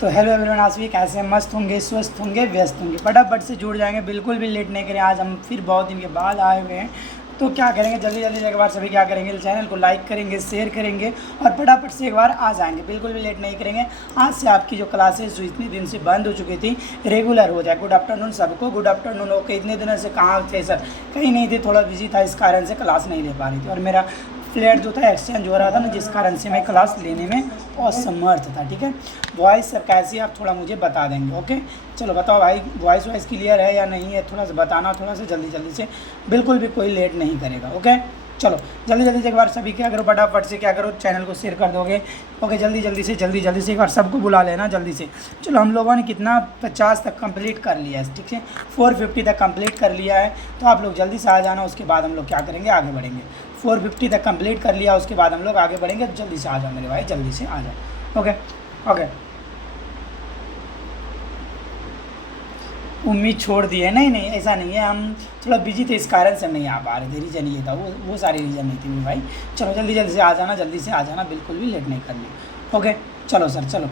तो hello everyone, आज भी कैसे मस्त होंगे, स्वस्थ होंगे, व्यस्त होंगे, फटाफट से जुड़ जाएंगे, बिल्कुल भी लेट नहीं करें। आज हम फिर बहुत दिन के बाद आए हुए हैं, तो क्या करेंगे, जल्दी जल्दी एक बार सभी क्या करेंगे, चैनल को लाइक करेंगे, शेयर करेंगे और फटाफट से एक बार आ जाएंगे, बिल्कुल भी लेट नहीं करेंगे। आज से आपकी जो क्लासेस जो इतने दिन से बंद हो चुकी थी रेगुलर हो जाए। गुड आफ्टरनून सबको, गुड आफ्टरनून। ओके, इतने दिनों से कहाँ थे सर? कहीं नहीं थे, थोड़ा बिजी था, इस कारण से क्लास नहीं ले पा रही थी और मेरा फ्लैट जो था एक्सचेंज हो रहा था ना, जिस कारण से मैं क्लास लेने में असमर्थ था। ठीक है, वॉइस सर कैसी आप थोड़ा मुझे बता देंगे। ओके, चलो बताओ भाई, वॉइस क्लियर है या नहीं है, थोड़ा सा बताना, थोड़ा सा जल्दी जल्दी से, बिल्कुल भी कोई लेट नहीं करेगा। ओके, चलो जल्दी जल्दी से एक बार सभी क्या करो, फटाफट से क्या करो, चैनल को शेयर कर दोगे। ओके, जल्दी जल्दी से एक बार सबको बुला लेना जल्दी से। चलो हम लोगों ने कितना 50 तक कंप्लीट कर लिया है, ठीक है, 450 तक कंप्लीट कर लिया है। तो आप लोग जल्दी से आ जाना, उसके बाद हम लोग क्या करेंगे, आगे बढ़ेंगे। 450 तक कंप्लीट कर लिया, उसके बाद हम लोग आगे बढ़ेंगे। जल्दी से आ जाओ मेरे भाई, जल्दी से आ जाओ। ओके ओके, उम्मीद छोड़ दी है? नहीं नहीं, ऐसा नहीं है, हम थोड़ा बिजी थे, इस कारण से नहीं आ पा रहे थे। रीज़न ये था, वो सारी रीज़न नहीं थी मेरे भाई। चलो जल्दी जल्दी से आ जाना, जल्दी से आ जाना, बिल्कुल भी लेट नहीं करनी। ओके चलो सर, चलो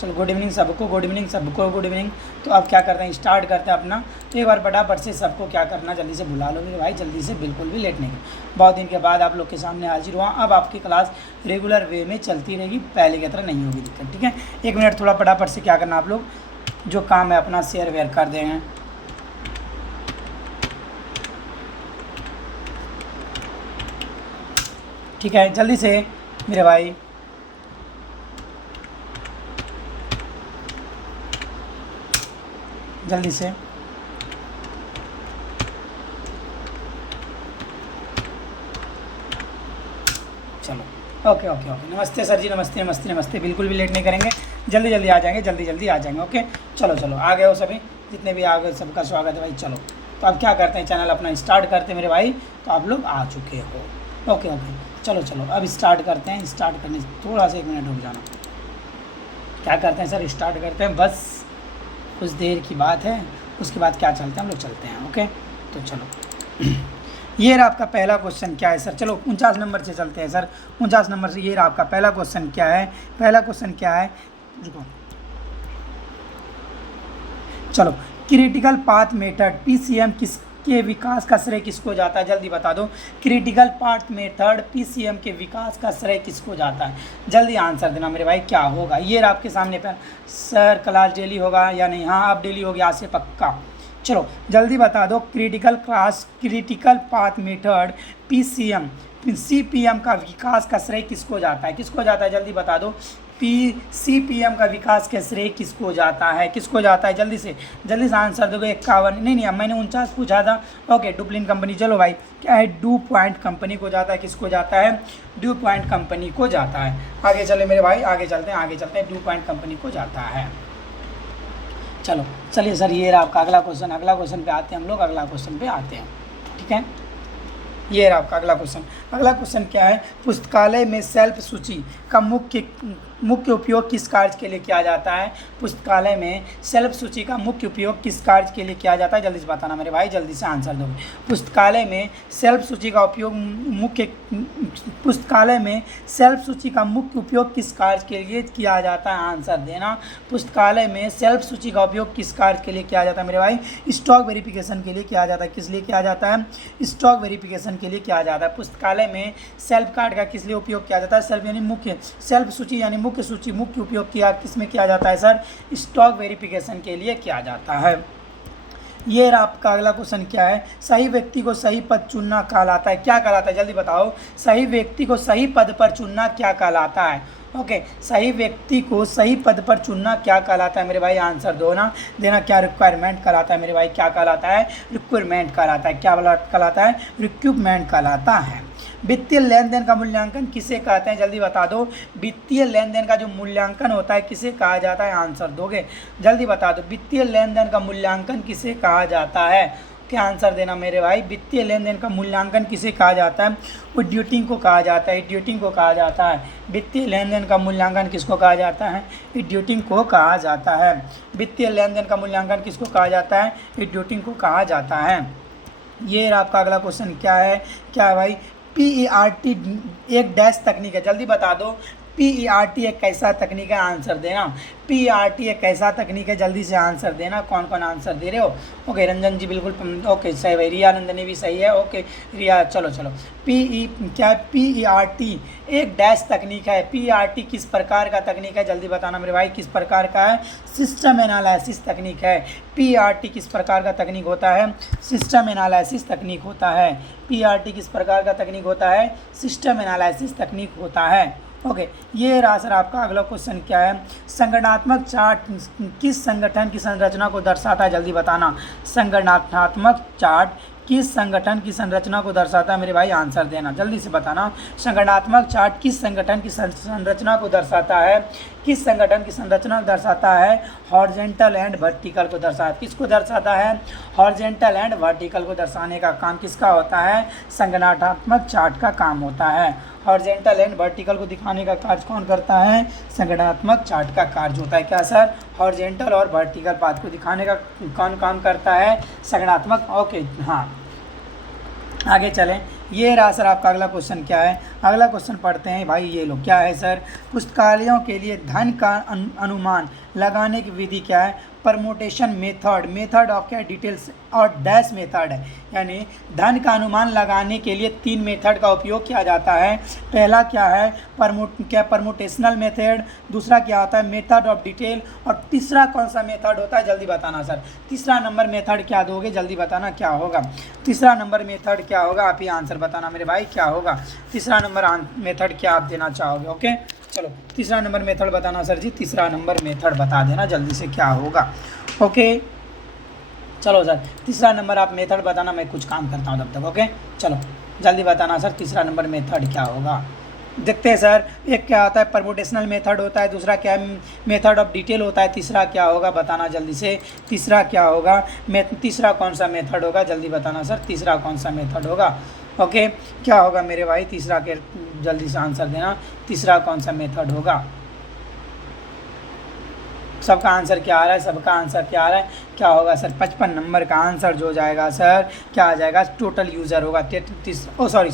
चलो, गुड इवनिंग सबको, गुड इवनिंग सबको, गुड इवनिंग। तो अब क्या करते हैं, स्टार्ट करते हैं अपना। तो एक बार फटाफट से सबको क्या करना, जल्दी से बुला लो मेरे भाई, जल्दी से, बिल्कुल भी लेट नहीं कर। बहुत दिन के बाद आप लोग के सामने हाजिर हुआ। अब आपकी क्लास रेगुलर वे में चलती रहेगी, पहले की तरह नहीं होगी दिक्कत। ठीक है, एक मिनट, थोड़ा फटाफट से क्या करना, आप लोग जो काम है अपना शेयर वेयर कर देंगे। ठीक है, जल्दी से मेरे भाई, जल्दी से। चलो ओके ओके ओके, नमस्ते सर जी, नमस्ते नमस्ते नमस्ते, बिल्कुल भी लेट नहीं करेंगे, जल्दी जल्दी आ जाएंगे, जल्दी जल्दी आ जाएंगे। ओके चलो चलो, आ गए हो सभी, जितने भी आ गए सबका स्वागत है भाई। चलो तो अब क्या करते हैं, चैनल अपना स्टार्ट करते हैं मेरे भाई। तो आप लोग आ चुके हो। ओके ओके, चलो चलो अब स्टार्ट करते हैं। स्टार्ट करने से थोड़ा सा 1 मिनट रुक जाना। क्या करते हैं सर, स्टार्ट करते हैं, बस कुछ देर की बात है, उसके बाद क्या चलते हैं, हम लोग चलते हैं। ओके तो चलो ये रहा आपका पहला क्वेश्चन। क्या है सर? चलो 49 नंबर से चलते हैं सर। 49 नंबर से ये रहा आपका पहला क्वेश्चन। क्या है पहला क्वेश्चन? क्या है, रुको, चलो, क्रिटिकल पाथ मेथड पीसीएम किसके विकास का श्रेय किसको जाता है? जल्दी बता दो, क्रिटिकल पाथ मेथड पीसीएम के विकास का श्रेय किसको जाता है? जल्दी आंसर देना मेरे भाई, क्या होगा? ये रहा आपके सामने पर। सर क्लास डेली होगा या नहीं? हाँ, अब डेली हो गया, आज से पक्का। चलो जल्दी बता दो, critical path method PCM CPM का विकास का श्रेय किसको जाता है? किसको जाता है, जल्दी बता दो। सीपीएम का विकास का श्रेय किसको जाता है? किसको जाता है? जल्दी से आंसर दोगे। 51 नहीं, अब मैंने 49 पूछा था। ओके, डुप्लिन कंपनी। चलो भाई, क्या है, डू पॉइंट कंपनी को जाता है। किसको जाता है? डू पॉइंट कंपनी को जाता है। आगे चले मेरे भाई, आगे चलते हैं, डू पॉइंट कंपनी को जाता है। चलो चलिए सर, ये रहा आपका अगला क्वेश्चन। अगला क्वेश्चन पे आते हैं हम लोग, अगला क्वेश्चन पे आते हैं। ठीक है, ये रहा आपका अगला क्वेश्चन। अगला क्वेश्चन क्या है, पुस्तकालय में सेल्फ सूची का मुख्य उपयोग किस कार्य के लिए किया जाता है? पुस्तकालय में सेल्फ सूची का मुख्य उपयोग किस कार्य के लिए किया जाता है? जल्दी से बताना मेरे भाई, जल्दी से आंसर दोगे। पुस्तकालय में सेल्फ सूची का उपयोग पुस्तकालय में सेल्फ सूची का मुख्य उपयोग किस कार्य के लिए किया जाता है? आंसर देना। पुस्तकालय में सेल्फ सूची का उपयोग किस कार्य के लिए किया जाता है मेरे भाई? स्टॉक वेरिफिकेशन के लिए किया जाता है। किस लिए किया जाता है? स्टॉक वेरिफिकेशन के लिए किया जाता है। पुस्तकालय में सेल्फ कार्ड का किस लिए उपयोग किया जाता है? सेल्फ यानी मुख्य, सेल्फ सूची यानी मुख्य सूची, मुख्य उपयोग किया किसमें किया जाता है सर? स्टॉक वेरिफिकेशन के लिए किया जाता है। ये आपका अगला क्वेश्चन क्या है, सही व्यक्ति को सही पद चुनना कहलाता है। क्या कहलाता है, जल्दी बताओ। सही व्यक्ति को सही पद पर चुनना क्या कहलाता है? ओके, सही व्यक्ति को सही पद पर चुनना क्या कहलाता है मेरे भाई? आंसर दो ना, देना। क्या रिक्वायरमेंट कहलाता है मेरे भाई? क्या कहलाता है? रिक्वायरमेंट कहलाता है। क्या कहलाता है? रिक्वायरमेंट कहलाता है। वित्तीय लेन देन का मूल्यांकन किसे कहते हैं? जल्दी बता दो। वित्तीय लेन देन का जो मूल्यांकन होता है किसे कहा जाता है? आंसर दोगे, जल्दी बता दो। वित्तीय लेन देन का मूल्यांकन किसे कहा जाता है? क्या आंसर देना मेरे भाई। वित्तीय लेन देन का मूल्यांकन किसे कहा जाता है? ऑडिटिंग को कहा जाता है, ऑडिटिंग को कहा जाता है। वित्तीय लेन देन का मूल्यांकन किसको कहा जाता है? ऑडिटिंग को कहा जाता है। वित्तीय लेन देन का मूल्यांकन किसको कहा जाता है? ऑडिटिंग को कहा जाता है। ये आपका अगला क्वेश्चन क्या है, क्या है भाई? PERT एक डैश तकनीक है, जल्दी बता दो। PERT एक कैसा तकनीक है, आंसर देना। PERT एक कैसा तकनीक है, जल्दी से आंसर देना। कौन कौन आंसर दे रहे हो? ओके रंजन जी बिल्कुल ओके सही भाई, रिया नंदनी भी सही है। ओके रिया चलो चलो। क्या है? PERT एक डैश तकनीक है। PERT किस प्रकार का तकनीक है, जल्दी बताना मेरे भाई, किस प्रकार का है? सिस्टम एनालिसिस तकनीक है। PERT किस प्रकार का तकनीक होता है? सिस्टम एनालिसिस तकनीक होता है। PERT किस प्रकार का तकनीक होता है? सिस्टम एनालिसिस तकनीक होता है। ओके ये रहा सर आपका अगला क्वेश्चन क्या है? संगठनात्मक चार्ट किस संगठन की संरचना को दर्शाता है, जल्दी बताना। संगठनात्मक चार्ट किस संगठन की संरचना को दर्शाता है मेरे भाई, आंसर देना, जल्दी से बताना। संगठनात्मक चार्ट किस संगठन की संरचना को दर्शाता है? किस संगठन की संरचना को दर्शाता है? हॉरिजॉन्टल एंड वर्टिकल को दर्शाता है। किसको दर्शाता है? हॉरिजॉन्टल एंड वर्टिकल को दर्शाने का काम किसका होता है? संगठनात्मक चार्ट का काम होता है। हॉरिजॉन्टल एंड वर्टिकल को दिखाने का कार्य कौन करता है? संगठनात्मक चार्ट का कार्य होता है। क्या सर? हॉरिजॉन्टल और वर्टिकल पाथ को दिखाने का कौन काम करता है? संगठनात्मक। ओके हाँ आगे चलें। ये रहा सर आपका अगला क्वेश्चन क्या है? अगला क्वेश्चन पढ़ते हैं भाई। ये लोग क्या है सर? पुस्तकालयों के लिए धन का अनुमान लगाने की विधि क्या है? परमुटेशन मेथड, मेथड ऑफ क्या डिटेल्स और डैश मेथड है। यानी धन का अनुमान लगाने के लिए 3 मेथड का उपयोग किया जाता है। पहला क्या है? परमुटेशनल मेथड, दूसरा क्या होता है? मेथड ऑफ डिटेल, और तीसरा कौन सा मेथड होता है, जल्दी बताना सर। तीसरा नंबर मेथड क्या दोगे, जल्दी बताना क्या होगा? तीसरा नंबर मेथड क्या होगा, आप ही आंसर बताना मेरे भाई क्या होगा? तीसरा नंबर मेथड क्या आप देना चाहोगे? ओके चलो तीसरा नंबर मेथड बताना सर जी, तीसरा नंबर मेथड बता देना जल्दी से क्या होगा। ओके चलो सर तीसरा नंबर आप मेथड बताना, मैं कुछ काम करता हूँ तब तक। ओके चलो जल्दी बताना सर तीसरा नंबर मेथड क्या होगा। देखते हैं सर, एक क्या होता है? परमुटेशनल मेथड होता है, दूसरा क्या है? मेथड ऑफ डिटेल होता है, तीसरा क्या होगा बताना जल्दी से। तीसरा क्या होगा? तीसरा कौन सा मेथड होगा, जल्दी बताना सर। तीसरा कौन सा मेथड होगा? ओके क्या होगा मेरे भाई? तीसरा के जल्दी से आंसर देना। तीसरा कौन सा मेथड होगा? सबका आंसर क्या आ रहा है? सबका आंसर क्या आ रहा है? क्या होगा सर? 55 नंबर का आंसर जो जाएगा सर क्या आ जाएगा? टोटल यूज़र होगा। ओ सॉरी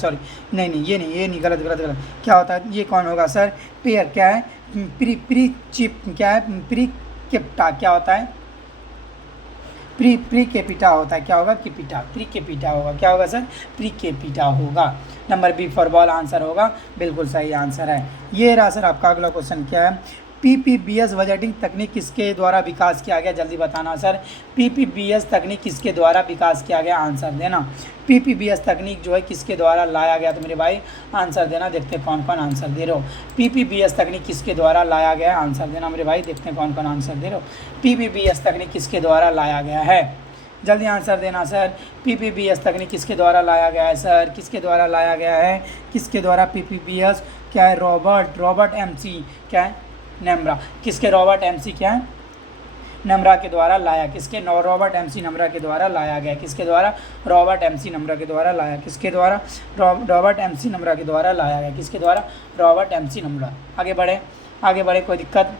नहीं ये नहीं गलत। क्या होता है? ये कौन होगा सर? पेयर क्या है? प्री चिप क्या है? प्री कैपिटा क्या होता है? प्री कैपिटा होता है। क्या होगा? कैपिटा, प्री कैपिटा होगा। क्या होगा सर? प्री कैपिटा होगा। Number B for ball answer होगा, बिल्कुल सही आंसर है। ये रहा सर आपका अगला क्वेश्चन क्या है? PPBS बजटिंग तकनीक किसके द्वारा विकास किया गया, जल्दी बताना सर। PPBS तकनीक किसके द्वारा विकास किया गया, आंसर देना। PPBS तकनीक जो है किसके द्वारा लाया गया, तो मेरे भाई आंसर देना। देखते हैं कौन कौन आंसर दे रहे हो। PPBS तकनीक किसके द्वारा लाया गया, आंसर देना मेरे भाई। देखते हैं कौन कौन आंसर दे रहे हो। PPBS तकनीक किसके द्वारा लाया गया है, जल्दी आंसर देना सर। PPBS तकनीक किसके द्वारा लाया गया है सर? किसके द्वारा लाया गया है? किसके द्वारा? PPBS क्या है? रॉबर्ट MC क्या है? नम्रा। किसके? रॉबर्ट MC क्या है? नम्रा के द्वारा लाया। किसके? रॉबर्ट MC नम्रा के द्वारा लाया गया। किसके द्वारा? रॉबर्ट MC नम्रा के द्वारा लाया। किसके द्वारा? रॉबर्ट MC नम्रा के द्वारा लाया गया। किसके द्वारा? रॉबर्ट MC नम्रा। आगे बढ़े कोई दिक्कत?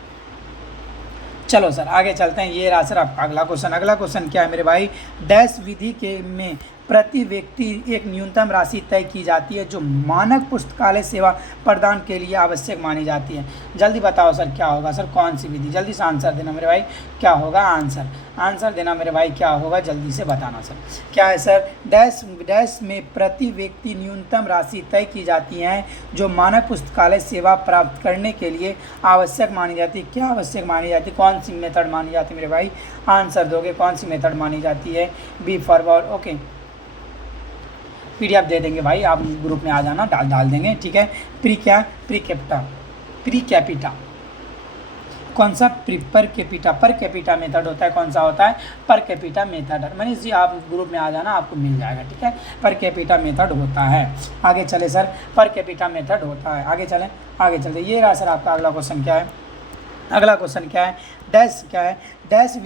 चलो सर आगे चलते हैं। ये रहा सर आपका अगला क्वेश्चन। अगला क्वेश्चन क्या है मेरे भाई? डैश विधि के में प्रति व्यक्ति एक न्यूनतम राशि तय की जाती है जो मानक पुस्तकालय सेवा प्रदान के लिए आवश्यक मानी जाती है। जल्दी बताओ सर क्या होगा सर? कौन सी विधि? जल्दी से आंसर देना मेरे भाई। क्या होगा? आंसर देना मेरे भाई। क्या होगा? जल्दी से बताना सर। क्या है सर? डैश में प्रति व्यक्ति न्यूनतम राशि तय की जाती है जो मानक पुस्तकालय सेवा प्राप्त करने के लिए आवश्यक मानी जाती है। क्या आवश्यक मानी जाती है? कौन सी मेथड मानी जाती है मेरे भाई? आंसर दोगे। कौन सी मेथड मानी जाती है? B for ball. Okay PDF दे देंगे भाई, आप ग्रुप में आ जाना, डाल देंगे ठीक है। प्री कैपिटा कौन सा? पर कैपिटा मेथड होता है। कौन सा होता है? Per capita method. Manish ji आप ग्रुप में आ जाना, आपको मिल जाएगा ठीक है। पर कैपिटा मेथड होता है। आगे चले सर, पर कैपिटा मेथड होता है। आगे चलते। ये रहा सर आपका अगला क्वेश्चन क्या है? अगला क्वेश्चन क्या है? डैश क्या है? डैश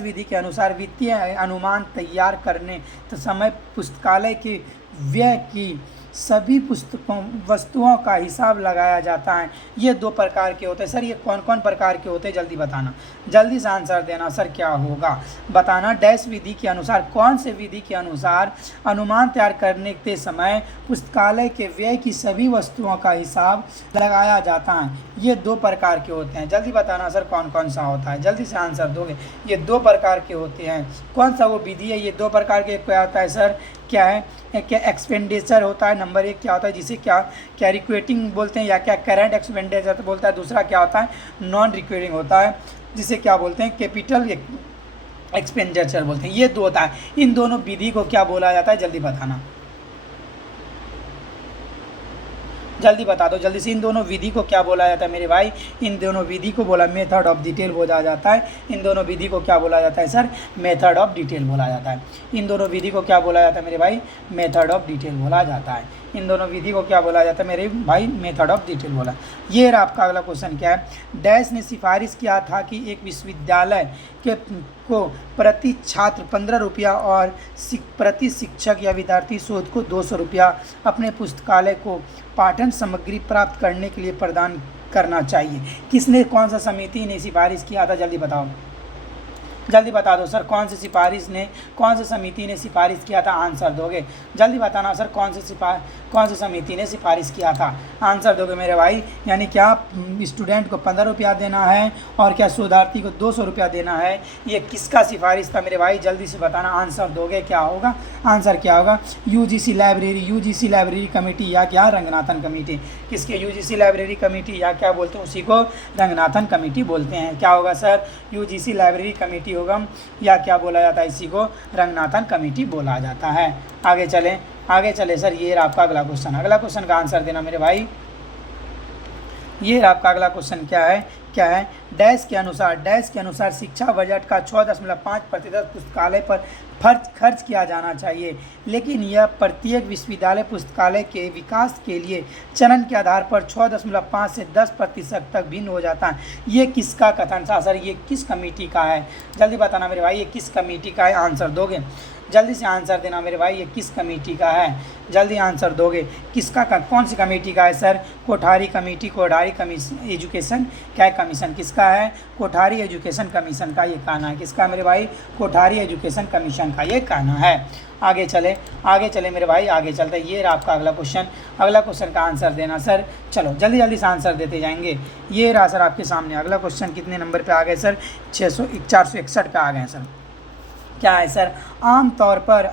विधि के अनुसार वित्तीय अनुमान तैयार करने तो समय पुस्तकालय के व्यय की सभी पुस्तकों वस्तुओं का हिसाब लगाया जाता है। ये 2 प्रकार के होते हैं। सर ये कौन कौन प्रकार के होते हैं जल्दी बताना, जल्दी से आंसर देना। सर क्या होगा बताना। डैश विधि के अनुसार, कौन से विधि के अनुसार अनुमान तैयार करने के समय पुस्तकालय के व्यय की सभी वस्तुओं का हिसाब लगाया जाता है। ये 2 प्रकार के होते हैं। जल्दी बताना सर कौन कौन सा होता है, जल्दी से आंसर दोगे। ये 2 प्रकार के होते हैं। कौन सा वो विधि है? ये 2 प्रकार के। क्या होता है सर? क्या है? क्या एक्सपेंडिचर होता है, नंबर 1 क्या होता है जिसे क्या रिक्वेटिंग बोलते हैं या क्या करंट एक्सपेंडिचर बोलता है। दूसरा क्या होता है? नॉन रिक्वेटिंग होता है जिसे क्या बोलते हैं? कैपिटल एक्सपेंडिचर बोलते हैं। ये 2 होता है। इन दोनों विधि को क्या बोला जाता है जल्दी बताना, जल्दी बता दो जल्दी से। इन दोनों विधि को क्या बोला जाता है मेरे भाई? इन दोनों विधि को बोला मेथड ऑफ डिटेल बोला जाता है। इन दोनों विधि को क्या बोला जाता है सर? मेथड ऑफ डिटेल बोला जाता है। इन दोनों विधि को क्या बोला जाता है मेरे भाई? मेथड ऑफ डिटेल बोला जाता है। इन दोनों विधि को क्या बोला जाता है मेरे भाई? मेथड ऑफ डिटेल बोला। ये रहा आपका अगला क्वेश्चन। क्या है? डैश ने सिफारिश किया था कि एक विश्वविद्यालय के को प्रति छात्र 15 रुपया और प्रति शिक्षक या विद्यार्थी शोध को 200 रुपया अपने पुस्तकालय को पाठन सामग्री प्राप्त करने के लिए प्रदान करना चाहिए। किसने, कौन सा समिति ने सिफारिश किया था जल्दी बताओ, जल्दी बता दो सर। कौन सी समिति ने सिफारिश किया था? आंसर दोगे जल्दी बताना सर। कौन सी समिति ने सिफारिश किया था? आंसर दोगे मेरे भाई। यानी क्या स्टूडेंट को 15 रुपया देना है और क्या शोधार्थी को 200 रुपया देना है। ये किसका सिफारिश था मेरे भाई? जल्दी से बताना। आंसर दोगे क्या होगा? आंसर क्या होगा? यूजीसी लाइब्रेरी कमेटी या क्या रंगनाथन कमेटी। किसके? यूजीसी लाइब्रेरी कमेटी या क्या बोलते हैं उसी को रंगनाथन कमेटी बोलते हैं। क्या होगा सर? यूजीसी लाइब्रेरी कमेटी होगा या क्या बोला जाता है? इसी को रंगनाथन कमेटी बोला जाता है। आगे चले सर। ये रहा आपका अगला क्वेश्चन। अगला क्वेश्चन का आंसर देना मेरे भाई। ये रहा आपका अगला क्वेश्चन। क्या है? डैश के अनुसार शिक्षा बजट का 6.5% पुस्तकालय पर खर्च किया जाना चाहिए, लेकिन यह प्रत्येक विश्वविद्यालय पुस्तकालय के विकास के लिए चलन के आधार पर 6.5 से 10% तक भिन्न हो जाता है। ये किसका कथन था सर? ये किस कमेटी का है? जल्दी बताना मेरे भाई। ये किस कमेटी का है? आंसर दोगे जल्दी से आंसर देना मेरे भाई। ये किस कमेटी का है? जल्दी आंसर दोगे। किसका कौन सी कमेटी का है sir? Kothari committee, Kothari commission education क्या कमीशन किसका है? कोठारी एजुकेशन कमीशन का ये कहना है। किसका मेरे भाई? कोठारी एजुकेशन कमीशन का ये कहना है। आगे चले मेरे भाई, आगे चलते। ये रहा आपका अगला क्वेश्चन। अगला क्वेश्चन का आंसर देना सर। चलो जल्दी से आंसर देते जाएंगे। ये रहा सर आपके सामने अगला क्वेश्चन। कितने नंबर पे आ गए सर? 461 पे आ गए सर। क्या है सर? आमतौर पर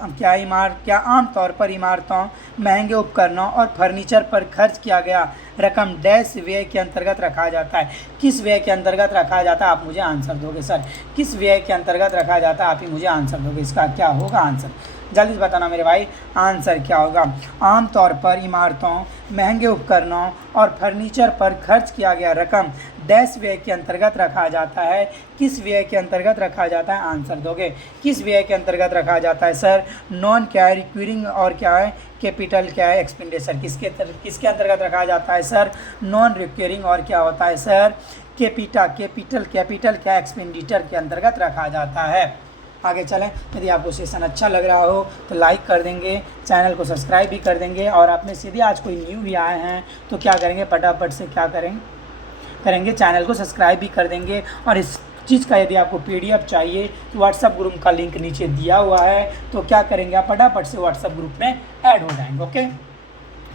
इमारतों, महंगे उपकरणों और फर्नीचर पर खर्च किया गया रकम डैश व्यय के अंतर्गत रखा जाता है। किस व्यय के अंतर्गत रखा जाता है? आप मुझे आंसर दोगे सर। किस व्यय के अंतर्गत रखा जाता है? आप ही मुझे आंसर दोगे। इसका क्या होगा आंसर? जल्दी से बताना मेरे भाई। आंसर क्या होगा? आमतौर पर इमारतों, महंगे उपकरणों और फर्नीचर पर खर्च किया गया रकम डैश व्यय के अंतर्गत रखा जाता है। किस व्यय के अंतर्गत रखा जाता है? आंसर दोगे। किस व्यय के अंतर्गत रखा जाता है सर? नॉन क्या है? रिक्वायरिंग और क्या है? कैपिटल क्या है? एक्सपेंडिचर। किसके अंतर्गत रखा जाता है सर? नॉन रिक्वायरिंग और क्या होता है सर? कैपिटल क्या? एक्सपेंडिचर के अंतर्गत रखा जाता है। आगे चलें। यदि आपको सेशन अच्छा लग रहा हो तो लाइक कर देंगे, चैनल को सब्सक्राइब भी कर देंगे, और आप में से यदि आज कोई न्यू भी आए हैं तो क्या करेंगे? फटाफट से क्या करेंगे चैनल को सब्सक्राइब भी कर देंगे। और इस चीज़ का यदि आपको PDF चाहिए तो व्हाट्सअप ग्रुप का लिंक नीचे दिया हुआ है, तो क्या करेंगे आप? फटाफट से व्हाट्सअप ग्रुप में ऐड हो जाएंगे। ओके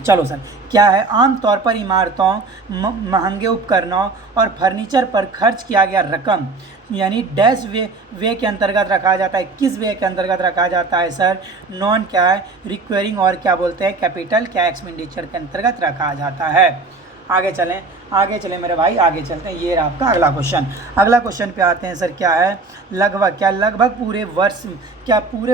चलो सर। क्या है? आमतौर पर इमारतों, महंगे उपकरणों और फर्नीचर पर खर्च किया गया रकम यानी डैश वे के अंतर्गत रखा जाता है। किस वे के अंतर्गत रखा जाता है सर? नॉन क्या है? रिक्वायरिंग और क्या बोलते हैं? कैपिटल क्या? एक्सपेंडिचर के अंतर्गत रखा जाता है। आगे चलें मेरे भाई, आगे चलते हैं। ये रहा आपका अगला क्वेश्चन। अगला क्वेश्चन पे आते हैं सर। क्या है? लगभग पूरे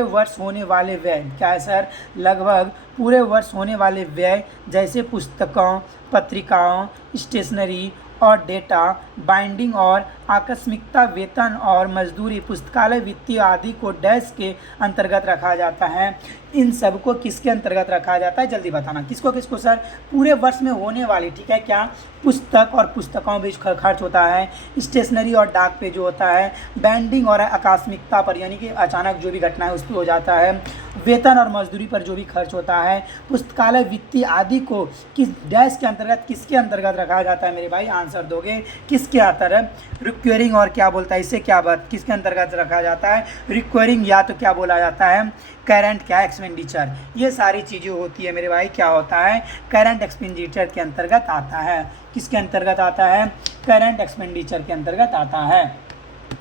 वर्ष होने वाले व्यय। क्या है सर? लगभग पूरे वर्ष होने वाले व्यय जैसे पुस्तकों, पत्रिकाओं, स्टेशनरी और डेटा, बाइंडिंग और आकस्मिकता, वेतन और मजदूरी, पुस्तकालय वित्तीय आदि को डैश के अंतर्गत रखा जाता है। इन सब को किसके अंतर्गत रखा जाता है? जल्दी बताना। किसको सर? पूरे वर्ष में होने वाली, ठीक है क्या? पुस्तक और पुस्तकों पे खर्च होता है, स्टेशनरी और डाक पे जो होता है, बाइंडिंग और आकस्मिकता पर यानी कि अचानक जो भी घटना है उस पर हो जाता है, वेतन और मजदूरी पर जो भी खर्च होता है। पुस्तकालय वित्तीय आदि को किस डैश के अंतर्गत, किसके अंतर्गत रखा जाता है मेरे भाई, आंसर दोगे किसके अंतर्गत, रिक्वायरिंग और क्या बोलता है इसे, क्या बात किसके अंतर्गत रखा जाता है, रिक्वायरिंग या तो क्या बोला जाता है करंट क्या एक्सपेंडिचर, ये सारी चीज़ें होती है मेरे भाई क्या होता है करंट एक्सपेंडिचर के अंतर्गत आता है। किसके अंतर्गत आता है, करंट एक्सपेंडिचर के अंतर्गत आता है।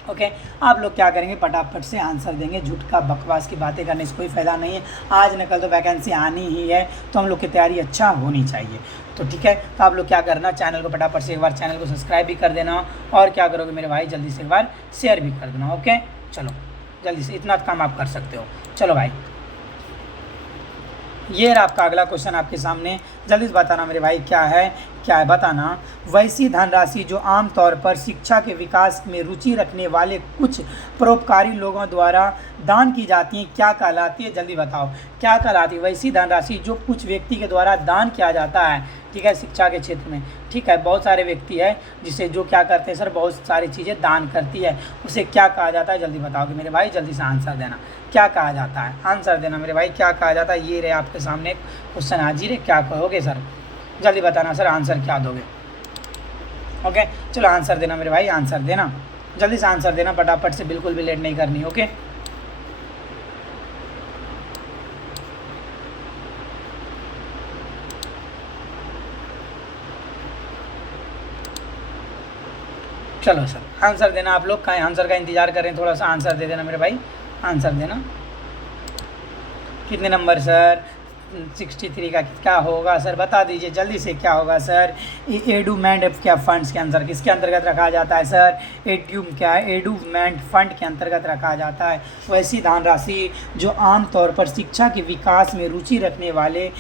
ओके आप लोग क्या करेंगे, फटाफट से आंसर देंगे, झूठ का बकवास की बातें करने से कोई फ़ायदा नहीं है। आज न कल तो वैकेंसी आनी ही है, तो हम लोग की तैयारी अच्छा होनी चाहिए। तो ठीक है, तो आप लोग क्या करना, चैनल को फटाफट से एक बार चैनल को सब्सक्राइब भी कर देना, और क्या करोगे मेरे भाई जल्दी से एक बार शेयर भी कर देना। ओके चलो जल्दी से, इतना काम आप कर सकते हो। चलो भाई ये रहा आपका अगला क्वेश्चन आपके सामने, जल्दी से बताना मेरे भाई क्या है बताना। वैसी धनराशि जो आमतौर पर शिक्षा के विकास में रुचि रखने वाले कुछ परोपकारी लोगों द्वारा दान की जाती है क्या कहलाती है, जल्दी बताओ क्या कहलाती है। वैसी धनराशि जो कुछ व्यक्ति के द्वारा दान किया जाता है, ठीक है, शिक्षा के क्षेत्र में, ठीक है, बहुत सारे व्यक्ति है जिसे जो क्या करते हैं सर, बहुत सारी चीज़ें दान करती है, उसे क्या कहा जाता है, जल्दी बताओगे मेरे भाई, जल्दी से आंसर देना क्या कहा जाता है, आंसर देना मेरे भाई क्या कहा जाता है। ये रहे आपके सामने क्वेश्चन हाजिर है, क्या कहोगे सर, जल्दी बताना सर आंसर क्या दोगे। ओके चलो आंसर देना मेरे भाई, आंसर देना जल्दी से, आंसर देना फटाफट से, बिल्कुल भी लेट नहीं करनी। ओके चलो सर आंसर देना, आप लोग का आंसर का इंतजार कर रहे हैं, थोड़ा सा आंसर दे देना मेरे भाई, आंसर देना। कितने नंबर सर, 63 का क्या होगा सर, बता दीजिए जल्दी से क्या होगा सर। एडूमेंट क्या फंड्स के अंदर किसके अंतर्गत रखा जाता है सर, क्या है, एडूमेंट फंड के अंतर्गत रखा जाता है। वैसी धनराशि जो आमतौर पर शिक्षा के विकास में रुचि रखने वाले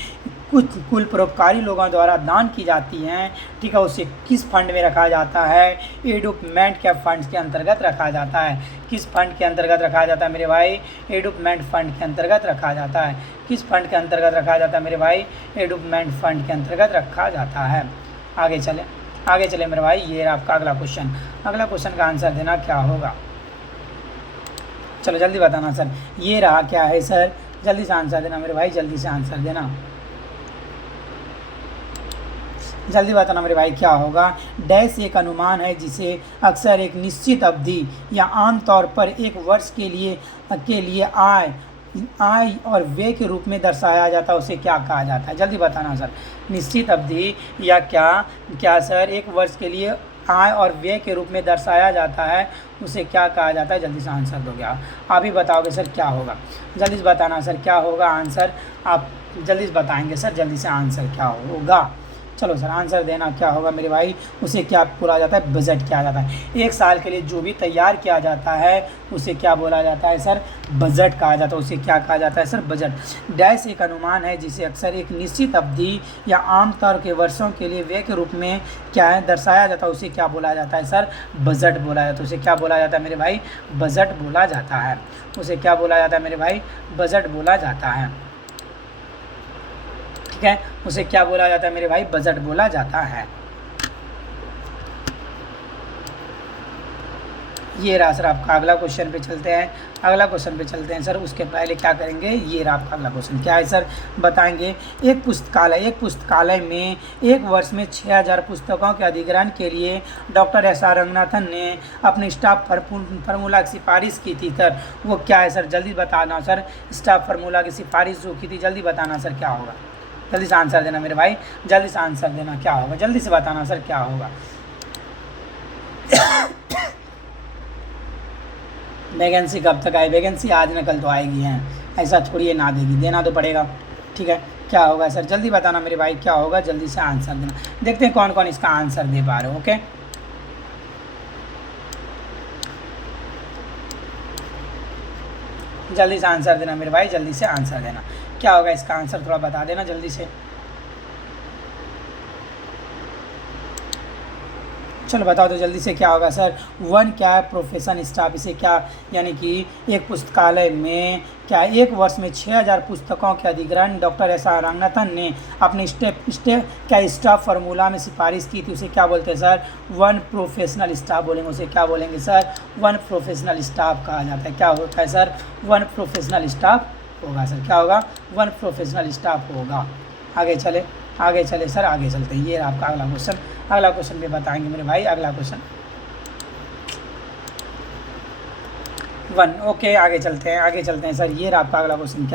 कुछ कुल परोपकारी लोगों द्वारा दान की जाती हैं, ठीक है, उसे किस फंड में रखा जाता है, एडुपमेंट क्या फंड्स के अंतर्गत रखा जाता है। किस फंड के अंतर्गत रखा जाता है मेरे भाई, एडुपमेंट फंड के अंतर्गत रखा जाता है। किस फंड के अंतर्गत रखा जाता है मेरे भाई, एडुपमेंट फंड के अंतर्गत रखा जाता है। आगे चले मेरे भाई, ये आपका अगला क्वेश्चन का आंसर देना क्या होगा, चलो जल्दी बताना सर। ये रहा क्या है सर, जल्दी से आंसर देना मेरे भाई, जल्दी से आंसर देना, जल्दी बताना मेरे भाई क्या होगा। डैश एक अनुमान है जिसे अक्सर एक निश्चित अवधि या आमतौर पर एक वर्ष के लिए आय और व्यय के रूप में दर्शाया जाता है, उसे क्या कहा जाता है, जल्दी बताना सर। निश्चित अवधि या क्या सर, एक वर्ष के लिए आय और व्यय के रूप में दर्शाया जाता है, उसे क्या कहा जाता है, जल्दी से आंसर दोगे आप ही बताओगे सर क्या होगा, जल्दी से बताना सर क्या होगा आंसर, आप जल्दी से बताएंगे सर, जल्दी से आंसर क्या होगा। चलो सर आंसर देना क्या होगा मेरे भाई, उसे क्या बोला जाता है, बजट क्या जाता है। एक साल के लिए जो भी तैयार किया जाता है उसे क्या बोला जाता है सर, बजट कहा जाता है, उसे क्या कहा जाता है सर, बजट। डैश एक अनुमान है जिसे अक्सर एक निश्चित अवधि या आमतौर के वर्षों के लिए व्यय के रूप में क्या है दर्शाया जाता है, उसे क्या बोला जाता है सर, बजट बोला जाता है। उसे क्या बोला जाता है मेरे भाई, बजट बोला जाता है। उसे क्या बोला जाता है मेरे भाई, बजट बोला जाता है, ठीक है, उसे क्या बोला जाता है मेरे भाई, बजट बोला जाता है। ये रहा सर आपका अगला क्वेश्चन पे चलते हैं सर। उसके पहले क्या करेंगे, ये रहा आपका अगला क्वेश्चन क्या है सर, बताएंगे। एक पुस्तकालय में एक वर्ष में 6000 पुस्तकों के अधिग्रहण के लिए डॉक्टर SR रंगनाथन ने अपने स्टाफ फार्मूला की सिफारिश की थी सर, वो क्या है सर, जल्दी बताना सर। स्टाफ फार्मूला की सिफारिश जो की थी, जल्दी बताना सर क्या होगा, जल्दी से आंसर देना मेरे भाई, जल्दी से आंसर देना क्या होगा, जल्दी से बताना सर क्या होगा। वैकेंसी कब तक आए, वैकेंसी आज न कल तो आएगी हैं, ऐसा थोड़ी ना देगी, देना तो पड़ेगा, ठीक है। क्या होगा सर, जल्दी बताना मेरे भाई क्या होगा, जल्दी से आंसर देना। देखते हैं कौन कौन इसका आंसर दे पा रहे हो। ओके जल्दी से आंसर देना मेरे भाई, जल्दी से आंसर देना क्या होगा इसका आंसर, थोड़ा बता देना जल्दी से। चलो बताओ तो जल्दी से क्या होगा सर। वन क्या है, प्रोफेशन स्टाफ, इसे क्या यानी कि एक पुस्तकालय में क्या एक वर्ष में 6000 पुस्तकों के अधिग्रहण डॉक्टर SR रंगनाथन ने अपने स्टाफ फार्मूला में सिफारिश की थी, उसे क्या बोलते हैं सर, वन प्रोफेशनल स्टाफ बोलेंगे, उसे क्या बोलेंगे सर, वन प्रोफेशनल स्टाफ कहा जाता है। क्या होता है सर, वन प्रोफेशनल स्टाफ होगा सर, क्या होगा, 1 प्रोफेशनल स्टाफ होगा। आगे चले सर, आगे चलते हैं। ये आपका अगला क्वेश्चन, अगला क्वेश्चन भी बताएंगे मेरे भाई। अगला क्वेश्चन 1, ओके आगे चलते हैं सर। ये आपका अगला क्वेश्चन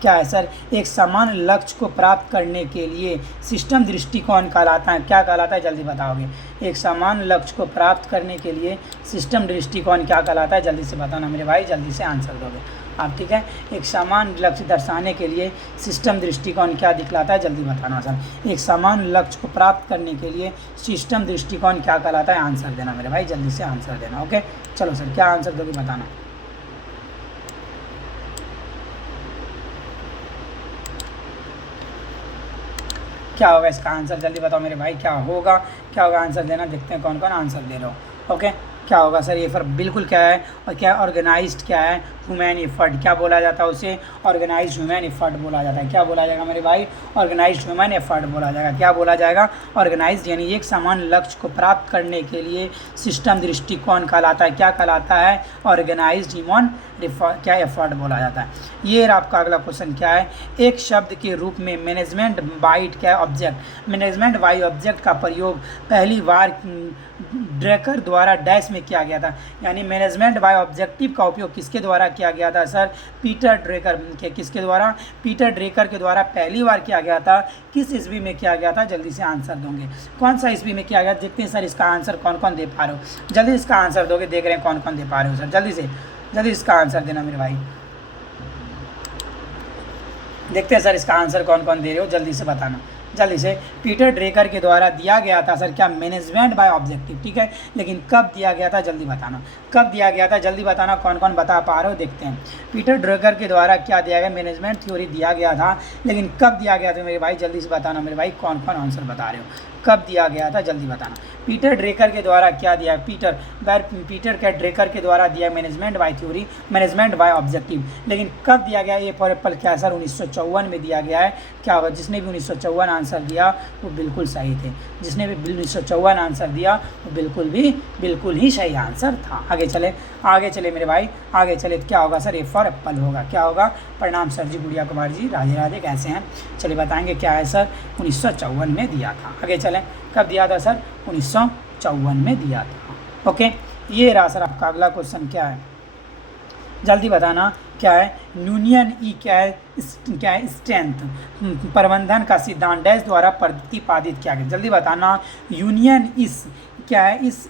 क्या है सर, एक समान लक्ष्य को प्राप्त करने के लिए सिस्टम दृष्टिकोण कहलाता है, क्या कहलाता है, जल्दी बताओगे। एक समान लक्ष्य को प्राप्त करने के लिए सिस्टम दृष्टिकोण क्या कहलाता है, जल्दी से बताना मेरे भाई, जल्दी से आंसर दोगे आप, ठीक है। एक समान लक्ष्य दर्शाने के लिए सिस्टम दृष्टिकोण क्या दिखलाता है, जल्दी बताना सर। एक समान लक्ष्य को प्राप्त करने के लिए सिस्टम दृष्टिकोण क्या कहलाता है, आंसर देना मेरे भाई, जल्दी से आंसर देना। ओके चलो सर, क्या आंसर दोगे बताना। क्या होगा इसका आंसर, जल्दी बताओ मेरे भाई, क्या होगा आंसर देना। देखते हैं कौन कौन आंसर दे रहे हो। ओके क्या होगा सर, ये फिर बिल्कुल क्या है, और क्या ऑर्गेनाइज्ड क्या है, ह्यूमन एफर्ट, क्या बोला जाता है उसे, ऑर्गेनाइज्ड ह्यूमन एफर्ट बोला जाता है। क्या बोला जाएगा मेरे भाई, ऑर्गेनाइज्ड ह्यूमन एफर्ट बोला जाएगा। क्या बोला जाएगा, ऑर्गेनाइज्ड, यानी एक समान लक्ष्य को प्राप्त करने के लिए सिस्टम दृष्टिकोण कहलाता है, क्या कहलाता है, ऑर्गेनाइज्ड ह्यूमन क्या एफर्ट बोला जाता है। ये आपका अगला क्वेश्चन क्या है, एक शब्द के रूप में मैनेजमेंट बाय क्या ऑब्जेक्ट, मैनेजमेंट बाय ऑब्जेक्ट का प्रयोग पहली बार ड्रेकर द्वारा डैश में किया गया था। यानी मैनेजमेंट बाय ऑब्जेक्टिव का उपयोग किसके द्वारा किया गया था सर, पीटर ड्रेकर के, किसके द्वारा, पीटर ड्रेकर के द्वारा पहली बार किया गया था। किस ईस्वी में किया गया था, जल्दी से आंसर दोगे, कौन सा ईस्वी में किया गया। देखते हैं सर इसका आंसर कौन कौन दे पा रहे हो, जल्दी इसका आंसर दोगे, देख रहे हैं कौन कौन दे पा रहे हो सर, जल्दी इसका आंसर देना मेरे भाई। देखते हैं सर इसका आंसर कौन कौन दे रहे हो, जल्दी से बताना, जल्दी से। पीटर ड्रेकर के द्वारा दिया गया था सर क्या, मैनेजमेंट बाय ऑब्जेक्टिव, ठीक है, लेकिन कब दिया गया था, जल्दी बताना, कब दिया गया था, जल्दी बताना, कौन कौन बता पा रहे हो। देखते हैं पीटर ड्रेकर के द्वारा क्या दिया गया, मैनेजमेंट थ्योरी दिया गया था, लेकिन कब दिया गया था मेरे भाई, जल्दी से बताना मेरे भाई, कौन कौन आंसर बता रहे हो, कब दिया गया था, जल्दी बताना। पीटर ड्रेकर के द्वारा क्या दिया, पीटर के ड्रेकर के द्वारा दिया management by theory, management by objective, लेकिन कब दिया गया, ये फॉर एप्पल क्या सर 1954 में दिया गया है। क्या होगा, जिसने भी 1954 आंसर दिया वो बिल्कुल सही थे, जिसने भी 1954 आंसर दिया वो बिल्कुल ही सही आंसर था। आगे चले मेरे भाई, आगे चले तो क्या होगा सर, ए फॉर एप्पल होगा। क्या होगा, प्रणाम सर जी, गुड़िया कुमार जी, राधे राधे, कैसे हैं, चलिए बताएंगे क्या है सर, 1954 में दिया था। आगे चलें, कब दिया था सर, 1954 में दिया था। ओके ये रहा सर आपका अगला क्वेश्चन, क्या है जल्दी बताना, क्या है, यूनियन ई क्या है स्ट्रेंथ प्रबंधन का सिद्धांत डैश द्वारा प्रतिपादित किया गया, जल्दी बताना। यूनियन इस क्या है, इस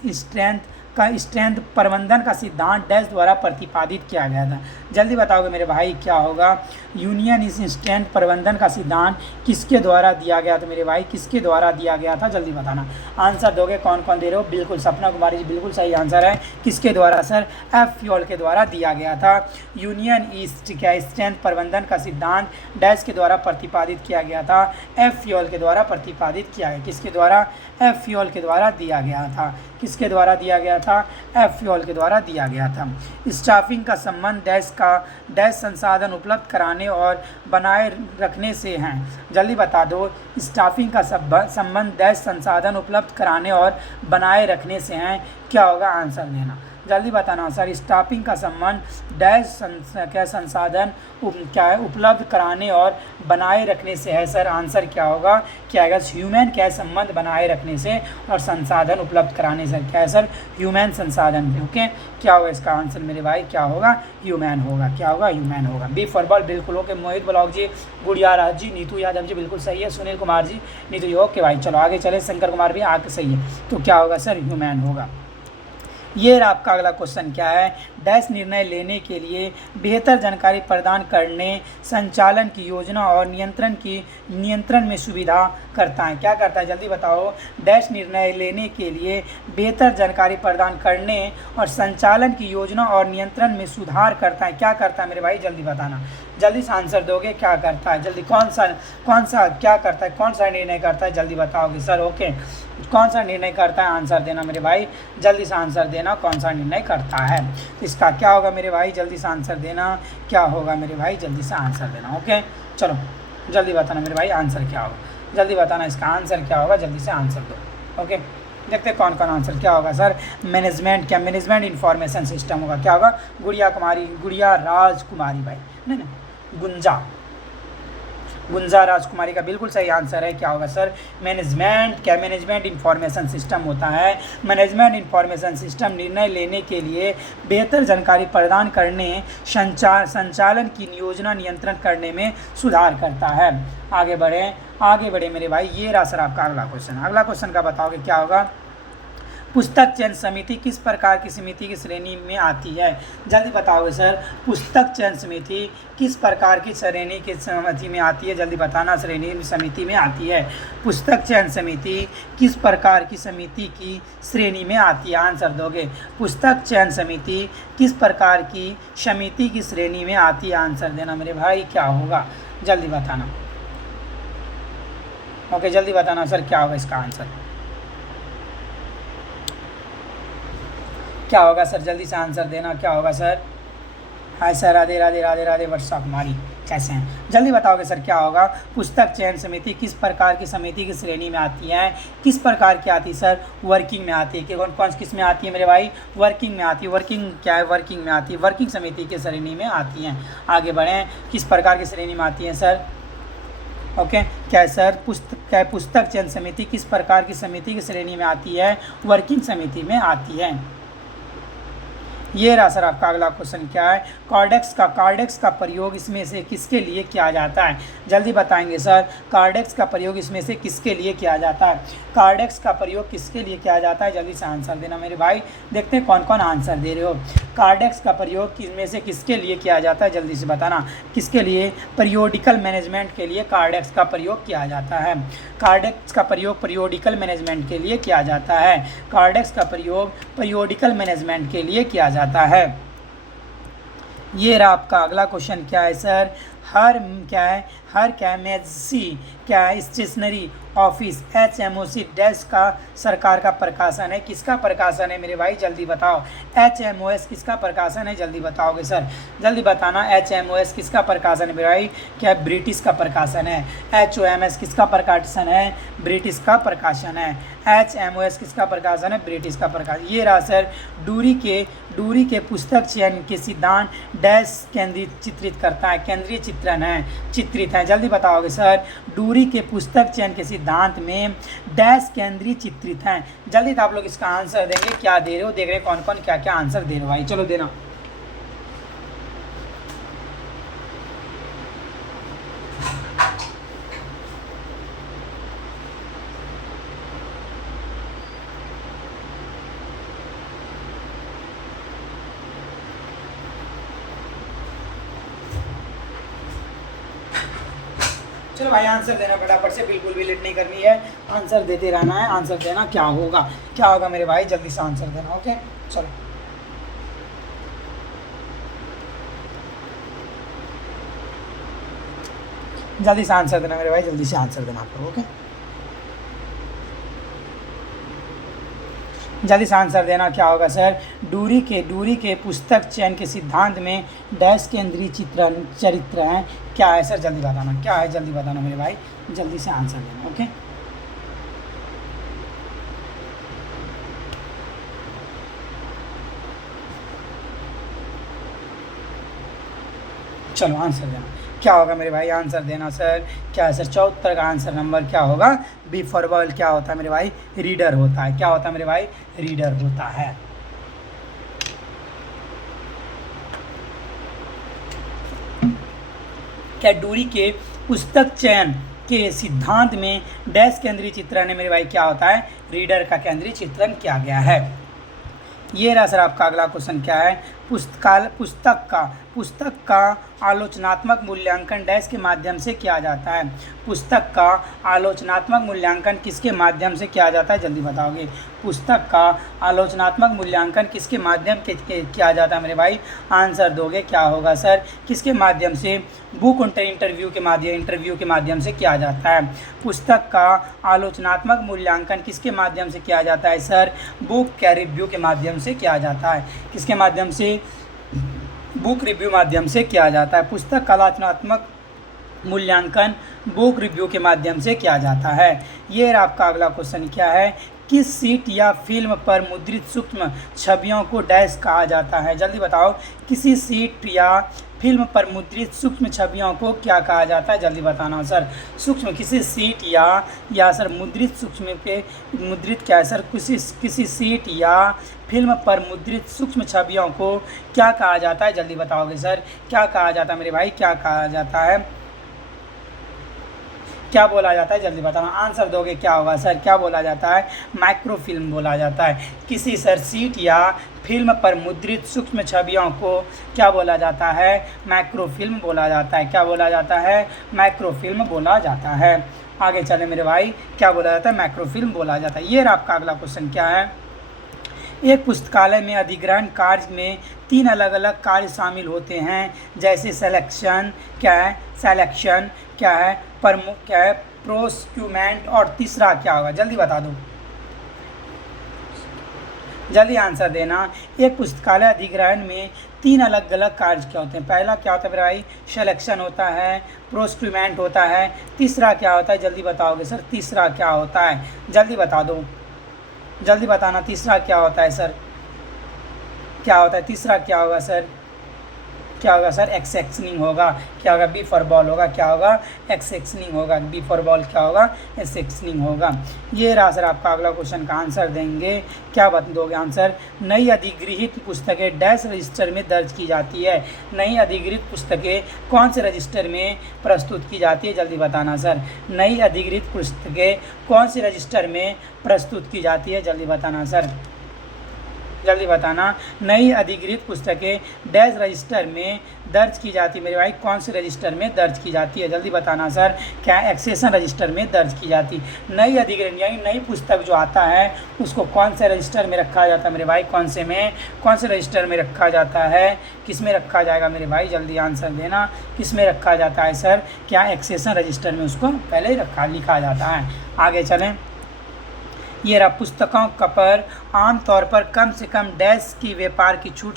स्ट्रेंथ प्रबंधन का सिद्धांत डैश द्वारा प्रतिपादित किया गया था, जल्दी बताओगे मेरे भाई, क्या होगा, यूनियन इस स्ट्रेंथ प्रबंधन का सिद्धांत किसके द्वारा दिया गया था मेरे भाई, किसके द्वारा दिया गया था, जल्दी बताना। आंसर दोगे, कौन कौन दे रहे हो, बिल्कुल सपना कुमारी जी बिल्कुल सही आंसर है। किसके द्वारा सर, एफ फ्यूल के द्वारा दिया गया था। यूनियन ईस्ट क्या स्ट्रेंथ प्रबंधन का सिद्धांत डैश के द्वारा प्रतिपादित किया गया था, एफ फ्यूल के द्वारा प्रतिपादित किया गया, किसके द्वारा, एफ फ्यूल के द्वारा दिया गया था, किसके द्वारा दिया गया था, एफ फ्यूल के द्वारा दिया गया था। स्टाफिंग का संबंध डैश संसाधन उपलब्ध कराने और बनाए रखने से हैं, जल्दी बता दो। स्टाफिंग का संबंध डैश संसाधन उपलब्ध कराने और बनाए रखने से हैं, क्या होगा, आंसर देना, जल्दी बताना सर। स्टाफिंग का संबंध डैश क्या संसाधन क्या है उपलब्ध कराने और बनाए रखने से है सर, आंसर क्या होगा, क्या है ह्यूमन क्या है संबंध बनाए रखने से और संसाधन उपलब्ध कराने से, क्या है सर, ह्यूमन संसाधन। ओके क्या होगा इसका आंसर मेरे भाई, क्या होगा, ह्यूमन होगा, क्या होगा, ह्यूमन होगा। बी फॉर बॉल बिल्कुल ओके। मोहित ब्लॉग जी, गुड़िया राज जी, नीतू यादव जी बिल्कुल सही है, सुनील कुमार जी, नीतू जी ओके भाई। चलो आगे चले, शंकर कुमार भी आगे सही है, तो क्या होगा सर, ह्यूमन होगा। ये आपका अगला क्वेश्चन क्या है, डैश निर्णय लेने के लिए बेहतर जानकारी प्रदान करने, संचालन की योजना और नियंत्रण में सुविधा करता है, क्या करता है, जल्दी बताओ। डैश निर्णय लेने के लिए बेहतर जानकारी प्रदान करने और संचालन की योजना और नियंत्रण में सुधार करता है, क्या करता है मेरे भाई, जल्दी बताना, जल्दी से आंसर दोगे, क्या करता है, जल्दी कौन सा क्या करता है, कौन सा निर्णय करता है, जल्दी बताओगे सर। ओके कौन सा निर्णय करता है, आंसर देना मेरे भाई, जल्दी से आंसर देना, कौन सा निर्णय करता है, इसका क्या होगा मेरे भाई, जल्दी से आंसर देना, क्या होगा मेरे भाई, जल्दी से आंसर देना। ओके चलो जल्दी बताना मेरे भाई, आंसर क्या होगा, जल्दी बताना, इसका आंसर क्या होगा, जल्दी से आंसर दो। ओके देखते हैं कौन कौन आंसर, क्या होगा सर, मैनेजमेंट इंफॉर्मेशन सिस्टम होगा, क्या होगा, गुड़िया राज कुमारी भाई, नहीं गुंजा, गुंजा राजकुमारी का बिल्कुल सही आंसर है। क्या होगा सर? मैनेजमेंट। क्या मैनेजमेंट इंफॉर्मेशन सिस्टम होता है? मैनेजमेंट इंफॉर्मेशन सिस्टम निर्णय लेने के लिए बेहतर जानकारी प्रदान करने, संचालन की योजना नियंत्रण करने में सुधार करता है। आगे बढ़े मेरे भाई। ये रहा सर आपका अगला क्वेश्चन। अगला क्वेश्चन का बताओगे क्या होगा? पुस्तक चयन समिति किस प्रकार की समिति की श्रेणी में आती है? जल्दी बताओगे सर। पुस्तक चयन समिति किस प्रकार की श्रेणी की समिति में आती है? जल्दी बताना। समिति में आती है। पुस्तक चयन समिति किस प्रकार की समिति की श्रेणी में आती है? आंसर दोगे। पुस्तक चयन समिति किस प्रकार की समिति की श्रेणी में आती है? आंसर देना मेरे भाई। क्या होगा? जल्दी बताना। ओके, जल्दी बताना सर क्या होगा इसका आंसर। क्या होगा सर? जल्दी से आंसर देना। क्या होगा sir? Hi sir, Radhe Radhe Radhe Radhe. Varsha Kumari कैसे हैं? जल्दी बताओगे सर क्या होगा? पुस्तक चयन समिति किस प्रकार की समिति की श्रेणी में आती है? किस प्रकार की आती है सर? वर्किंग में आती है। कि कौन किस में आती है मेरे भाई? वर्किंग में आती है। वर्किंग क्या है? वर्किंग में आती है। वर्किंग समिति की श्रेणी में आती हैं। आगे बढ़ें। किस प्रकार की श्रेणी में आती है सर? ओके, क्या है सर? पुस्तक चयन समिति किस प्रकार की समिति की श्रेणी में आती है? वर्किंग समिति में आती है। ये रहा सर आपका अगला क्वेश्चन। क्या है? कार्डेक्स का प्रयोग इसमें से किसके लिए किया जाता है? जल्दी बताएंगे सर। कार्डेक्स का प्रयोग इसमें से किसके लिए किया जाता है? कार्डेक्स का प्रयोग किसके लिए किया जाता है? जल्दी से आंसर देना मेरे भाई। देखते हैं कौन कौन आंसर दे रहे हो। कार्डेक्स का प्रयोग इसमें से किसके लिए किया जाता है? जल्दी से बताना। किसके लिए? पीरियोडिकल मैनेजमेंट के लिए कार्डेक्स का प्रयोग किया जाता है। कार्डेक्स का प्रयोग पीरियोडिकल मैनेजमेंट के लिए किया जाता है। कार्डेक्स का प्रयोग पीरियोडिकल मैनेजमेंट के लिए किया जाता है। ये रहा आपका अगला क्वेश्चन। क्या है सर? हर कैमेसी क्या है? स्टेशनरी ऑफिस HMOC डैश का सरकार का प्रकाशन है। किसका प्रकाशन है मेरे भाई? जल्दी बताओ। HMOS किसका प्रकाशन है? जल्दी बताओगे सर। जल्दी बताना। HMOS किसका प्रकाशन है मेरे भाई? क्या ब्रिटिश का प्रकाशन है। HOMS किसका प्रकाशन है? ब्रिटिश का प्रकाशन है। HMOS किसका प्रकाशन है? ब्रिटिश का प्रकाशन। ये रहा सर। डूरी के पुस्तक चयन के सिद्धांत डैश केंद्रित चित्रित करता है। केंद्रीय चित्रित है। जल्दी बताओगे सर। डूरी के पुस्तक चयन के सिद्धांत में डैश केंद्रीय चित्रित हैं। जल्दी तो आप लोग इसका आंसर देंगे। क्या दे रहे हो? देख रहे कौन कौन क्या क्या आंसर दे रहे हो भाई। चलो देना। चलो भाई आंसर देना फटाफट से, बिल्कुल भी लेट नहीं करनी है। आंसर देते रहना है। आंसर देना। क्या होगा मेरे भाई? जल्दी से आंसर देना। ओके चलो। जल्दी से आंसर देना मेरे भाई। जल्दी से आंसर देना आप लोग। ओके, जल्दी से आंसर देना। क्या होगा सर? डूरी के पुस्तक चयन के सिद्धांत में डैश केंद्रीय चरित्र हैं। क्या है सर? जल्दी बताना। क्या है? जल्दी बताना मेरे भाई। जल्दी से आंसर देना। ओके, चलो आंसर देना। क्या होगा मेरे भाई? आंसर देना सर। क्या है सर? 74 का आंसर नंबर क्या होगा? बी फॉर बॉल क्या होता है मेरे भाई? रीडर होता है। क्या होता है मेरे भाई? रीडर होता है। क्या डूरी के पुस्तक चयन के सिद्धांत में डैश केंद्रीय चित्रण है मेरे भाई? क्या होता है? रीडर का केंद्रीय चित्रण किया गया है। ये रहा सर आपका अगला क्वेश्चन। क्या है? पुस्तक का आलोचनात्मक मूल्यांकन डैश के माध्यम से किया जाता है। पुस्तक का आलोचनात्मक मूल्यांकन किसके माध्यम से किया जाता है? जल्दी बताओगे। पुस्तक का आलोचनात्मक मूल्यांकन किसके माध्यम से किया जाता है मेरे भाई? आंसर दोगे। क्या होगा सर? किसके माध्यम से? बुक इंटरव्यू के माध्यम से किया जाता है। पुस्तक का आलोचनात्मक मूल्यांकन किसके माध्यम से किया जाता है सर? बुक क्या रिव्यू के माध्यम से किया जाता है। किसके माध्यम से? बुक रिव्यू माध्यम से किया जाता है। पुस्तक का आलोचनात्मक मूल्यांकन बुक रिव्यू के माध्यम से किया जाता है। ये आपका अगला क्वेश्चन। क्या है? किस सीट या फिल्म पर मुद्रित सूक्ष्म छवियों को डैश कहा जाता है? जल्दी बताओ। किसी सीट या फिल्म पर मुद्रित सूक्ष्म छवियों को क्या कहा जाता है, जल्दी बताना सर। सूक्ष्म किसी सीट या सर मुद्रित सूक्ष्म पे मुद्रित क्या है सर, किसी सीट या फिल्म पर मुद्रित सूक्ष्म छवियों को क्या कहा जाता है, जल्दी बताओगे सर। क्या कहा जाता है मेरे भाई, क्या कहा जाता है, क्या बोला जाता है, जल्दी बताना। आंसर दोगे क्या होगा सर, क्या बोला जाता है, माइक्रोफिल्म बोला जाता है। किसी सर सीट या फिल्म पर मुद्रित सूक्ष्म छवियों को क्या बोला जाता है, माइक्रोफिल्म बोला जाता है। क्या बोला जाता है, माइक्रोफिल्म बोला जाता है। आगे चले मेरे भाई, क्या बोला जाता है, माइक्रोफिल्म बोला जाता है। ये आपका अगला क्वेश्चन क्या है। एक पुस्तकालय में अधिग्रहण कार्य में 3 अलग अलग कार्य शामिल होते हैं, जैसे सिलेक्शन क्या है, सिलेक्शन क्या है, क्या है, प्रोक्यूरमेंट, और तीसरा क्या होगा, जल्दी बता दो, जल्दी आंसर देना। एक पुस्तकालय अधिग्रहण में 3 अलग अलग कार्य क्या होते हैं। पहला क्या होता है मेरे भाई, सिलेक्शन होता है, प्रोक्यूरमेंट होता है, तीसरा क्या होता है, जल्दी बताओगे सर, तीसरा क्या होता है, जल्दी बता दो, जल्दी बताना, तीसरा क्या होता है सर, क्या होता है, तीसरा क्या होगा सर, क्या होगा सर, एक्सेक्शनिंग होगा। क्या होगा, बी फॉर बॉल होगा, क्या होगा, एक्सेक्शनिंग होगा, बी फॉर बॉल क्या होगा, एक्सेक्शनिंग होगा। ये रहा सर आपका अगला क्वेश्चन का आंसर देंगे, क्या बता दोगे आंसर। नई अधिगृहित पुस्तकें डैश रजिस्टर में दर्ज की जाती है। नई अधिगृहित पुस्तकें कौन से रजिस्टर में प्रस्तुत की जाती है, जल्दी बताना सर। नई अधिगृहित पुस्तकें कौन से रजिस्टर में प्रस्तुत की जाती है, जल्दी बताना सर, जल्दी बताना। नई अधिगृहित पुस्तकें डैश रजिस्टर में दर्ज की जाती है मेरे भाई, कौन से रजिस्टर में दर्ज की जाती है, जल्दी बताना सर। क्या, एक्सेशन रजिस्टर में दर्ज की जाती। नई अधिग्रहण यानी नई पुस्तक जो आता है उसको कौन से रजिस्टर में रखा जाता है मेरे भाई, कौन से रजिस्टर में रखा जाता है, किस में रखा जाएगा मेरे भाई, जल्दी आंसर देना, किस में रखा जाता है सर। क्या, एक्सेशन रजिस्टर में उसको पहले लिखा जाता है। आगे चलें, ये रहा पुस्तकों का पर आमतौर पर कम से कम डैश की व्यापार की छूट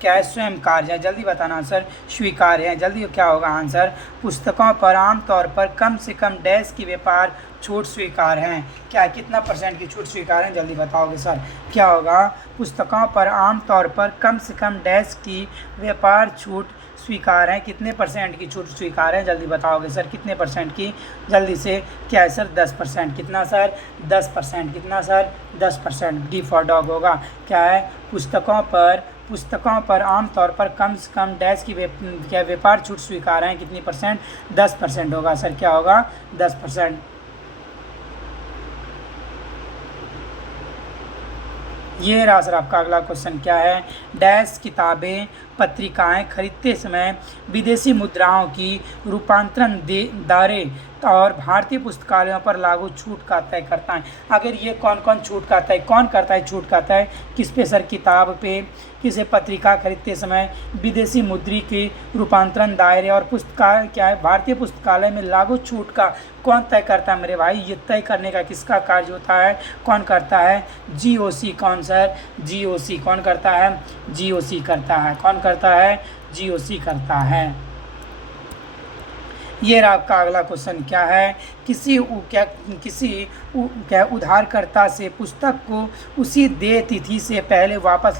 क्या है, स्वयं कार्य है, जल्दी बताना सर, स्वीकार्य है, जल्दी क्या होगा आंसर। पुस्तकों पर आमतौर पर कम से कम डैश की व्यापार छूट स्वीकार हैं, क्या कितना % की छूट स्वीकार है, जल्दी बताओगे सर, क्या होगा। पुस्तकों पर आमतौर पर कम से कम डैश की व्यापार छूट स्वीकार है, कितने % की छूट स्वीकार है, जल्दी बताओगे सर, कितने % की, जल्दी से, क्या है सर, 10%, कितना सर, 10%, कितना सर, 10%, डी फॉर डॉग होगा। क्या है, पुस्तकों पर आमतौर पर कम से कम डैश की क्या व्यापार छूट स्वीकार है, कितनी %, 10% होगा सर, क्या होगा, 10%। ये रहा सर आपका अगला क्वेश्चन, क्या है, डैश किताबें पत्रिकाएं खरीदते समय विदेशी मुद्राओं की रूपांतरण दरें और भारतीय पुस्तकालयों पर लागू छूट का तय करता है। अगर ये कौन छूट का तय कौन करता है, छूट का तय किस पे सर, किताब पे, किसे पत्रिका खरीदते समय विदेशी मुद्री की रूपांतरण दायरे और पुस्तकालय क्या है, भारतीय पुस्तकालय में लागू छूट का कौन तय करता है मेरे भाई। ये तय करने का किसका कार्य होता है, कौन करता है, जीओसी, कौन सर, जीओसी, कौन करता है, जीओसी करता है, कौन करता है, जीओसी करता है। ये रहा आपका अगला क्वेश्चन, क्या है, किसी उधारकर्ता से पुस्तक को उसी देय तिथि से पहले वापस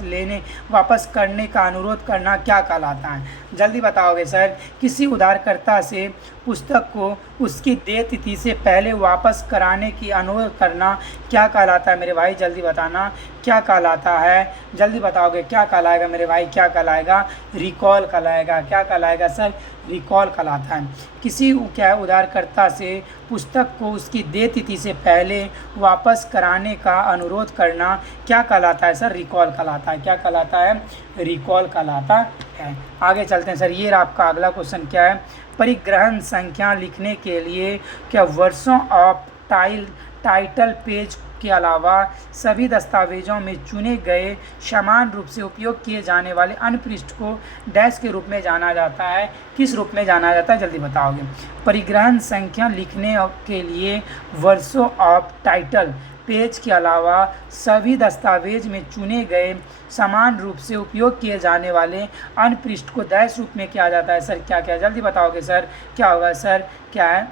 करने का अनुरोध करना क्या कहलाता है, जल्दी बताओगे सर। किसी उधारकर्ता से पुस्तक को उसकी देय तिथि से पहले वापस कराने की अनुरोध करना क्या कहलाता है मेरे भाई, जल्दी बताना, क्या कहलाता है, जल्दी बताओगे, क्या कहलाएगा मेरे भाई, क्या कहलाएगा, रिकॉल कहलाएगा। क्या कहलाएगा सर, रिकॉल कहलाता है। किसी क्या उधारकर्ता से पुस्तक को उसकी देय तिथि से पहले वापस कराने का अनुरोध करना क्या कहलाता है सर, रिकॉल कहलाता है। क्या कहलाता है, रिकॉल कहलाता है। आगे चलते हैं सर, ये आपका अगला क्वेश्चन, क्या है, परिग्रहण संख्या लिखने के लिए क्या वर्षों ऑफ टाइटल पेज के अलावा सभी दस्तावेजों में चुने गए समान रूप से उपयोग किए जाने वाले अन्य पृष्ठ को डैश के रूप में जाना जाता है, किस रूप में जाना जाता है, जल्दी बताओगे। परिग्रहण संख्या लिखने के लिए वर्षों ऑफ टाइटल पेज के अलावा सभी दस्तावेज में चुने गए समान रूप से उपयोग किए जाने वाले अन्य पृष्ठ को डैश रूप में किया जाता है सर, क्या क्या, जल्दी बताओगे सर, क्या होगा सर, क्या है,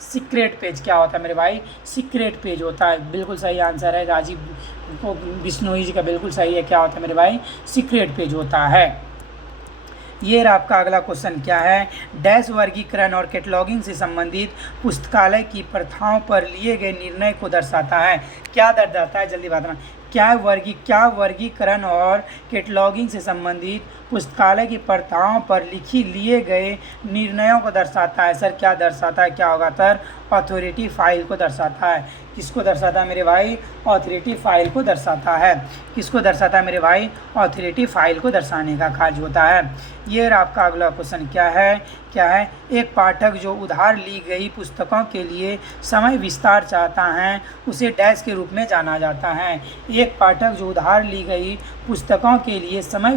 सीक्रेट पेज। क्या होता है मेरे भाई, सीक्रेट पेज होता है, बिल्कुल सही आंसर है, राजीव बिश्नोई जी का बिल्कुल सही है। क्या होता है मेरे भाई, सीक्रेट पेज होता है। ये रहा आपका अगला क्वेश्चन क्या है, डैश वर्गीकरण और कैटलॉगिंग से संबंधित पुस्तकालय की प्रथाओं पर लिए गए निर्णय को दर्शाता है। क्या दर्शाता है, जल्दी बताना। क्या वर्गीकरण और कैटलॉगिंग से संबंधित पुस्तकालय की प्रथाओं पर लिए गए निर्णयों को दर्शाता है। सर क्या दर्शाता है, क्या होगा सर, अथॉरिटी फाइल को दर्शाता है। किसको दर्शाता है मेरे भाई, अथॉरिटी फाइल को दर्शाता है। किसको दर्शाता है मेरे भाई, अथॉरिटी फाइल को दर्शाने का कार्य होता है। ये आपका अगला क्वेश्चन क्या है, एक पाठक जो उधार ली गई पुस्तकों के लिए समय विस्तार चाहता है उसे डैश के रूप में जाना जाता है। एक पाठक जो उधार ली गई पुस्तकों के लिए समय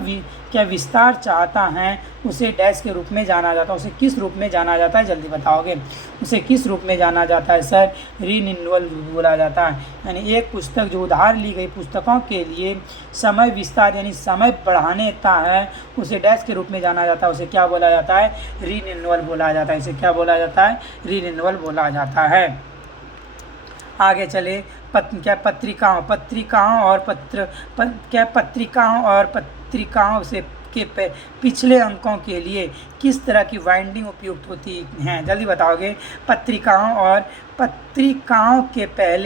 विस्तार चाहता है उसे डैश के रूप में जाना जाता है। उसे किस रूप में जाना जाता है, जल्दी बताओगे। उसे किस रूप में जाना जाता है सर, रीनिन्युअल बोला जाता है। यानी एक पुस्तक जो उधार ली गई पुस्तकों के लिए समय विस्तार यानी समय बढ़ाता है उसे डैश के रूप में जाना जाता है। उसे क्या बोला जाता है, रीनिन्युअल बोला जाता है। इसे क्या बोला जाता है, रीनिन्युअल बोला जाता है। आगे चले, पत्रिकाओं से के पिछले अंकों के लिए किस तरह की वाइंडिंग उपयुक्त होती हैं, जल्दी बताओगे। पत्रिकाओं के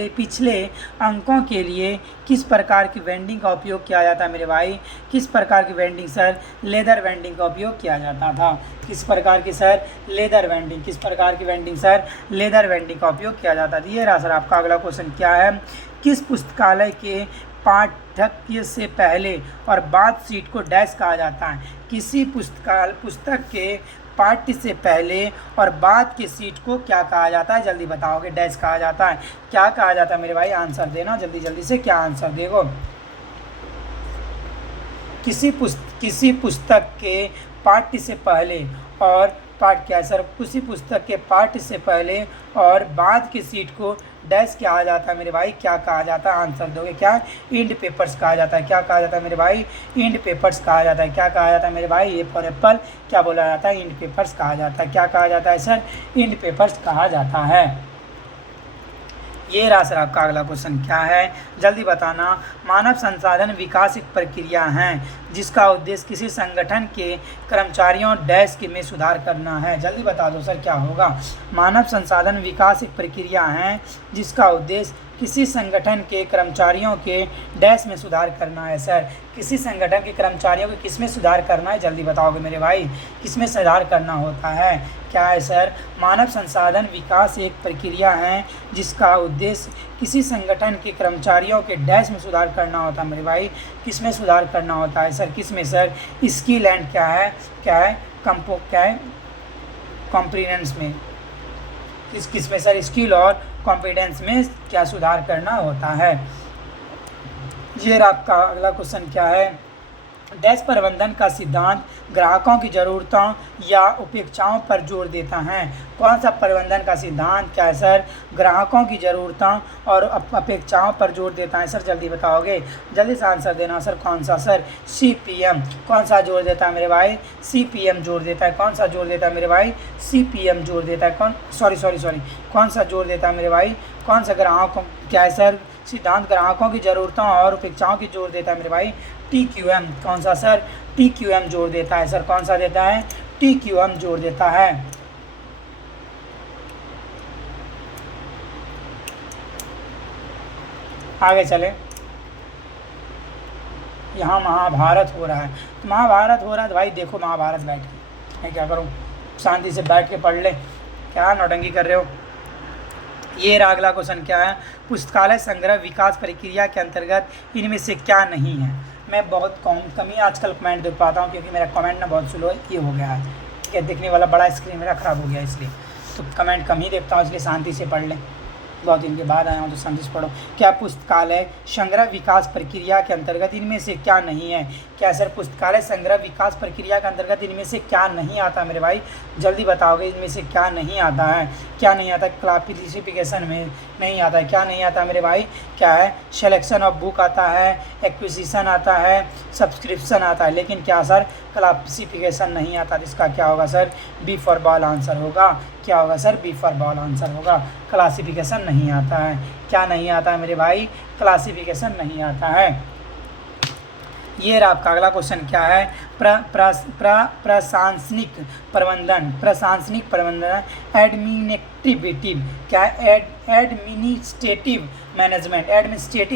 पिछले अंकों के लिए किस प्रकार की वेंडिंग का उपयोग किया जाता है मेरे भाई। किस प्रकार की वेंडिंग सर, लेदर वेंडिंग का उपयोग किया जाता था। किस प्रकार की सर, लेदर वेंडिंग। किस प्रकार की वेंडिंग सर, लेदर वेंडिंग का उपयोग किया जाता था। ये रहा सर आपका अगला क्वेश्चन क्या है, किस पुस्तकालय के पाठक से पहले और बाद सीट को डैश कहा जाता है। किसी पुस्तक के पाठ्य से पहले और बाद के सीट को क्या कहा जाता है, जल्दी बताओगे। डैश कहा जाता है। क्या कहा जाता है मेरे भाई, आंसर देना जल्दी जल्दी से, क्या आंसर देगो। किसी पुस्तक के पाठ्य से पहले और पाठ क्या है सर, किसी पुस्तक के पाठ्य से पहले और बाद के सीट को डैश कहा जाता है मेरे भाई। क्या कहा जाता है, आंसर दोगे। क्या, इंड पेपर्स कहा जाता है। क्या कहा जाता है मेरे भाई, इंड पेपर्स कहा जाता है। क्या कहा जाता है मेरे भाई, ए फॉर एप्पल क्या बोला जाता है, इंड पेपर्स कहा जाता है। क्या कहा जाता है सर, इंड पेपर्स कहा जाता है। ये रहा सर आपका अगला क्वेश्चन क्या है, जल्दी बताना। मानव संसाधन विकास एक प्रक्रिया है जिसका उद्देश्य किसी संगठन के कर्मचारियों डैश के में सुधार करना है। जल्दी बता दो सर क्या होगा। मानव संसाधन विकास एक प्रक्रिया है जिसका उद्देश्य किसी संगठन के कर्मचारियों के डैश में सुधार करना है। सर किसी संगठन के कर्मचारियों को किस में सुधार करना है, जल्दी बताओगे मेरे भाई। किस में सुधार करना होता है, क्या है सर, मानव संसाधन विकास एक प्रक्रिया है जिसका उद्देश्य किसी संगठन के कर्मचारियों के डैश में सुधार करना होता है मेरे भाई। किस में सुधार करना होता है सर, किस में सर, स्किल एंड क्या है कॉम्प्रिहेंस में। किस में सर, स्किल और कॉम्पिटेंस में क्या सुधार करना होता है। ये आपका अगला क्वेश्चन क्या है, डैश प्रबंधन का सिद्धांत ग्राहकों की ज़रूरतों या अपेक्षाओं पर जोर देता है। कौन सा प्रबंधन का सिद्धांत क्या है सर, ग्राहकों की ज़रूरतों और अपेक्षाओं पर जोर देता है। सर जल्दी बताओगे, जल्दी से आंसर देना सर। कौन सा सर, CPM। कौन सा जोर देता है मेरे भाई, CPM जोर देता है। कौन सा जोर देता है मेरे भाई, CPM जोर देता है। कौन सा जोर देता है मेरे भाई, कौन सा ग्राहकों क्या है सर, सिद्धांत ग्राहकों की ज़रूरतों और अपेक्षाओं की जोर देता है मेरे भाई, TQM। कौन सा सर, TQM जोर देता है। सर कौन सा देता है, TQM जोर देता है। आगे चले, यहाँ महाभारत हो रहा है। तो महाभारत हो रहा है तो भाई देखो महाभारत बैठ के, मैं क्या करूँ, शांति से बैठ के पढ़ ले, क्या नौटंकी कर रहे हो। ये अगला क्वेश्चन क्या है, पुस्तकालय संग्रह विकास प्रक्रिया के अंतर्गत इनमें से क्या नहीं है। मैं बहुत कम ही आजकल कमेंट देख पाता हूँ क्योंकि मेरा कमेंट ना बहुत स्लो ये हो गया है, ठीक है, देखने वाला बड़ा स्क्रीन मेरा ख़राब हो गया इसलिए तो कमेंट कम ही देखता हूँ, इसलिए शांति से पढ़ लें। बहुत दिन के बाद आया हूँ तो शांति से पढ़ो। क्या पुस्तकालय संग्रह विकास प्रक्रिया के अंतर्गत इनमें से क्या नहीं है। क्या सर, पुस्तकालय संग्रह विकास प्रक्रिया के अंतर्गत इनमें से क्या नहीं आता मेरे भाई, जल्दी बताओगे इनमें से क्या नहीं आता है। क्या नहीं आता, क्लासिफिकेशन में नहीं आता है। क्या नहीं आता मेरे भाई, क्या है, सिलेक्शन ऑफ बुक आता है, एक्विजिशन आता है, सब्सक्रिप्शन आता है, लेकिन क्या सर, क्लासिफिकेशन नहीं आता। इसका क्या होगा सर, बी फॉर बॉल आंसर होगा। क्या होगा सर, बी फॉर बॉल आंसर होगा। क्लासिफिकेशन नहीं आता है। क्या नहीं आता है मेरे भाई, क्लासिफिकेशन नहीं आता है। ये आपका अगला क्वेश्चन क्या है, प्रशासनिक प्रबंधन एडमिनिस्ट्रेटिव क्या है? एडमिनिस्ट्रेटिव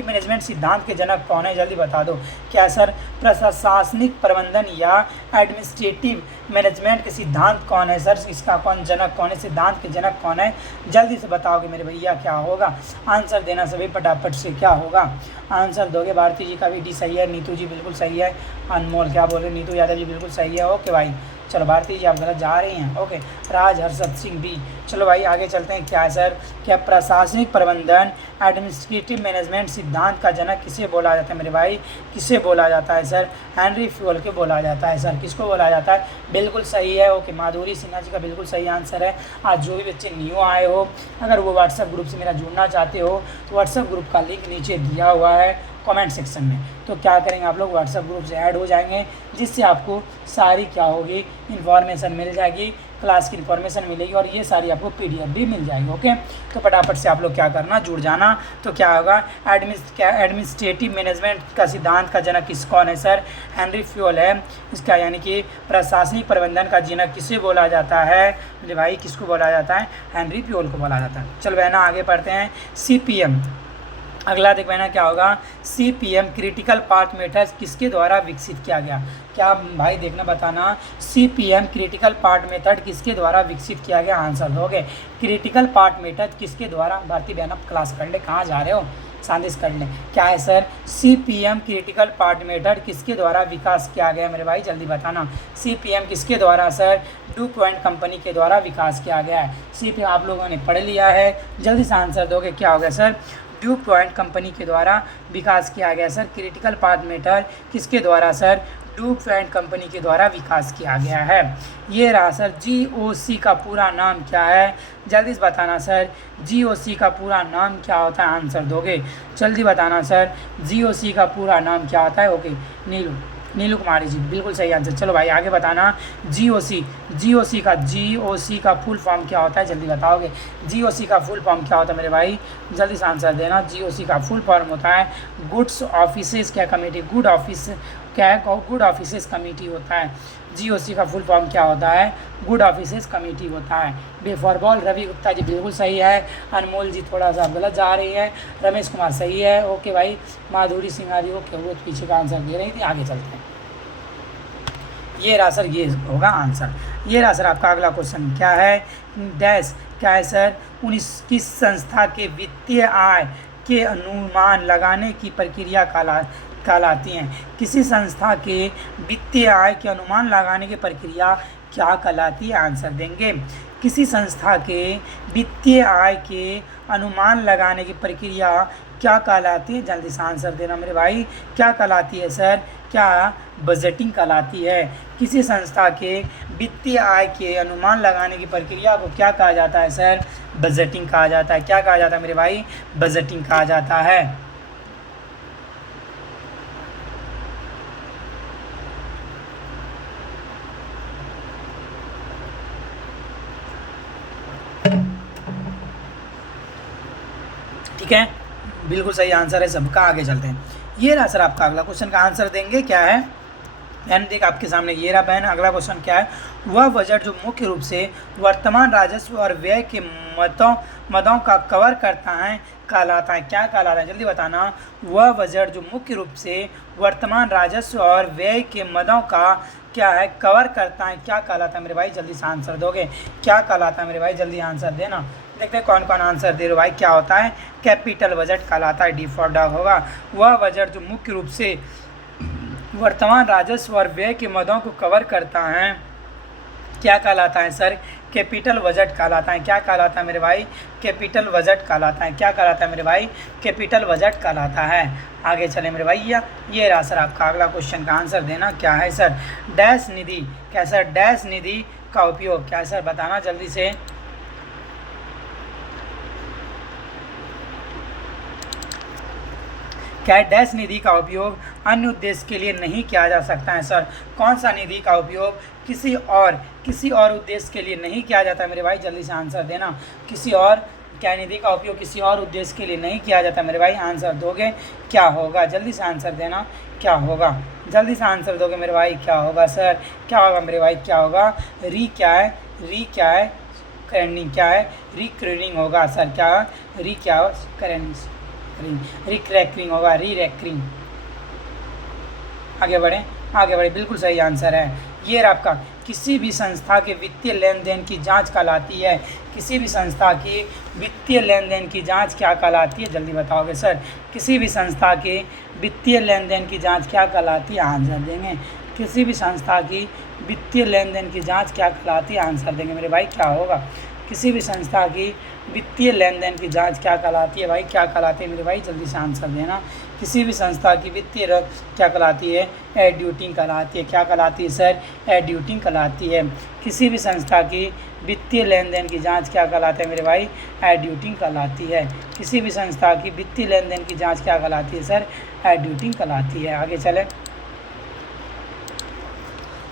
मैनेजमेंट सिद्धांत के जनक कौन है? जल्दी बता दो। क्या सर? प्रशासनिक प्रबंधन या एडमिनिस्ट्रेटिव मैनेजमेंट के सिद्धांत कौन है सर? इसका कौन जनक कौन है? सिद्धांत के जनक कौन है? जल्दी से बताओगे मेरे भैया, क्या होगा आंसर देना सभी फटाफट से। क्या होगा आंसर दोगे? भारती जी का भी डी सही है, नीतू जी बिल्कुल सही है, अनमोल क्या बोल रहे? नीतू यादव जी बिल्कुल सही है। ओके भाई, चलो भारती जी आप गलत जा रही हैं। ओके, राज हर्षद सिंह भी। चलो भाई आगे चलते हैं। क्या है सर? क्या प्रशासनिक प्रबंधन एडमिनिस्ट्रेटिव मैनेजमेंट सिद्धांत का जनक किसे बोला जाता है मेरे भाई? किसे बोला जाता है सर? हेनरी फ्यूल के बोला जाता है सर। किसको बोला जाता है? बिल्कुल सही है। ओके, माधुरी सिन्हा जी का बिल्कुल सही आंसर है। आज जो भी बच्चे न्यू आए हो, अगर वो व्हाट्सएप ग्रुप से मेरा जुड़ना चाहते हो तो व्हाट्सएप ग्रुप का लिंक नीचे दिया हुआ है कमेंट सेक्शन में। तो क्या करेंगे आप लोग? व्हाट्सएप ग्रुप से ऐड हो जाएंगे, जिससे आपको सारी क्या होगी इन्फॉर्मेशन मिल जाएगी, क्लास की इन्फॉर्मेशन मिलेगी और ये सारी आपको पीडीएफ भी मिल जाएगी। ओके, तो फटाफट से आप लोग क्या करना, जुड़ जाना। तो क्या होगा? एडमिनिस्ट्रेटिव मैनेजमेंट का सिद्धांत का जनक कौन है सर? हेनरी फ्यूल है इसका, यानी कि प्रशासनिक प्रबंधन का जनक किसे बोला जाता है मेरे भाई? किसको बोला जाता है? हेनरी फ्यूल को बोला जाता है। चलो बहना आगे पढ़ते हैं। सीपीएम, अगला देख बहना क्या होगा? सीपीएम क्रिटिकल पाथ मेथड किसके द्वारा विकसित किया गया? क्या भाई देखना बताना, सीपीएम क्रिटिकल पाथ मेथड किसके द्वारा विकसित किया गया? आंसर दोगे। क्रिटिकल पाथ मेथड किसके द्वारा? भारती बहन आप क्लास कर ले, कहाँ जा रहे हो? शांतिश कर ले। क्या है sir? CPM critical path method किसके द्वारा विकास किया गया मेरे भाई? जल्दी बताना। सीपीएम किसके द्वारा सर? डू पॉइंट कंपनी के द्वारा विकास किया गया है। सीपीएम आप लोगों ने पढ़ लिया है, जल्दी से आंसर दोगे। क्या होगा सर? ड्यू पॉइंट कंपनी के द्वारा विकास किया गया सर। क्रिटिकल पाथ मेथड किसके द्वारा सर? ड्यू पॉइंट कंपनी के द्वारा विकास किया गया है। ये रहा सर। जीओसी का पूरा नाम क्या है? जल्दी से बताना सर, जीओसी का पूरा नाम क्या होता है? आंसर दोगे, जल्दी बताना सर, जीओसी का पूरा नाम क्या होता है? ओके, नीलू कुमारी जी बिल्कुल सही आंसर। चलो भाई आगे बताना। जीओसी का फुल फॉर्म क्या होता है? जल्दी बताओगे। जीओसी का फुल फॉर्म क्या होता है मेरे भाई? जल्दी से आंसर देना। जीओसी का फुल फॉर्म होता है गुड्स ऑफिसेज क्या कमेटी? गुड ऑफिस क्या है? गुड ऑफिसेज कमेटी होता है। जीओसी का फुल फॉर्म क्या होता है? गुड ऑफिसेज कमेटी होता है। बेफॉरबॉल रवि गुप्ता जी बिल्कुल सही है। अनमोल जी थोड़ा सा गलत जा रही है। रमेश कुमार सही है। ओके भाई, माधुरी सिन्हा जी ओके, वो पीछे का आंसर दे रही थी। आगे चलते हैं। ये रहा सर, ये होगा आंसर। ये रहा सर आपका अगला क्वेश्चन। क्या है? डैश क्या है सर? किस संस्था के वित्तीय आय के अनुमान लगाने की प्रक्रिया कहलाती हैं? किसी संस्था के वित्तीय आय के अनुमान लगाने की प्रक्रिया क्या कहलाती है? आंसर देंगे। किसी संस्था के वित्तीय आय के अनुमान लगाने की प्रक्रिया क्या कहलाती है? जल्दी से आंसर देना मेरे भाई। क्या कहलाती है सर? क्या बजटिंग कहलाती है? किसी संस्था के वित्तीय आय के अनुमान लगाने की प्रक्रिया को क्या कहा जाता है सर? बजटिंग कहा जाता है। क्या कहा जाता है मेरे भाई? बजटिंग कहा जाता है। ठीक है, बिल्कुल सही आंसर है सबका। आगे चलते हैं। ये रहा सर आपका अगला क्वेश्चन का आंसर देंगे। क्या है बहन? देख आपके सामने ये रहा बहन। अगला क्वेश्चन क्या है? वह बजट जो मुख्य रूप से वर्तमान राजस्व और व्यय के मदों का कवर करता है कहलाता है? क्या कहलाता है? जल्दी बताना। वह बजट जो मुख्य रूप से वर्तमान राजस्व और व्यय के मदों का क्या है? कवर करता है, क्या कहलाता है मेरे भाई? जल्दी से आंसर दोगे। क्या कहलाता है मेरे भाई? जल्दी आंसर देना। देखते हैं कौन कौन आंसर दे रहे भाई। क्या होता है? कैपिटल बजट कहलाता है। डी फॉर डॉग होगा। वह बजट जो मुख्य रूप से वर्तमान राजस्व और व्यय के मदों को कवर करता है क्या कहलाता है सर? कैपिटल बजट कहलाता है। क्या कहलाता है मेरे भाई? कैपिटल बजट कहलाता है। क्या कहलाता है मेरे भाई? कैपिटल बजट कहलाता है। आगे चले मेरे भैया। ये रहा सर आपका अगला क्वेश्चन का आंसर देना। क्या है सर? डैश निधि। क्या सर? डैश निधि का उपयोग क्या है सर? बताना जल्दी से। क्या डैश निधि का उपयोग अन्य उद्देश्य के लिए नहीं किया जा सकता है सर? कौन सा निधि का उपयोग किसी और उद्देश्य के लिए नहीं किया जाता मेरे भाई? जल्दी से आंसर देना। किसी और क्या निधि का उपयोग किसी और उद्देश्य के लिए नहीं किया जाता मेरे भाई? आंसर दोगे। क्या होगा? जल्दी से आंसर देना। क्या होगा? जल्दी से आंसर दोगे मेरे भाई क्या होगा सर, क्या होगा मेरे भाई, क्या होगा, री क्या है, री क्या है, करनिंग क्या है, रिकरिंग होगा सर, क्या री क्या हो, करनिंग, रिक्रैकिंग होगा, री रैकरिंग। आगे बढ़ें, आगे बढ़े, बिल्कुल सही आंसर है। ये रहा आपका, किसी भी संस्था के वित्तीय लेन देन की जांच कहलाती है, किसी भी संस्था की वित्तीय लेन देन की जांच क्या कहलाती है, जल्दी बताओगे सर, किसी भी संस्था के वित्तीय लेन देन की जांच क्या कहलाती है, आंसर देंगे, किसी भी संस्था की वित्तीय लेन देन की जांच क्या कहलाती है, आंसर देंगे मेरे भाई, क्या होगा, किसी भी संस्था की वित्तीय लेन देन की जांच क्या कहलाती है भाई, क्या कहलाती है मेरे भाई, जल्दी से आंसर देना, किसी भी संस्था की वित्तीय क्या कहलाती है, ऑडिटिंग कहलाती है, क्या कहलाती है सर, ऑडिटिंग कहलाती है, किसी भी संस्था की वित्तीय लेन देन की जांच क्या कहलाती है मेरे भाई, ऑडिटिंग कहलाती है, किसी भी संस्था की वित्तीय लेन देन की जांच क्या कहलाती है सर, ऑडिटिंग कहलाती है। आगे चले,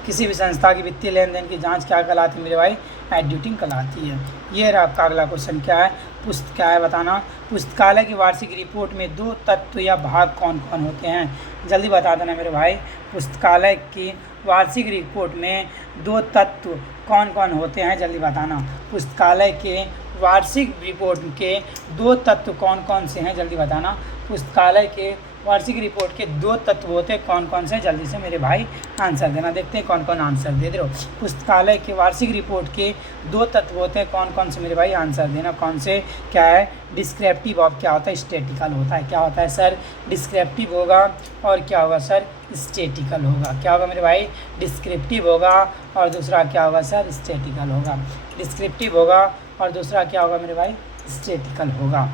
किसी भी संस्था की वित्तीय लेन देन की जांच क्या कहलाती है मेरे भाई, ऑडिटिंग कहलाती है। ये रहा आपका अगला क्वेश्चन, क्या है, क्या है बताना, पुस्तकालय की वार्षिक रिपोर्ट में 2 तत्व या भाग कौन कौन होते हैं, जल्दी बता देना मेरे भाई, पुस्तकालय की वार्षिक रिपोर्ट में 2 तत्व कौन कौन होते हैं, जल्दी बताना, पुस्तकालय के वार्षिक रिपोर्ट के 2 तत्व कौन कौन से हैं, जल्दी बताना, पुस्तकालय के वार्षिक रिपोर्ट के 2 तत्व होते हैं कौन कौन से, जल्दी से मेरे भाई आंसर देना, देखते हैं कौन कौन आंसर दे रहे हो। पुस्तकालय के वार्षिक रिपोर्ट के 2 तत्व होते हैं कौन कौन से मेरे भाई, आंसर देना, कौन से, क्या है, डिस्क्रिप्टिव और क्या होता है, स्टैटिकल होता है, क्या होता है सर, डिस्क्रिप्टिव होगा और क्या होगा सर, स्टैटिकल होगा, क्या होगा मेरे भाई, डिस्क्रिप्टिव होगा और दूसरा क्या होगा सर, स्टैटिकल होगा, डिस्क्रिप्टिव होगा और दूसरा क्या होगा मेरे भाई, स्टैटिकल होगा।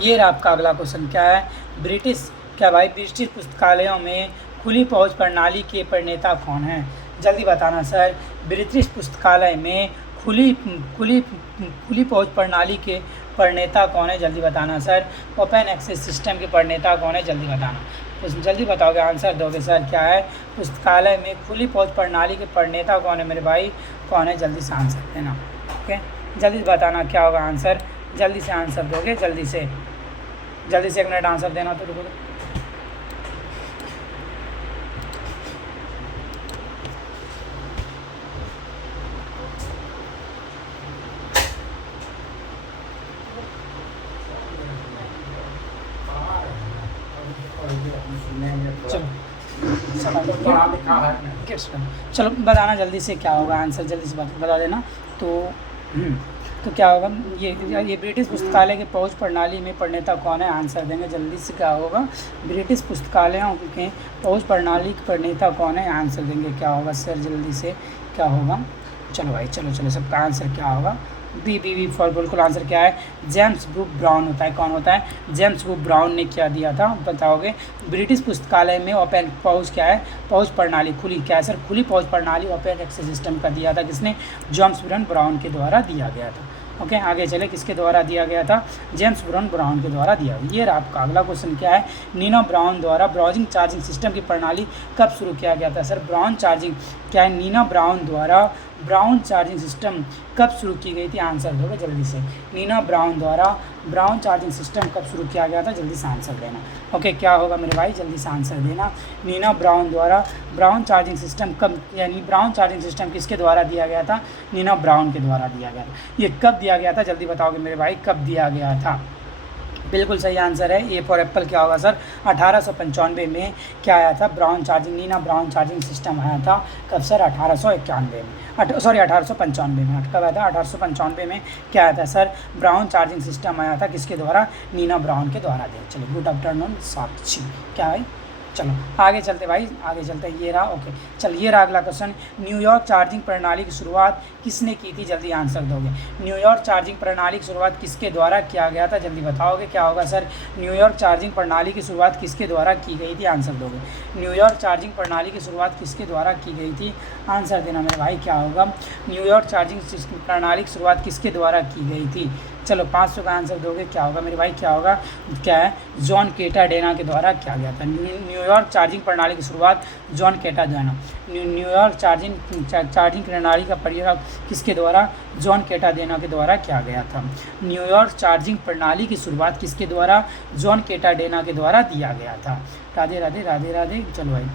ये रहा आपका अगला क्वेश्चन, क्या है, ब्रिटिश, क्या भाई, ब्रिटिश पुस्तकालयों में खुली पहुंच प्रणाली के प्रणेता कौन है, जल्दी बताना सर, ब्रिटिश पुस्तकालय में खुली पहुंच प्रणाली के प्रणेता कौन है, जल्दी बताना सर, ओपन एक्सेस सिस्टम के प्रणेता कौन है, जल्दी बताना, जल्दी बताओगे, आंसर दोगे सर, क्या है, पुस्तकालय में खुली पहुंच प्रणाली के प्रणेता कौन है मेरे भाई, कौन है, जल्दी से आंसर देना, ओके, जल्दी बताना क्या होगा आंसर, जल्दी से आंसर दोगे, जल्दी से 1 मिनट आंसर देना, तो रुको, चलो बताना जल्दी से क्या होगा आंसर, जल्दी से बता देना। तो क्या होगा, ये ब्रिटिश पुस्तकालय के पहुंच प्रणाली में प्रणेता कौन है, आंसर देंगे, जल्दी से क्या होगा, ब्रिटिश पुस्तकालयों के पहुंच प्रणाली के प्रणेता कौन है, आंसर देंगे, क्या होगा सर, जल्दी से क्या होगा, चलो भाई, चलो सबका आंसर क्या होगा, बी फॉर बिल्कुल आंसर क्या है, जेम्स ब्रूक ब्राउन होता है, कौन होता है, जेम्स ब्रूक ब्राउन ने क्या दिया था, बताओगे, ब्रिटिश पुस्तकालय में ओपन पहुंच क्या है, पहुंच प्रणाली खुली, क्या है सर, खुली पहुंच प्रणाली ओपन एक्सेस सिस्टम का दिया था, किसने, जेम्स ब्राउन के द्वारा दिया गया था। ओके, आगे चले, किसके द्वारा दिया गया था, जेम्स ब्राउन के द्वारा दिया। ये रहा आपका अगला क्वेश्चन, क्या है, नीना ब्राउन द्वारा ब्राउजिंग चार्जिंग सिस्टम की प्रणाली कब शुरू किया गया था, सर, ब्राउन चार्जिंग, क्या है, नीना ब्राउन द्वारा ब्राउन चार्जिंग सिस्टम कब शुरू की गई थी, आंसर दोगे जल्दी से, नीना ब्राउन द्वारा ब्राउन चार्जिंग सिस्टम कब शुरू किया गया था, जल्दी से आंसर देना, ओके, क्या होगा मेरे भाई, जल्दी से आंसर देना, नीना ब्राउन द्वारा ब्राउन चार्जिंग सिस्टम कब, यानी ब्राउन चार्जिंग सिस्टम किसके द्वारा दिया गया था, नीना ब्राउन के द्वारा दिया गया था। ये कब दिया गया था, जल्दी बताओगे मेरे भाई, कब दिया गया था, बिल्कुल सही आंसर है, ए फॉर एप्पल क्या होगा सर, 1895 में क्या आया था, Browne charging, Nina Browne charging system आया था, कब सर, 1895 में, 1895 में, कब आया था, 1895 में क्या आया था सर, ब्राउन चार्जिंग सिस्टम आया था, किसके द्वारा, नीना ब्राउन के द्वारा दिया। चलिए, गुड आफ्टरनून साक्षी, क्या भाई, चलो आगे चलते भाई, आगे चलते, ये रहा, ओके, चल, ये रहा अगला क्वेश्चन, न्यूयॉर्क चार्जिंग प्रणाली की शुरुआत किसने की थी, जल्दी आंसर दोगे, न्यूयॉर्क चार्जिंग प्रणाली की शुरुआत किसके द्वारा किया गया था, जल्दी बताओगे, क्या होगा सर, न्यूयॉर्क चार्जिंग प्रणाली की शुरुआत किसके द्वारा की गई थी, आंसर दोगे, न्यूयॉर्क चार्जिंग प्रणाली की शुरुआत किसके द्वारा की गई थी, आंसर देना मेरे भाई, क्या होगा, न्यूयॉर्क चार्जिंग प्रणाली की शुरुआत किसके द्वारा की गई थी, चलो 500 का आंसर दोगे, क्या होगा मेरे भाई, क्या होगा, क्या है, जॉन कैटाडेना के द्वारा किया गया था। न्यूयॉर्क चार्जिंग प्रणाली की शुरुआत जॉन कैटाडेना, न्यूयॉर्क चार्जिंग प्रणाली का प्रयोग किसके द्वारा, जॉन कैटाडेना के द्वारा किया गया था। न्यूयॉर्क चार्जिंग प्रणाली की शुरुआत किसके द्वारा, जॉन कैटाडेना के द्वारा दिया गया था। राधे राधे राधे राधे। चलो भाई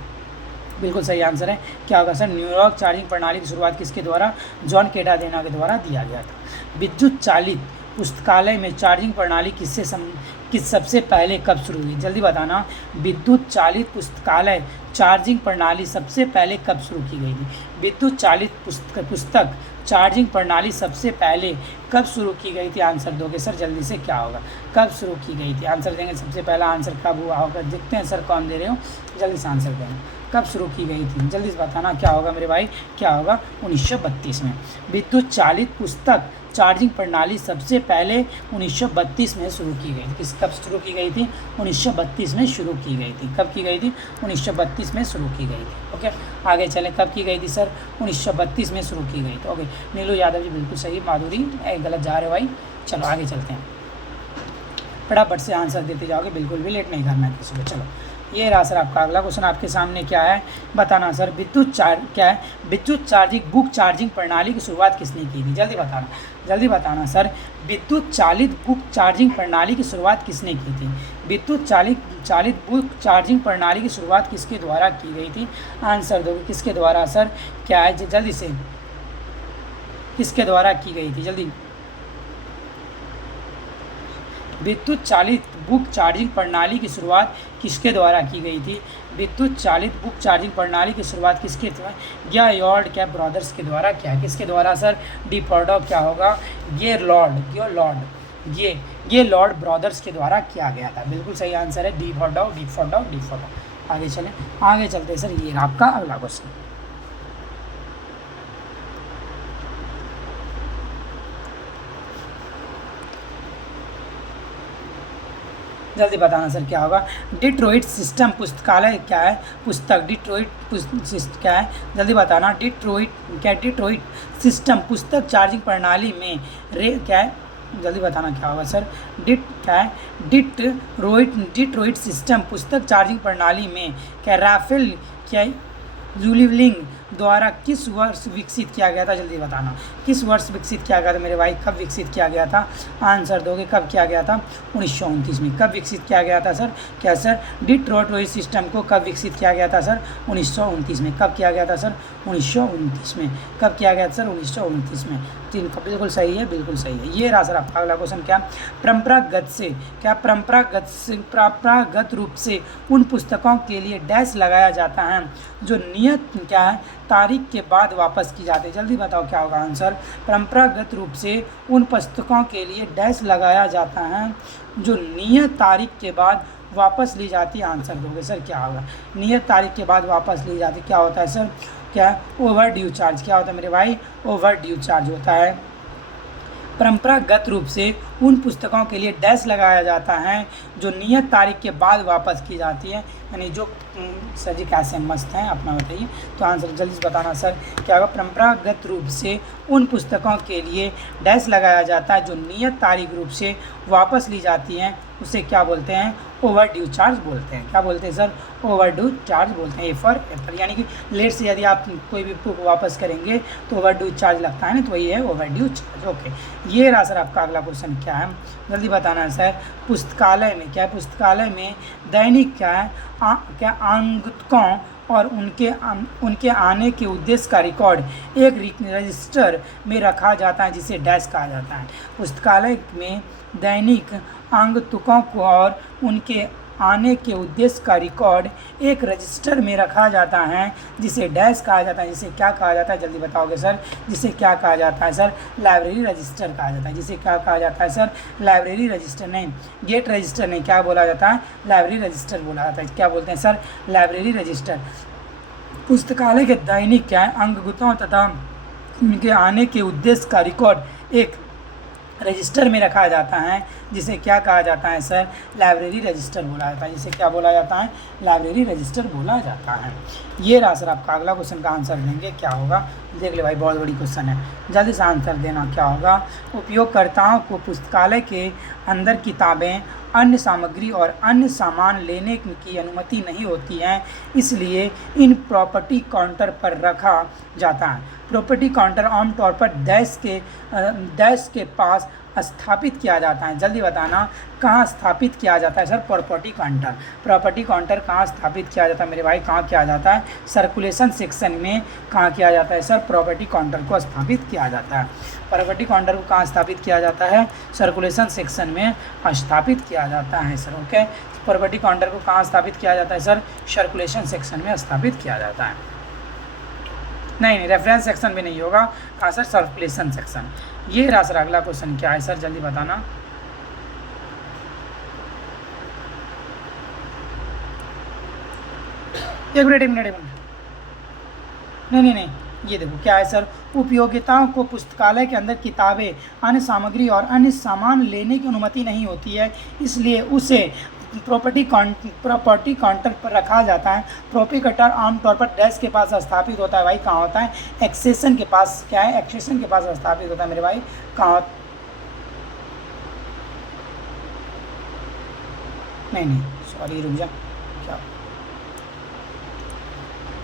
बिल्कुल सही आंसर है, क्या होगा सर, न्यूयॉर्क चार्जिंग प्रणाली की शुरुआत किसके द्वारा, जॉन कैटाडेना के द्वारा दिया गया था। विद्युत चालित पुस्तकालय में चार्जिंग प्रणाली किस सबसे पहले कब शुरू हुई, जल्दी बताना। विद्युत चालित पुस्तकालय चार्जिंग प्रणाली सबसे पहले कब शुरू की गई थी। विद्युत चालित पुस्तक चार्जिंग प्रणाली सबसे पहले कब शुरू की गई थी, आंसर दोगे सर जल्दी से, क्या होगा, कब शुरू की गई थी, आंसर देंगे। सबसे पहला आंसर कब हुआ होगा, देखते हैं सर कौन दे रहे हो, जल्दी से आंसर देंगे, कब शुरू की गई थी, जल्दी से बताना, क्या होगा मेरे भाई, क्या होगा, 1932 में। विद्युत चालित पुस्तक चार्जिंग प्रणाली सबसे पहले 1932 में शुरू की गई थी। किस कब शुरू की गई थी, 1932 में शुरू की गई थी। कब की गई थी, 1932 में शुरू की गई थी। ओके आगे चलें, कब की गई थी सर, 1932 में शुरू की गई थी। ओके नीलू यादव जी बिल्कुल सही, माधुरी गलत जा रहे हो भाई। चलो आगे चलते हैं, फटाफट से आंसर देते जाओगे, बिल्कुल भी लेट नहीं करना है किसी को। चलो ये रहा सर आपका अगला क्वेश्चन, आपके सामने क्या है बताना सर। क्या है, विद्युत चार्जिंग बुक चार्जिंग प्रणाली की शुरुआत किसने की थी, जल्दी बताना, जल्दी बताना सर। विद्युत चालित बुक चार्जिंग प्रणाली की शुरुआत किसने की थी। विद्युत चालित बुक चार्जिंग प्रणाली की शुरुआत किसके द्वारा की गई थी, आंसर दोगे, किसके द्वारा सर, क्या है, जल्दी से, किसके द्वारा की गई थी, जल्दी। विद्युत चालित बुक चार्जिंग प्रणाली की शुरुआत किसके द्वारा की गई थी। विद्युत चालित बुक चार्जिंग प्रणाली की शुरुआत किसके द्वारा, गेयर्ड क्या ब्रदर्स के द्वारा, क्या किसके द्वारा सर, डी फॉर्डो, क्या होगा, ये लॉर्ड ब्रदर्स के द्वारा किया गया था। बिल्कुल सही आंसर है, डी फॉर्डो। आगे चलें, आगे चलते सर, ये आपका अगला क्वेश्चन। जल्दी बताना सर क्या होगा। डिट्रॉइट सिस्टम पुस्तकालय क्या है, पुस्तक डिट्रॉइट क्या है, जल्दी बताना। डिट्रॉइट सिस्टम पुस्तक चार्जिंग प्रणाली में क्या है, जल्दी बताना क्या होगा सर। क्या है, डिट्रॉइट सिस्टम पुस्तक चार्जिंग प्रणाली में क्या राफेल क्या जूलिवलिंग द्वारा किस वर्ष विकसित किया गया था, जल्दी बताना, किस वर्ष विकसित किया गया था मेरे भाई, कब विकसित किया गया था, आंसर दोगे, कब किया गया था, 1929 में। कब विकसित किया गया था सर, क्या सर, डिट्रॉइट सिस्टम को कब विकसित किया गया था सर, 1929 में। कब किया गया था सर, 1929 में। कब किया गया था सर, 1929 में। तीन का बिल्कुल सही है, बिल्कुल सही है। ये रहा सर आपका अगला क्वेश्चन, क्या परंपरागत रूप से उन पुस्तकों के लिए डैश लगाया जाता है जो नियत क्या है तारीख के बाद वापस की जाती है, जल्दी बताओ क्या होगा आंसर। परंपरागत रूप से उन पुस्तकों के लिए डैश लगाया जाता है जो नियत तारीख के बाद वापस ली जाती है, आंसर दोगे सर क्या होगा। नियत तारीख के बाद वापस ली जाती क्या होता है सर, क्या ओवर ड्यू चार्ज, क्या होता है मेरे भाई, ओवर ड्यू चार्ज होता है। परंपरागत रूप से उन पुस्तकों के लिए डैश लगाया जाता है जो नियत तारीख के बाद वापस की जाती है, यानी जो सर जी कैसे मस्त हैं अपना बताइए, तो आंसर जल्दी से बताना सर क्या होगा। परंपरागत रूप से उन पुस्तकों के लिए डैश लगाया जाता है जो नियत तारीख रूप से वापस ली जाती हैं, उसे क्या बोलते हैं, ओवर ड्यू चार्ज बोलते हैं। क्या बोलते हैं सर, ओवर ड्यू चार्ज बोलते हैं। ए फॉर एप्पल, यानी कि लेट से यदि आप कोई भी बुक वापस करेंगे तो ओवर ड्यू चार्ज लगता है ना, तो वही है ओवर ड्यू चार्ज। ओके ये रहा सर आपका अगला क्वेश्चन, क्या है जल्दी बताना है सर। पुस्तकालय में क्या है, पुस्तकालय में दैनिक क्या है, क्या आगंतुकों और उनके आने के उद्देश्य का रिकॉर्ड एक रजिस्टर में रखा जाता है जिसे डैश कहा जाता है। पुस्तकालय में दैनिक आगंतुकों को और उनके आने के उद्देश्य का रिकॉर्ड एक रजिस्टर में रखा जाता है जिसे डैश कहा जाता है, जिसे क्या कहा जाता है, जल्दी बताओगे सर, जिसे क्या कहा जाता है सर, लाइब्रेरी रजिस्टर कहा जाता है। जिसे क्या कहा जाता है सर, लाइब्रेरी रजिस्टर नहीं, गेट रजिस्टर नहीं, क्या बोला जाता है, लाइब्रेरी रजिस्टर बोला जाता है। क्या बोलते हैं सर, लाइब्रेरी रजिस्टर। पुस्तकालय के दैनिक क्या है, अंगतुकों तथा उनके आने के उद्देश्य का रिकॉर्ड एक रजिस्टर में रखा जाता है, जिसे क्या कहा जाता है सर, लाइब्रेरी रजिस्टर बोला जाता है। जिसे क्या बोला जाता है, लाइब्रेरी रजिस्टर बोला जाता है। ये रहा सर आपका अगला क्वेश्चन का आंसर देंगे क्या होगा, देख ले भाई बहुत बड़ी क्वेश्चन है, जल्दी से आंसर देना क्या होगा। उपयोगकर्ताओं को पुस्तकालय के अंदर किताबें, अन्य सामग्री और अन्य सामान लेने की अनुमति नहीं होती है, इसलिए इन प्रॉपर्टी काउंटर पर रखा जाता है। प्रॉपर्टी काउंटर आमतौर पर डैश के पास स्थापित किया जाता है। जल्दी बताना कहाँ स्थापित किया जाता है sir, property counter. Property counter कहाँ स्थापित किया जाता है मेरे भाई, कहाँ किया जाता है, सर्कुलेशन सेक्शन में कहाँ किया जाता है सर, प्रॉपर्टी काउंटर को स्थापित किया जाता है। प्रॉपर्टी काउंटर को कहाँ स्थापित किया जाता है, सर्कुलेशन सेक्शन में स्थापित किया जाता है सर। ओके, प्रॉपर्टी काउंटर को कहाँ स्थापित किया जाता है सर, सर्कुलेशन सेक्शन में स्थापित किया जाता है। नहीं, रेफरेंस सेक्शन भी नहीं होगा, कहाँ सर, सर्कुलेशन सेक्शन। ये रहा सर अगला क्वेश्चन क्या है सर, जल्दी बताना। एक मिनट नहीं, ये देखो क्या है सर, उपयोगिताओं को पुस्तकालय के अंदर किताबें, अन्य सामग्री और अन्य सामान लेने की अनुमति नहीं होती है, इसलिए उसे प्रॉपर्टी काउंटर पर रखा जाता है। प्रॉपर्टी काउंटर आमतौर पर डेस्क के पास स्थापित होता है भाई, कहाँ होता है, एक्सेशन के पास, क्या है, एक्सेशन के पास स्थापित होता है मेरे भाई, कहाँ, नहीं सॉरी रुक जा, क्या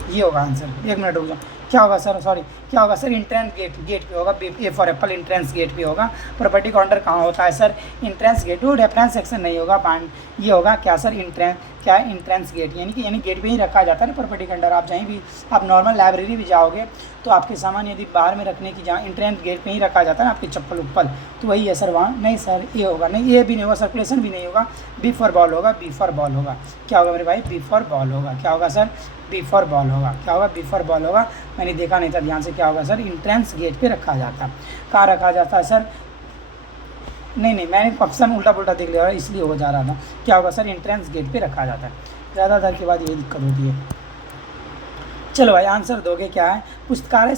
ये होगा आंसर, एक मिनट रुक जा, क्या होगा सर, सॉरी क्या होगा सर, इंट्रेंस गेट पे होगा, A for apple entrance gate पे होगा। प्रॉपर्टी काउंटर कहाँ होता है सर, इंट्रेंस गेट, वो रेफरेंस सेक्शन नहीं होगा, ये होगा क्या सर, इंट्रेंस गेट, यानी गेट पे ही रखा जाता है ना प्रॉपर्टी काउंटर। आप जहीं भी, आप नॉर्मल लाइब्रेरी भी जाओगे तो आपके सामान यदि बाहर में रखने की, जहाँ इंट्रेंस गेट पे ही रखा जाता है ना आपकी चप्पल उप्पल, तो वही है सर वहाँ। नहीं सर ये होगा, नहीं ये भी नहीं होगा, सर्कुलेशन भी नहीं होगा, बी फॉर बॉल होगा, बी फॉर बॉल होगा, क्या होगा मेरे भाई, बी फॉर बॉल होगा, क्या होगा सर, बी फॉर बॉल होगा, क्या होगा, बी फॉर बॉल होगा। मैंने देखा नहीं था ध्यान से, क्या होगा सर, इंट्रेंस गेट पे रखा जाता है। कहाँ रखा जाता है सर, नहीं मैंने ऑप्शन उल्टा पुल्टा देख लिया इसलिए हो जा रहा था। क्या होगा सर, इंट्रेंस गेट पे रखा जाता है। ज़्यादातर के बाद ये दिक्कत होती है। चलो भाई आंसर दोगे क्या है, पुस्तकालय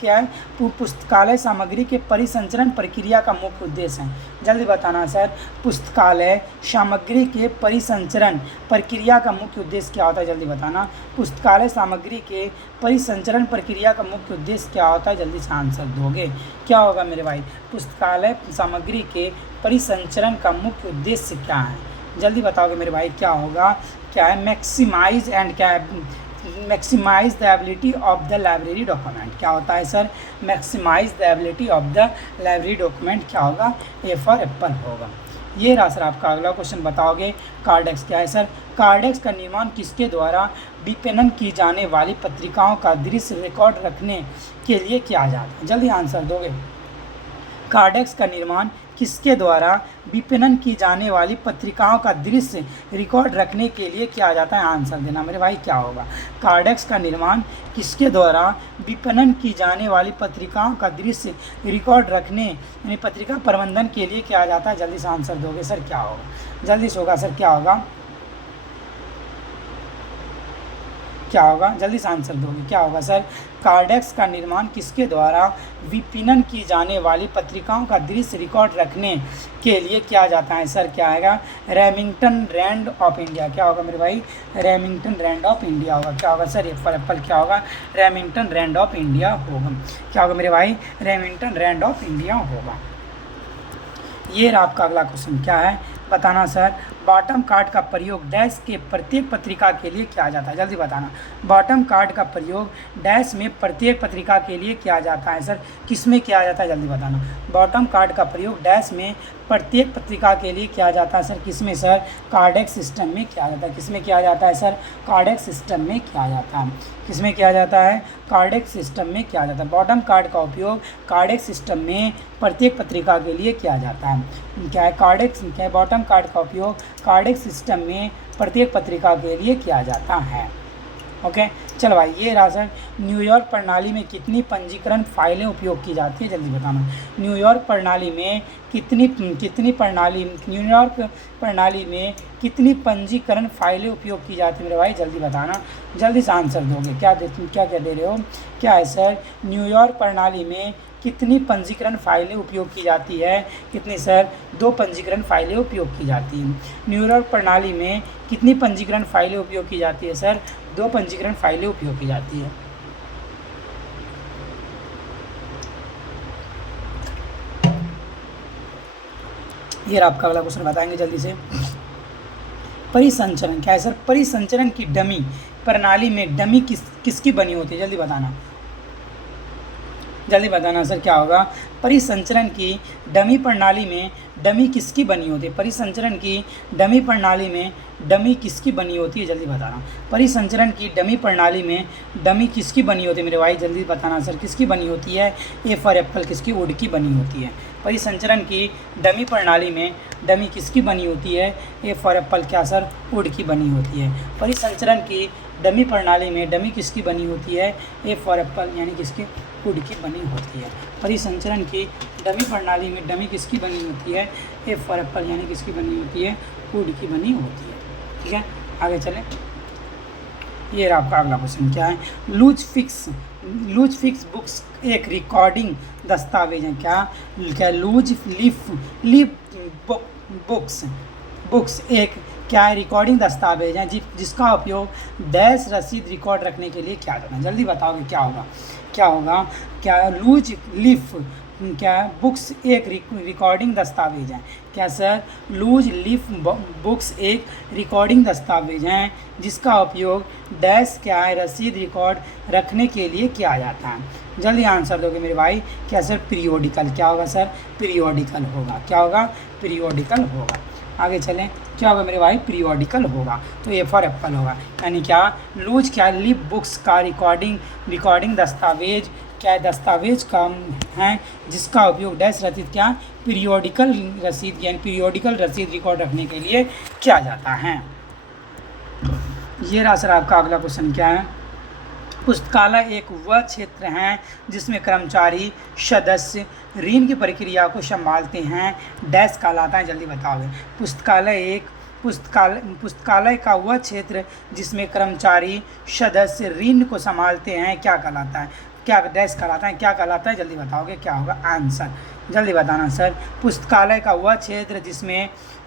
क्या है, पुस्तकालय सामग्री के परिसंचरण प्रक्रिया का मुख्य उद्देश्य है। जल्दी बताना सर, पुस्तकालय सामग्री के परिसंचरण प्रक्रिया का मुख्य उद्देश्य क्या होता है, जल्दी बताना। पुस्तकालय सामग्री के परिसंचरण प्रक्रिया का मुख्य उद्देश्य क्या होता है, जल्दी से आंसर दोगे क्या होगा मेरे भाई, पुस्तकालय सामग्री के परिसंचरण का मुख्य उद्देश्य क्या है, जल्दी बताओगे मेरे भाई क्या होगा, क्या है, maximise the ability of the library document, क्या होता है सर, maximise the ability of the library document, क्या होगा, ए फॉर एप्पल होगा। ये रहा सर आपका अगला क्वेश्चन, बताओगे कार्डेक्स क्या है सर, कार्डेक्स का निर्माण किसके द्वारा विपणन की जाने वाली पत्रिकाओं का दृश्य रिकॉर्ड रखने के लिए किया जाता है, जल्दी आंसर दोगे। कार्डेक्स का निर्माण किसके द्वारा विपणन की जाने वाली पत्रिकाओं का दृश्य रिकॉर्ड रखने के लिए किया जाता है, आंसर देना मेरे भाई क्या होगा। कार्डेक्स का निर्माण किसके द्वारा विपणन की जाने वाली पत्रिकाओं का दृश्य रिकॉर्ड रखने, यानी पत्रिका प्रबंधन के लिए किया जाता है, जल्दी से आंसर दोगे सर क्या होगा, जल्दी से होगा सर क्या होगा, क्या होगा, जल्दी से आंसर दोगे क्या होगा सर। कार्डेक्स का निर्माण किसके द्वारा विपणन की जाने वाली पत्रिकाओं का दृश्य रिकॉर्ड रखने के लिए किया जाता है सर, क्या आएगा, रेमिंगटन रैंड ऑफ इंडिया, क्या होगा मेरे भाई, रेमिंगटन रैंड ऑफ इंडिया होगा, क्या होगा सर, ए फॉर एप्पल क्या होगा, रेमिंगटन रैंड ऑफ इंडिया होगा, क्या होगा मेरे भाई, रेमिंगटन रैंड ऑफ इंडिया होगा। ये रहा आपका अगला क्वेश्चन, क्या है बताना सर, बॉटम कार्ड का प्रयोग डैश के प्रत्येक पत्रिका के लिए किया जाता है, जल्दी बताना। बॉटम कार्ड का प्रयोग डैश में प्रत्येक पत्रिका के लिए किया जाता है सर, किस में किया जाता है, जल्दी बताना। बॉटम कार्ड का प्रयोग डैश में प्रत्येक पत्रिका के लिए किया जाता है सर, किस में सर, कार्डेक्स सिस्टम में किया जाता है, किस में किया जाता है सर, कार्डेक्स सिस्टम में किया जाता है, किस में किया जाता है, कार्डेक्स सिस्टम में किया जाता है। बॉटम कार्ड का उपयोग कार्डेक्स सिस्टम में प्रत्येक पत्रिका के लिए किया जाता है, क्या है, कार्डेक्स, क्या है, बॉटम कार्ड का उपयोग कार्डेक्स सिस्टम में प्रत्येक पत्रिका के लिए किया जाता है। ओके चलो भाई, ये रहा सर, न्यूयॉर्क प्रणाली में कितनी पंजीकरण फाइलें उपयोग की जाती है, जल्दी बताना। न्यूयॉर्क प्रणाली में न्यूयॉर्क प्रणाली में कितनी पंजीकरण फाइलें उपयोग की जाती है मेरे भाई, जल्दी बताना, जल्दी से आंसर दोगे क्या दे रहे हो, क्या है सर, न्यूयॉर्क प्रणाली में कितनी पंजीकरण फाइलें उपयोग की जाती है? कितनी सर? 2 पंजीकरण फाइलें उपयोग की जाती हैं। न्यूरल प्रणाली में कितनी पंजीकरण फाइलें उपयोग की जाती है सर? 2 पंजीकरण फाइलें उपयोग की जाती है। ये आपका अगला क्वेश्चन बताएंगे जल्दी से। परिसंचरण क्या है सर? परिसंचरण की डमी प्रणाली में डमी किसकी बनी होती है? जल्दी बताना सर क्या होगा? परिसंचरण की डमी प्रणाली में डमी किसकी बनी होती है? परिसंचरण की डमी प्रणाली में डमी किसकी बनी होती है? जल्दी बताना। परिसंचरण की डमी प्रणाली में डमी किसकी बनी होती है मेरे भाई? जल्दी बताना सर किसकी बनी होती है? ए फॉर एप्पल किसकी? वुड की बनी होती है। परिसंचरण की डमी प्रणाली में डमी किसकी बनी होती है? ए फॉर एप्पल क्या सर? वुड की बनी होती है। परिसंचरण की डमी प्रणाली में डमी किसकी बनी होती है? ए फॉर एप्पल यानी किसकी? वुड की बनी होती है। परिसंचरण की डमी प्रणाली में डमी किसकी बनी होती है? ए फॉर एप्पल यानी किसकी बनी होती है? वुड की बनी होती है। ठीक है, आगे चलें। ये आपका अगला क्वेश्चन क्या है? लूज फिक्स बुक्स एक रिकॉर्डिंग दस्तावेज है। क्या लूज लीफ बुक्स एक क्या है? रिकॉर्डिंग दस्तावेज है जिसका उपयोग डैश रसीद रिकॉर्ड रखने के लिए किया जाता है। जल्दी बताओगे क्या होगा? क्या लूज लीफ क्या बुक्स एक रिकॉर्डिंग दस्तावेज है? क्या सर? लूज लीफ बुक्स एक रिकॉर्डिंग दस्तावेज हैं जिसका उपयोग डैश क्या है? रसीद रिकॉर्ड रखने के लिए किया जाता है। जल्दी आंसर दोगे मेरे भाई। क्या सर? पीरियोडिकल। क्या होगा सर? पीरियोडिकल होगा। क्या होगा? पीरियोडिकल होगा। आगे चलें। क्या होगा मेरे भाई? पीरियोडिकल होगा। तो ए फॉर एप्पल होगा। यानी क्या? लूज क्या लीफ बुक्स का रिकॉर्डिंग दस्तावेज क्या दस्तावेज का है जिसका उपयोग डैश रसीद क्या? पीरियोडिकल रसीद रिकॉर्ड रखने के लिए किया जाता है। ये रहा सर आपका अगला क्वेश्चन क्या है? पुस्तकालय एक वह क्षेत्र है जिसमें कर्मचारी सदस्य ऋण की प्रक्रिया को संभालते हैं। डैश कहलाता है? जल्दी बताओगे। पुस्तकालय का वह क्षेत्र जिसमें कर्मचारी सदस्य ऋण को संभालते हैं क्या कहलाता है? क्या डैश कहलाता है? क्या कहलाता है? जल्दी बताओगे क्या होगा आंसर? जल्दी बताना सर। पुस्तकालय का वह क्षेत्र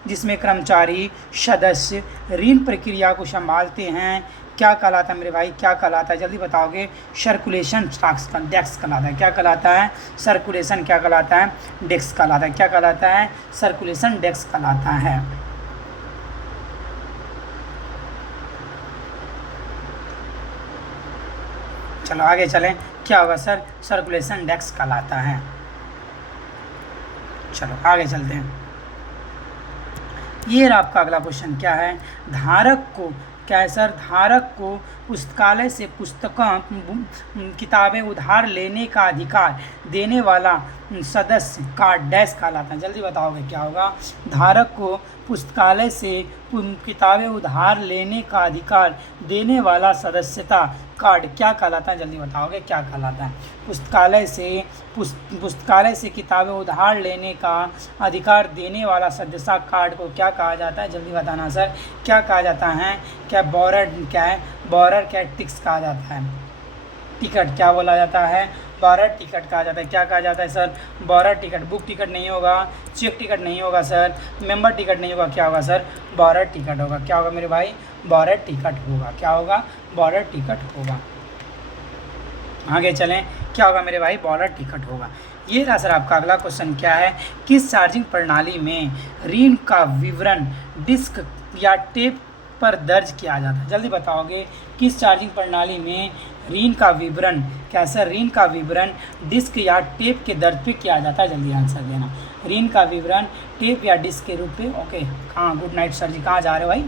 जिसमें कर्मचारी सदस्य ऋण प्रक्रिया को संभालते हैं क्या कहलाता है मेरे भाई? क्या कहलाता है? जल्दी बताओगे। सर्कुलेशन डेस्क कहलाता है। क्या कहलाता है? सर्कुलेशन क्या कहलाता है? डेस्क कहलाता है। क्या कहलाता है? सर्कुलेशन डेस्क कहलाता है। चलो आगे चलें। क्या होगा सर? सर्कुलेशन डेस्क कहलाता है। चलो आगे चलते हैं। ये आपका अगला क्वेश्चन क्या है? धारक को क्या है सर? धारक को पुस्तकालय से किताबें उधार लेने का अधिकार देने वाला सदस्य का डैश कहलाता है। जल्दी बताओगे क्या होगा? धारक को पुस्तकालय से किताबें उधार लेने का अधिकार देने वाला सदस्यता कार्ड क्या कहलाता है? जल्दी बताओगे क्या कहलाता है? पुस्तकालय से किताबें उधार लेने का अधिकार देने वाला सदस्यता कार्ड को क्या कहा जाता है? जल्दी बताना सर। क्या कहा जाता है? क्या बोरर क्या टिक्स कहा जाता है? टिकट क्या बोला जाता है? बोरर टिकट कहा जाता है। क्या कहा जाता है sir? Borer ticket. Book ticket नहीं होगा, चेक टिकट नहीं होगा सर, मेंबर टिकट नहीं होगा। क्या होगा सर? बोरर टिकट होगा। क्या होगा मेरे भाई? बोरर टिकट होगा। क्या होगा? बोरर टिकट होगा। आगे चलें। क्या होगा मेरे भाई? बोरर टिकट होगा। ये रहा सर आपका अगला क्वेश्चन क्या है? किस चार्जिंग प्रणाली में ऋण का विवरण डिस्क या टेप पर दर्ज किया जाता है? जल्दी बताओगे। किस चार्जिंग प्रणाली में ऋण का विवरण क्या सर? ऋण का विवरण डिस्क या टेप के दर्ज पे किया जाता है? जल्दी आंसर देना। ऋण का विवरण टेप या डिस्क के रूप में। ओके, कहाँ? गुड नाइट सर जी, कहाँ जा रहे हो भाई?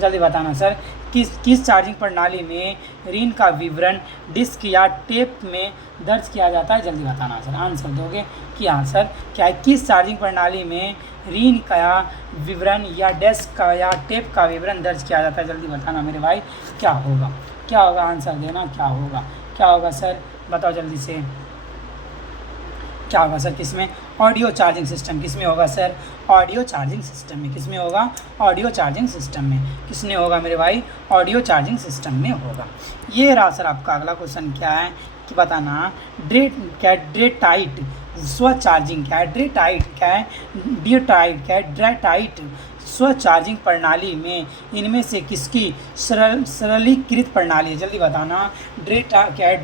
जल्दी बताना सर। किस चार्जिंग प्रणाली में ऋण का विवरण डिस्क या टेप में दर्ज किया जाता है? जल्दी बताना सर। आंसर दोगे कि आंसर क्या है? किस चार्जिंग प्रणाली में ऋण का विवरण या डेस्क का या टेप का विवरण दर्ज किया जाता है? जल्दी बताना मेरे भाई। क्या होगा? क्या होगा? आंसर देना। क्या होगा? क्या होगा सर? बताओ जल्दी से। क्या होगा सर? किसमें? Audio charging system. किसमें होगा सर? ऑडियो चार्जिंग सिस्टम में। किसमें होगा? ऑडियो चार्जिंग सिस्टम में। किसमें होगा मेरे भाई? ऑडियो चार्जिंग सिस्टम में होगा। ये रहा सर आपका अगला क्वेश्चन क्या है? कि बताना डेटाइट स्व चार्जिंग क्या है, डेटाइट क्या है, डेटाइट क्या है, डेटाइट स्व चार्जिंग प्रणाली में इनमें से किसकी सरलीकृत प्रणाली है, जल्दी बताना। डेटा क्या है,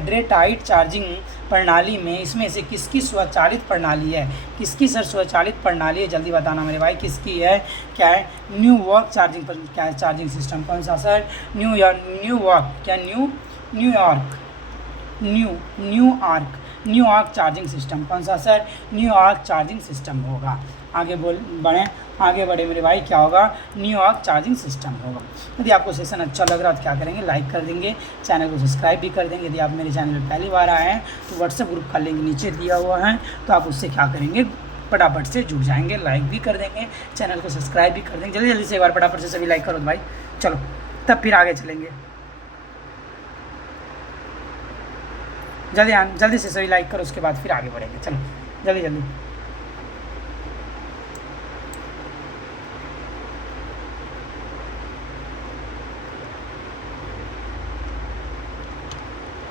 डेटाइट चार्जिंग प्रणाली में इसमें से किसकी स्वचालित प्रणाली है, किसकी सर स्वचालित प्रणाली है, जल्दी बताना मेरे भाई किसकी है। क्या है, न्यूयॉर्क चार्जिंग पर क्या है, चार्जिंग सिस्टम कौन सा सर, न्यूयॉर्क क्या, न्यूयॉर्क चार्जिंग सिस्टम कौन सा सर, न्यूयॉर्क चार्जिंग सिस्टम होगा। आगे बढ़े मेरे भाई, क्या होगा, न्यूयॉर्क चार्जिंग सिस्टम होगा। यदि आपको सेशन अच्छा लग रहा है तो क्या करेंगे, लाइक कर देंगे, चैनल को सब्सक्राइब भी कर देंगे। यदि आप मेरे चैनल पर पहली बार आए हैं तो व्हाट्सएप ग्रुप का लिंक नीचे दिया हुआ है, तो आप उससे क्या करेंगे, फटाफट से जुड़ जाएंगे, लाइक भी कर देंगे, चैनल को सब्सक्राइब भी कर देंगे। जल्दी जल्दी से एक बार फटाफट से सभी लाइक करो भाई। चलो तब फिर आगे चलेंगे, जल्दी से सभी लाइक करो, उसके बाद फिर आगे बढ़ेंगे। चलो जल्दी जल्दी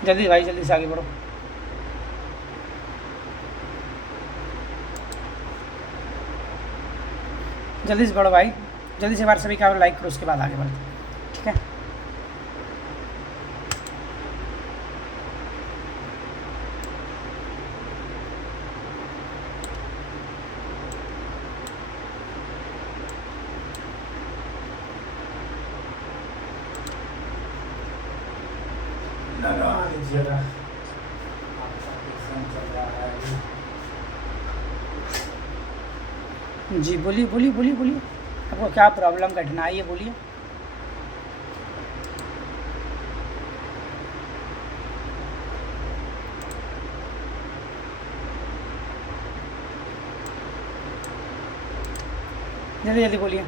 जल्दी भाई, जल्दी से आगे बढ़ो। जल्दी से बढ़ो भाई, जल्दी से बार सभी का लाइक करो, उसके बाद आगे बढ़ो, ठीक है। जी बोलिए बोलिए बोलिए बोलिए, आपको क्या प्रॉब्लम कठिनाई है, बोलिए। जल्दी जल्दी बोलिए।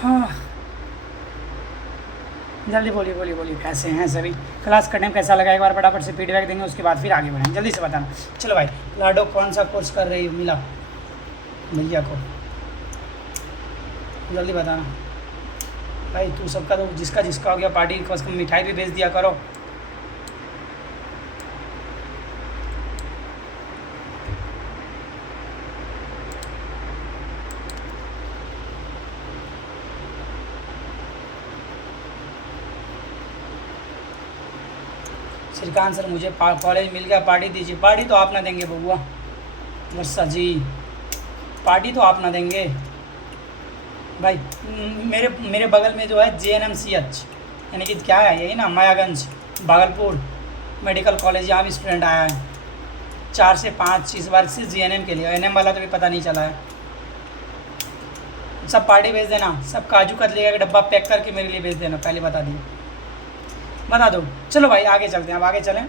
हाँ जल्दी बोलिए बोलिए बोलिए, कैसे हैं सभी, क्लास करने में कैसा लगा, एक बार फटाफट से फीडबैक देंगे, उसके बाद फिर आगे बढ़ेंगे। जल्दी से बताना। चलो भाई, लाडो कौन सा कोर्स कर रही हो, मिला भैया को, जल्दी बताना भाई। तू सबका तो जिसका जिसका हो गया पार्टी, कम से कम मिठाई भी भेज दिया करो। श्रीकांत सर, मुझे कॉलेज मिल गया, पार्टी दीजिए। पार्टी तो आप ना देंगे बबुआ वर्षा जी, पार्टी तो आप ना देंगे भाई। मेरे बगल में जो है JNMCH, यानी कि क्या है, यही ना, मायागंज भागलपुर मेडिकल कॉलेज, यहाँ भी स्टूडेंट आया है 4 से 5 इस बार से GNM के लिए। NM वाला तो भी पता नहीं चला है। सब पार्टी भेज देना, सब काजू कतली का डब्बा पैक करके मेरे लिए भेज देना, पहले बता दो। चलो भाई आगे चलते हैं, अब आगे चलें।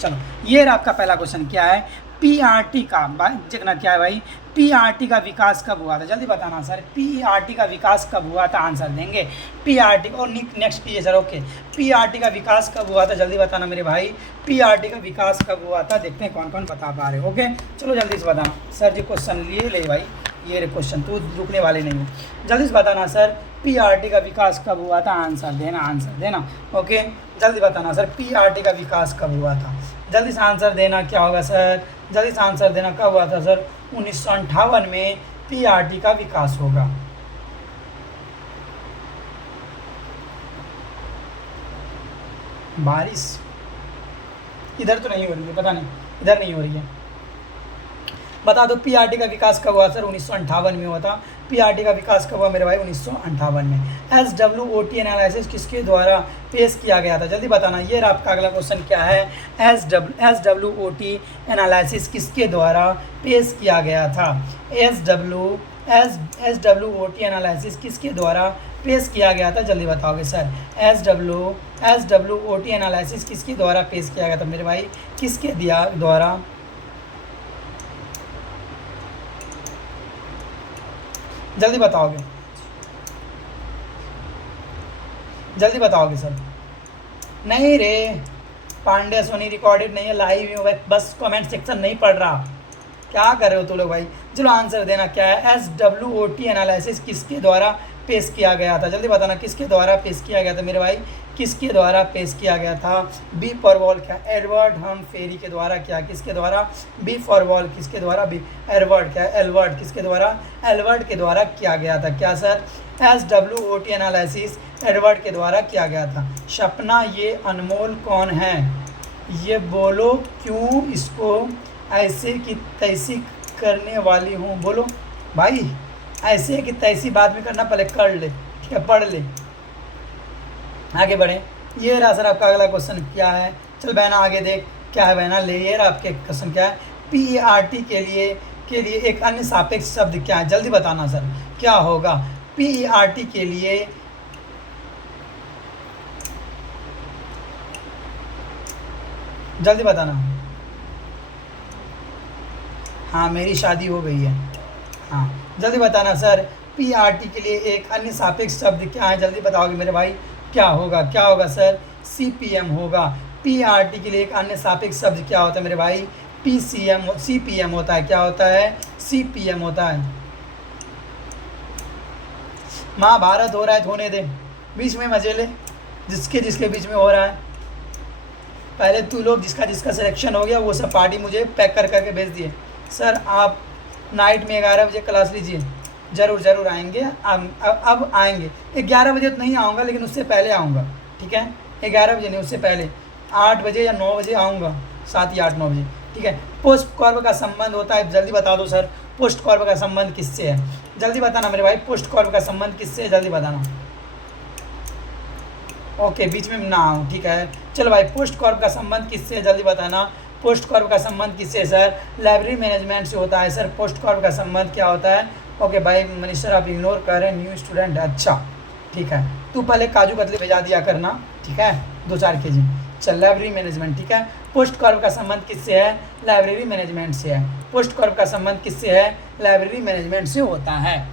चलो ये रहा आपका पहला क्वेश्चन, क्या है, PRT का देखना क्या है भाई, PRT का विकास कब हुआ था, जल्दी बताना सर। PRT का विकास कब हुआ था, आंसर देंगे। PRT और नेक्स्ट कीजिए सर, ओके। PRT का विकास कब हुआ था, जल्दी बताना मेरे भाई। PRT का विकास कब हुआ था, देखते हैं कौन कौन बता पा रहे हो, ओके। चलो जल्दी से बताना सर जी, क्वेश्चन लिए ले भाई, ये क्वेश्चन तो रुकने वाले नहीं हो। जल्दी से बताना सर, PRT का विकास कब हुआ था, आंसर देना, ओके। जल्दी बताना सर, PRT का विकास कब हुआ था, जल्दी से आंसर देना। क्या होगा सर, जल्दी से आंसर देना, कब हुआ था सर, 1958 में PRT का विकास होगा। बारिश इधर तो नहीं हो रही है, पता नहीं, इधर नहीं हो रही है, बता दो। PRT का विकास कब हुआ सर, 1958 में हुआ था। PRT का विकास कब हुआ मेरे भाई, 1958 में। SWOT एनालिसिस किसके द्वारा पेश किया गया था, जल्दी बताना। ये आपका अगला क्वेश्चन क्या है, SWOT एनालिसिस किसके द्वारा पेश किया गया था। SWOT एनालिसिस किसके द्वारा पेश किया गया था, जल्दी बताओगे सर। SWOT एनालिसिस किसके द्वारा पेश किया गया था मेरे भाई, किसके द्वारा, जल्दी बताओगे सर। नहीं रे पांड्या सोनी रिकॉर्डेड नहीं है, लाइव हूँ भाई, बस कमेंट सेक्शन नहीं पढ़ रहा। क्या कर रहे हो तुम लोग भाई? चलो आंसर देना क्या है। SWOT एनालिसिस किसके द्वारा पेश किया गया था? जल्दी बताना किसके द्वारा पेश किया गया था मेरे भाई, किसके द्वारा पेश किया गया था? बी फॉर बॉल क्या? एडवर्ड हम फेरी के द्वारा क्या? किसके द्वारा? बी फॉर बॉल किसके द्वारा? बी एडवर्ड क्या? एलवर्ड किसके द्वारा? एलवर्ड के द्वारा किया गया था। क्या सर? SWOT एनालिसिस एडवर्ड के द्वारा किया गया था। सपना ये अनमोल कौन है? ये बोलो क्यों इसको ऐसे की तैसी करने वाली हूँ? बोलो भाई, ऐसे की तैसी बात में करना, पहले कर ले, ठीक है, पढ़ ले। आगे बढ़े। ये रहा सर आपका अगला क्वेश्चन क्या है। चल बहना आगे देख क्या है बहना, ले ये रहा आपके क्वेश्चन क्या है। PERT के लिए एक अन्य सापेक्ष शब्द क्या है? जल्दी बताना सर क्या होगा। PERT के लिए जल्दी बताना। हाँ मेरी शादी हो गई है। हाँ जल्दी बताना सर, PERT के लिए एक अन्य सापेक्ष शब्द क्या है? जल्दी बताओगे मेरे भाई, क्या होगा? क्या होगा सर? CPM होगा। PERT के लिए एक अन्य सापेक्ष शब्द क्या होता है मेरे भाई? CPM होता है। क्या होता है? CPM होता है। महाभारत हो रहा है, होने दे, बीच में मजे ले, जिसके जिसके बीच में हो रहा है। पहले तू लोग जिसका जिसका सिलेक्शन हो गया वो सब पार्टी मुझे पैक कर करके भेज दिए। सर आप नाइट में 11 बजे क्लास लीजिए। ज़रूर आएंगे। अब आएंगे 11 बजे तो नहीं आऊँगा, लेकिन उससे पहले आऊँगा, ठीक है? 11 बजे नहीं, उससे पहले 8 बजे या 9 बजे आऊँगा, 7 या 8-9 बजे, ठीक है? पोस्ट कॉर्प का संबंध होता है, जल्दी बता दो सर, पोस्ट कॉर्प का संबंध किससे है? जल्दी बताना मेरे भाई, पोस्ट कॉर्प का संबंध किससे है? जल्दी बताना। ओके बीच में ना आऊँ, ठीक है? चलो भाई, पोस्ट कॉर्प का संबंध किससे है? जल्दी बताना। पोस्ट कॉर्प का संबंध किससे है सर? लाइब्रेरी मैनेजमेंट से होता है सर। पोस्ट कॉर्प का संबंध क्या होता है? ओके भाई मनीष सर आप इग्नोर कर रहे हैं, न्यू स्टूडेंट है, अच्छा ठीक है। तू पहले काजू कतली भेजा दिया करना, ठीक है, 2-4 kg। चल लाइब्रेरी मैनेजमेंट, ठीक है। पोस्ट कॉर्प का संबंध किससे है? लाइब्रेरी मैनेजमेंट से है। पोस्ट कॉर्प का संबंध किससे है? लाइब्रेरी मैनेजमेंट से होता है।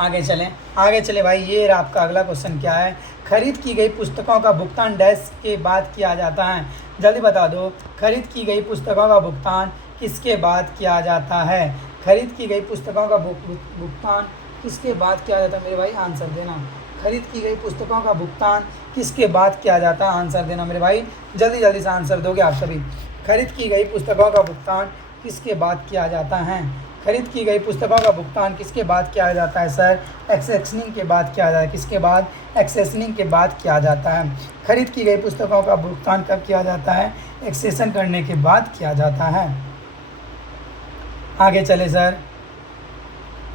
आगे चले भाई। ये आपका अगला क्वेश्चन क्या है। खरीद की गई पुस्तकों का भुगतान डैश के बाद किया जाता है? जल्दी बता दो। खरीद की गई पुस्तकों का भुगतान किसके बाद किया जाता है? खरीद की गई पुस्तकों का भुगतान किसके बाद किया जाता है मेरे भाई? आंसर देना। खरीद की गई पुस्तकों का भुगतान किसके बाद किया जाता है? आंसर देना मेरे भाई, जल्दी से आंसर दोगे आप सभी। खरीद की गई पुस्तकों का भुगतान किसके बाद किया जाता है? खरीद की गई पुस्तकों का भुगतान किसके बाद किया जाता है सर? एक्सेसनिंग के बाद किया जाता है। किसके बाद? एक्सेसनिंग के बाद किया जाता है। खरीद की गई पुस्तकों का भुगतान कब किया जाता है? एक्सेसन करने के बाद किया जाता है। आगे चले सर,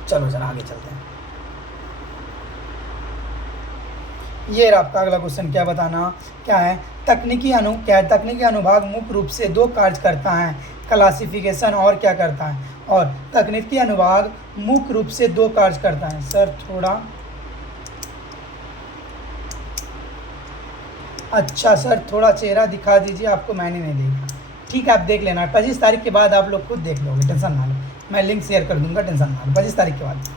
चलो सर आगे चलते हैं। ये आपका अगला क्वेश्चन क्या बताना क्या है। तकनीकी अनुभाग मुख्य रूप से 2 कार्य करता है, क्लासिफिकेशन और क्या करता है? और तकनीकी अनुभाग मुख्य रूप से 2 कार्य करता है। सर थोड़ा अच्छा सर, थोड़ा चेहरा दिखा दीजिए, आपको मैंने नहीं देखा, ठीक है आप देख लेना। 25 तारीख के बाद आप लोग खुद देख लोगे, टेंशन ना लो, मैं लिंक शेयर कर दूंगा, टेंशन ना लो। 25 तारीख के बाद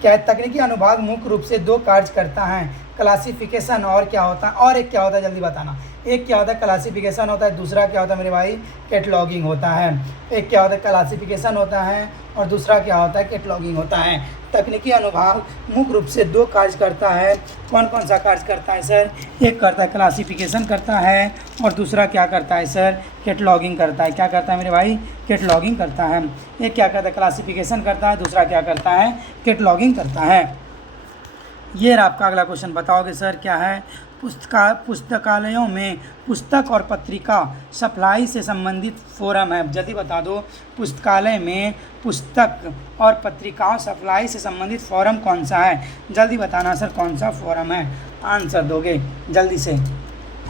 क्या है? तकनीकी अनुभाग मुख्य रूप से 2 कार्य करता है, क्लासिफिकेशन और क्या होता है? और एक क्या होता है जल्दी बताना। एक क्या होता है? क्लासिफिकेशन होता है। दूसरा क्या होता है मेरे भाई? कैटलॉगिंग होता है। एक क्या होता है? क्लासिफिकेशन होता है और दूसरा क्या होता है? कैटलॉगिंग होता है। तकनीकी अनुभाग मुख्य रूप से 2 कार्य करता है। कौन कौन सा कार्य करता है सर? एक करता है क्लासिफिकेशन करता है और दूसरा क्या करता है सर? कैटलॉगिंग करता है। क्या करता है मेरे भाई? कैटलॉगिंग करता है। एक क्या करता है? क्लासिफिकेशन करता है, दूसरा क्या करता है? कैटलॉगिंग करता है। ये आपका अगला क्वेश्चन बताओगे सर क्या है। पुस्तकालयों में पुस्तक और पत्रिका सप्लाई से संबंधित फोरम है। जल्दी बता दो, पुस्तकालय में पुस्तक और पत्रिकाओं सप्लाई से संबंधित फोरम कौन सा है? जल्दी बताना सर कौन सा फोरम है? आंसर दोगे जल्दी से।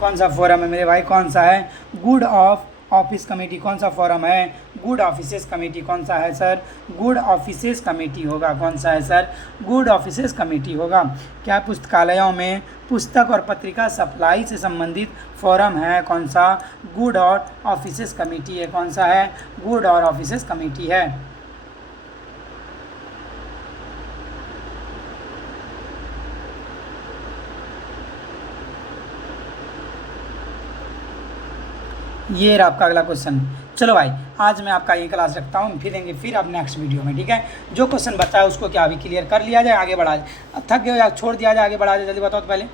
कौन सा फोरम है मेरे भाई? कौन सा है? Good of office committee. कौन सा फोरम है? Good offices committee. कौन सा है सर? गुड ऑफिसेस कमेटी होगा। कौन सा है सर? गुड ऑफिसेस कमेटी होगा। क्या पुस्तकालयों में पुस्तक और पत्रिका सप्लाई से संबंधित फोरम है? कौन सा? गुड और ऑफिसेस कमेटी है। कौन सा है? गुड और ऑफिसेस कमेटी है। ये रहा आपका अगला क्वेश्चन। चलो भाई, आज मैं आपका ये क्लास रखता हूँ, फिर देंगे फिर अब नेक्स्ट वीडियो में, ठीक है। जो क्वेश्चन बचा है उसको क्या अभी क्लियर कर लिया जाए, आगे बढ़ा जाए। अब थक गए हो या छोड़ दिया जाए, आगे बढ़ा जाए, जल्दी बताओ तो पहले।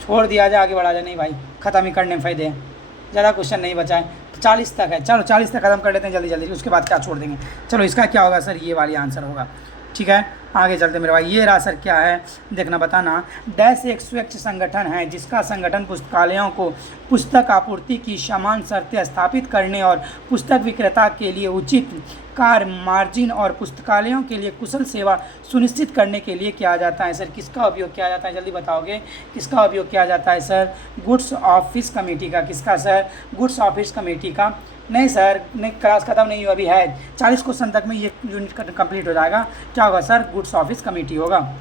छोड़ दिया जाए, आगे बढ़ा जाए। नहीं भाई, ख़त्म ही करने में फ़ायदे हैं, ज़्यादा क्वेश्चन नहीं बचा है, 40 तक है। चलो 40 तक ख़त्म कर लेते हैं जल्दी जल्दी, उसके बाद क्या छोड़ देंगे। चलो इसका क्या होगा सर, ये वाली आंसर होगा, ठीक है। आगे चलते मेरे भाई, ये रहा सर क्या है, देखना बताना। डैश एक स्वैच्छ संगठन है जिसका संगठन पुस्तकालयों को पुस्तक आपूर्ति की समान शर्तें स्थापित करने और पुस्तक विक्रेता के लिए उचित कार मार्जिन और पुस्तकालयों के लिए कुशल सेवा सुनिश्चित करने के लिए किया जाता है। सर किसका उपयोग किया जाता है, जल्दी बताओगे। किसका उपयोग किया जाता है सर, गुड्स ऑफिस कमेटी का। किसका सर, गुड्स ऑफिस कमेटी का। नहीं सर, नहीं, क्लास खत्म नहीं हुआ, अभी है 40 क्वेश्चन तक में ये यूनिट कंप्लीट हो जाएगा। क्या होगा सर, गुड्स ऑफिस कमेटी होगा।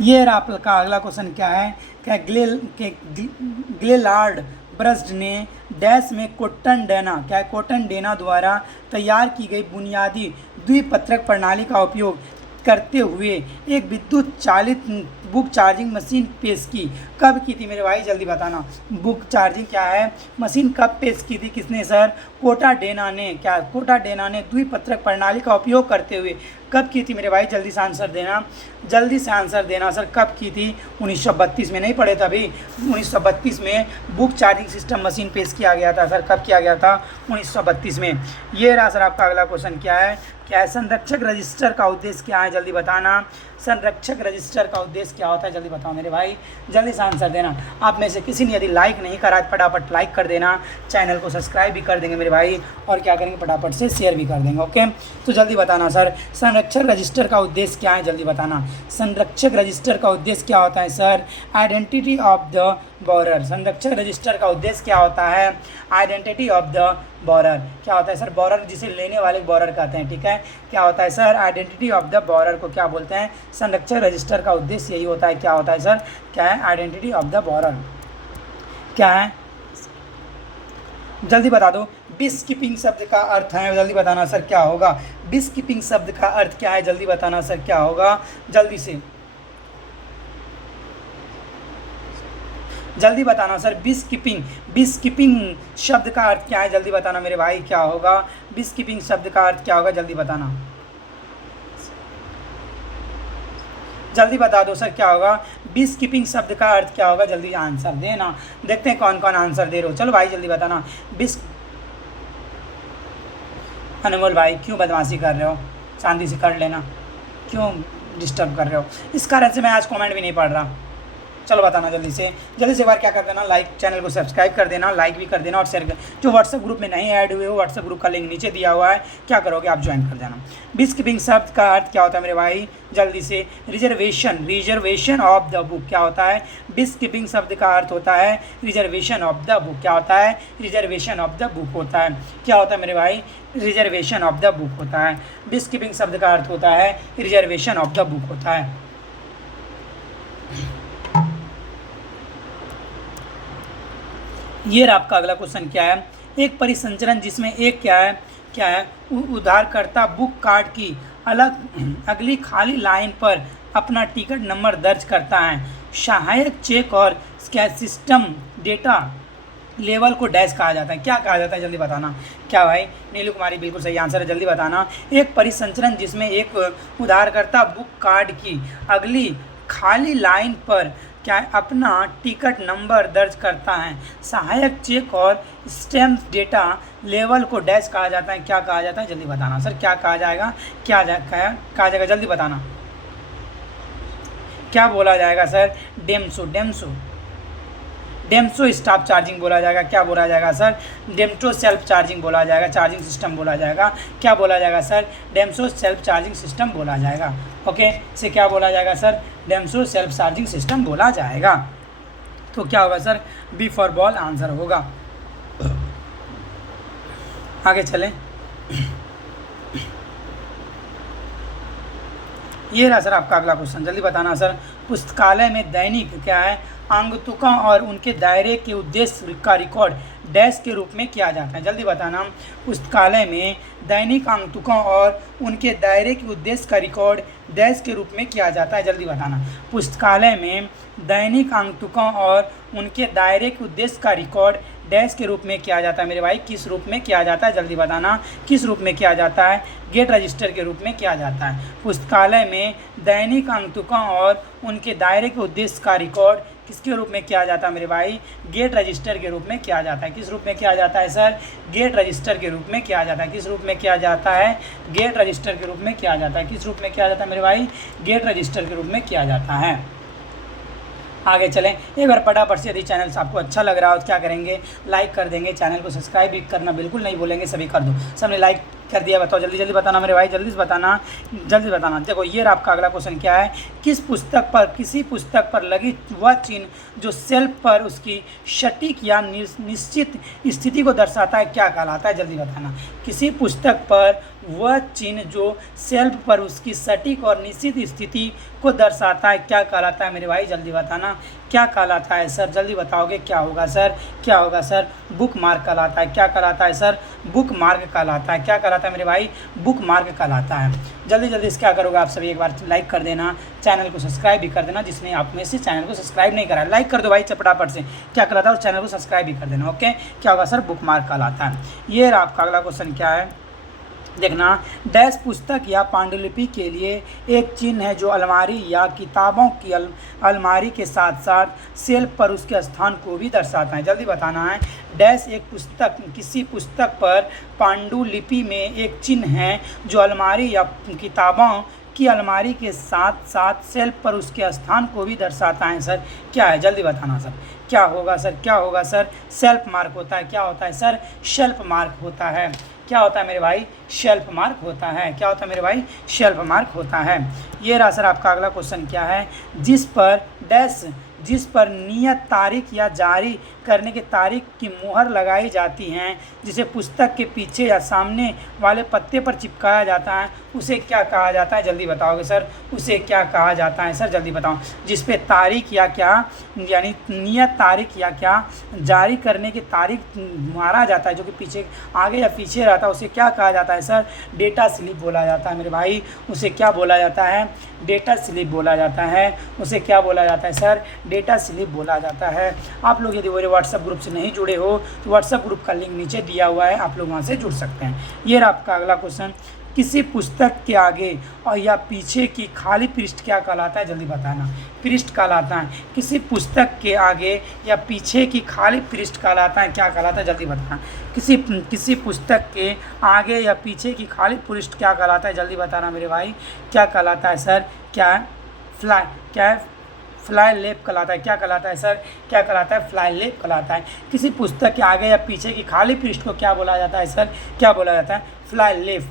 ये आपका अगला क्वेश्चन क्या है, क्या ग्लेलार्ड ब्रस्ट ने डैश में कोट्टन डेना, क्या कोट्टन डेना द्वारा तैयार की गई बुनियादी द्विपत्रक प्रणाली का उपयोग करते हुए एक विद्युत चालित बुक चार्जिंग मशीन पेश की। कब की थी मेरे भाई, जल्दी बताना। बुक चार्जिंग क्या है मशीन कब पेश की थी, किसने सर, कोटा डेना ने। क्या कोटा डेना ने द्विपत्रक प्रणाली का उपयोग करते हुए कब की थी मेरे भाई, जल्दी से आंसर देना, जल्दी से आंसर देना सर। कब की थी, 1932 में। नहीं पढ़े तभी, 1932 में बुक चार्जिंग सिस्टम मशीन पेश किया गया था सर। कब किया गया था, 1932 में। ये रहा सर आपका अगला क्वेश्चन क्या है, क्या है संरक्षक रजिस्टर का उद्देश्य क्या है, जल्दी बताना। संरक्षक रजिस्टर का उद्देश्य क्या होता है, जल्दी बताओ मेरे भाई, जल्दी से आंसर देना। आप में से किसी ने यदि लाइक नहीं करा फटाफट लाइक कर देना, चैनल को सब्सक्राइब भी कर देंगे मेरे भाई, और क्या करेंगे फटाफट से शेयर भी कर देंगे, ओके। तो जल्दी बताना सर, संरक्षक रजिस्टर का उद्देश्य क्या है, जल्दी बताना। संरक्षक रजिस्टर का उद्देश्य क्या होता है sir, identity of the borer. संरक्षक रजिस्टर का उद्देश्य क्या होता है, आइडेंटिटी ऑफ द बोरर। क्या होता है सर, बोरर जिसे लेने वाले बोरर कहते हैं, ठीक है। क्या होता है sir, identity of the borer को क्या बोलते हैं, संरक्षक रजिस्टर का उद्देश्य यही होता है। क्या होता है सर, क्या है, आइडेंटिटी ऑफ द बोरर। क्या है, जल्दी बता दो। बिस कीपिंग शब्द का अर्थ है, जल्दी बताना सर क्या होगा। बिस कीपिंग शब्द का अर्थ क्या है, जल्दी बताना सर क्या होगा, जल्दी से जल्दी बताना सर। बिस कीपिंग शब्द का अर्थ क्या है, जल्दी बताना मेरे भाई, क्या होगा। बिस कीपिंग शब्द का अर्थ क्या होगा, जल्दी बताना, जल्दी बता दो सर क्या होगा। बिस कीपिंग शब्द का अर्थ क्या होगा, जल्दी आंसर देना। देखते हैं कौन कौन आंसर दे रहे हो, चलो भाई जल्दी बताना। बिस, अनमोल भाई क्यों बदमाशी कर रहे हो, शांति से कर लेना, क्यों डिस्टर्ब कर रहे हो। इस कारण से मैं आज कमेंट भी नहीं पढ़ रहा। चलो बताना जल्दी से एक बार क्या कर देना, लाइक, चैनल को सब्सक्राइब कर देना, लाइक भी कर देना और शेयर कर। जो व्हाट्सएप ग्रुप में नहीं ऐड हुए हो, व्हाट्सएप ग्रुप का लिंक नीचे दिया हुआ है, क्या करोगे आप ज्वाइन कर देना। बिस कीपिंग शब्द का अर्थ क्या होता है मेरे भाई, जल्दी से। Reservation of the book. क्या होता है, बिस कीपिंग शब्द का अर्थ होता है रिजर्वेशन ऑफ द बुक। क्या होता है, रिजर्वेशन ऑफ द बुक होता है। क्या होता है मेरे भाई, रिजर्वेशन ऑफ द बुक होता है। बिस कीपिंग शब्द का अर्थ होता है रिजर्वेशन ऑफ द बुक होता है। ये आपका अगला क्वेश्चन क्या है, एक परिसंचरण जिसमें एक क्या है उधारकर्ता बुक कार्ड की अगली खाली लाइन पर अपना टिकट नंबर दर्ज करता है। सहायक चेक और सिस्टम डेटा लेवल को डैश कहा जाता है। क्या कहा जाता है, जल्दी बताना। क्या भाई, नीलू कुमारी बिल्कुल सही आंसर है, जल्दी बताना। एक परिसंचरण जिसमें एक उधारकर्ता बुक कार्ड की अगली खाली लाइन पर क्या अपना टिकट नंबर दर्ज करता है। सहायक चेक और स्टैम्प डेटा लेवल को डैश कहा जाता है। क्या कहा जाता है, जल्दी बताना सर, क्या कहा जाएगा, क्या कहा जाएगा, जल्दी बताना। क्या बोला जाएगा सर, डेम्सो स्टाफ चार्जिंग बोला जाएगा। क्या बोला जाएगा सर, डेम्सो सेल्फ चार्जिंग बोला जाएगा, चार्जिंग सिस्टम बोला जाएगा। क्या बोला जाएगा सर, डेम्सो सेल्फ चार्जिंग सिस्टम बोला जाएगा। ओके, से क्या बोला जाएगा सर, डेम्सो सेल्फ चार्जिंग सिस्टम बोला जाएगा। तो क्या होगा सर, बी फॉर बॉल आंसर होगा। आगे चलें। ये रहा सर आपका अगला क्वेश्चन, जल्दी बताना सर। पुस्तकालय में दैनिक क्या है, आगंतुकों और उनके दायरे के उद्देश्य का रिकॉर्ड डैश के रूप में किया जाता है। जल्दी बताना। पुस्तकालय में दैनिक आगंतुकों और उनके दायरे के उद्देश्य का रिकॉर्ड डैश के रूप में किया जाता है। जल्दी बताना। पुस्तकालय में दैनिक आगंतुकों और उनके दायरे के उद्देश्य का रिकॉर्ड डैश के रूप में किया जाता है मेरे भाई, किस रूप में किया जाता है जल्दी बताना, किस रूप में किया जाता है, गेट रजिस्टर के रूप में किया जाता है। पुस्तकालय में दैनिक अंकों और उनके दायरे के उद्देश्य का रिकॉर्ड किसके रूप में किया जाता है मेरे भाई, गेट रजिस्टर के रूप में किया जाता है। किस रूप में किया जाता है सर, गेट रजिस्टर के रूप में किया जाता है। किस रूप में किया जाता है, गेट रजिस्टर के रूप में किया जाता है। किस रूप में किया जाता है मेरे भाई, गेट रजिस्टर के रूप में किया जाता है। आगे चलें, एक बार फटाफट से यदि चैनल से आपको अच्छा लग रहा हो तो क्या करेंगे, लाइक कर देंगे, चैनल को सब्सक्राइब भी करना बिल्कुल नहीं भूलेंगे, सभी कर दो। सबने लाइक कर दिया, बताओ जल्दी जल्दी बताना मेरे भाई, जल्दी से बताना, जल्दी बताना। देखो ये आपका अगला क्वेश्चन क्या है, किस पुस्तक पर, किसी पुस्तक पर लगी वह चिन्ह जो शेल्फ पर उसकी सटीक या निश्चित स्थिति को दर्शाता है क्या कहलाता है, जल्दी बताना। किसी पुस्तक पर वह चिन्ह जो शेल्फ पर उसकी सटीक और निश्चित स्थिति को दर्शाता है क्या कहलाता है मेरे भाई, जल्दी बताना, क्या कहलाता है सर, जल्दी बताओगे क्या होगा सर, क्या होगा सर, बुक मार्क कहलाता है। क्या कहलाता है सर, बुक मार्क कहलाता है। क्या कहलाता है मेरे भाई, बुक मार्क कहलाता है। जल्दी जल्दी से क्या करोगे आप सभी, एक बार लाइक कर देना, चैनल को सब्सक्राइब भी कर देना, जिसने आप में से चैनल को सब्सक्राइब नहीं करा लाइक कर दो भाई फटाफट से। क्या कहलाता है, उस चैनल को सब्सक्राइब भी कर देना। ओके, क्या होगा सर, बुक मार्क कहलाता है। ये आपका अगला क्वेश्चन क्या है, देखना, डैश पुस्तक या पांडुलिपि के लिए एक चिन्ह है जो अलमारी या किताबों की अलमारी के साथ साथ शेल्फ पर उसके स्थान को भी दर्शाता है, जल्दी बताना है। डैश एक पुस्तक, किसी पुस्तक पर पांडुलिपि में एक चिन्ह है जो अलमारी या किताबों की अलमारी के साथ साथ शेल्फ पर उसके स्थान को भी दर्शाता है सर, क्या है जल्दी बताना सर, क्या होगा सर, क्या होगा सर, शेल्फ मार्क होता है। क्या होता है सर, शेल्फ मार्क होता है। क्या होता है मेरे भाई, शेल्फ मार्क होता है। क्या होता है मेरे भाई, शेल्फ मार्क होता है। ये रहा सर आपका अगला क्वेश्चन क्या है, जिस पर डैश, जिस पर नियत तारीख या जारी करने की तारीख की मुहर लगाई जाती हैं, जिसे पुस्तक के पीछे या सामने वाले पत्ते पर चिपकाया जाता है, उसे क्या कहा जाता है, जल्दी बताओगे सर, उसे क्या कहा जाता है सर, जल्दी बताओ। जिस पे तारीख या क्या, यानी नियत तारीख या क्या जारी करने की तारीख मारा जाता है, जो कि पीछे आगे या पीछे रहता है, उसे क्या कहा जाता है सर, डेटा स्लिप बोला जाता है मेरे भाई। उसे क्या बोला जाता है, डेटा स्लिप बोला जाता है। उसे क्या बोला जाता है सर, डेटा स्लिप बोला जाता है। आप लोग यदि मेरे व्हाट्सएप ग्रुप से नहीं जुड़े हो तो व्हाट्सएप ग्रुप का लिंक नीचे दिया हुआ है, आप लोग वहाँ से जुड़ सकते हैं। ये रहा आपका अगला क्वेश्चन, किसी पुस्तक के आगे और या पीछे की खाली पृष्ठ क्या कहलाता है, जल्दी बताना, पृष्ठ कहलाता है। किसी पुस्तक के आगे या पीछे की खाली पृष्ठ कहलाता है, क्या कहलाता है, जल्दी बताना। किसी पुस्तक के आगे या पीछे की खाली पृष्ठ क्या कहलाता है, जल्दी बताना मेरे भाई, क्या कहलाता है सर, क्या है, क्या है, फ्लाई लेप कहलाता है। क्या कहलाता है सर, क्या कहलाता है, फ्लाई लेप कहलाता है। किसी पुस्तक के आगे या पीछे की खाली पृष्ठ को क्या बोला जाता है सर, क्या बोला जाता है, फ्लाई लेप।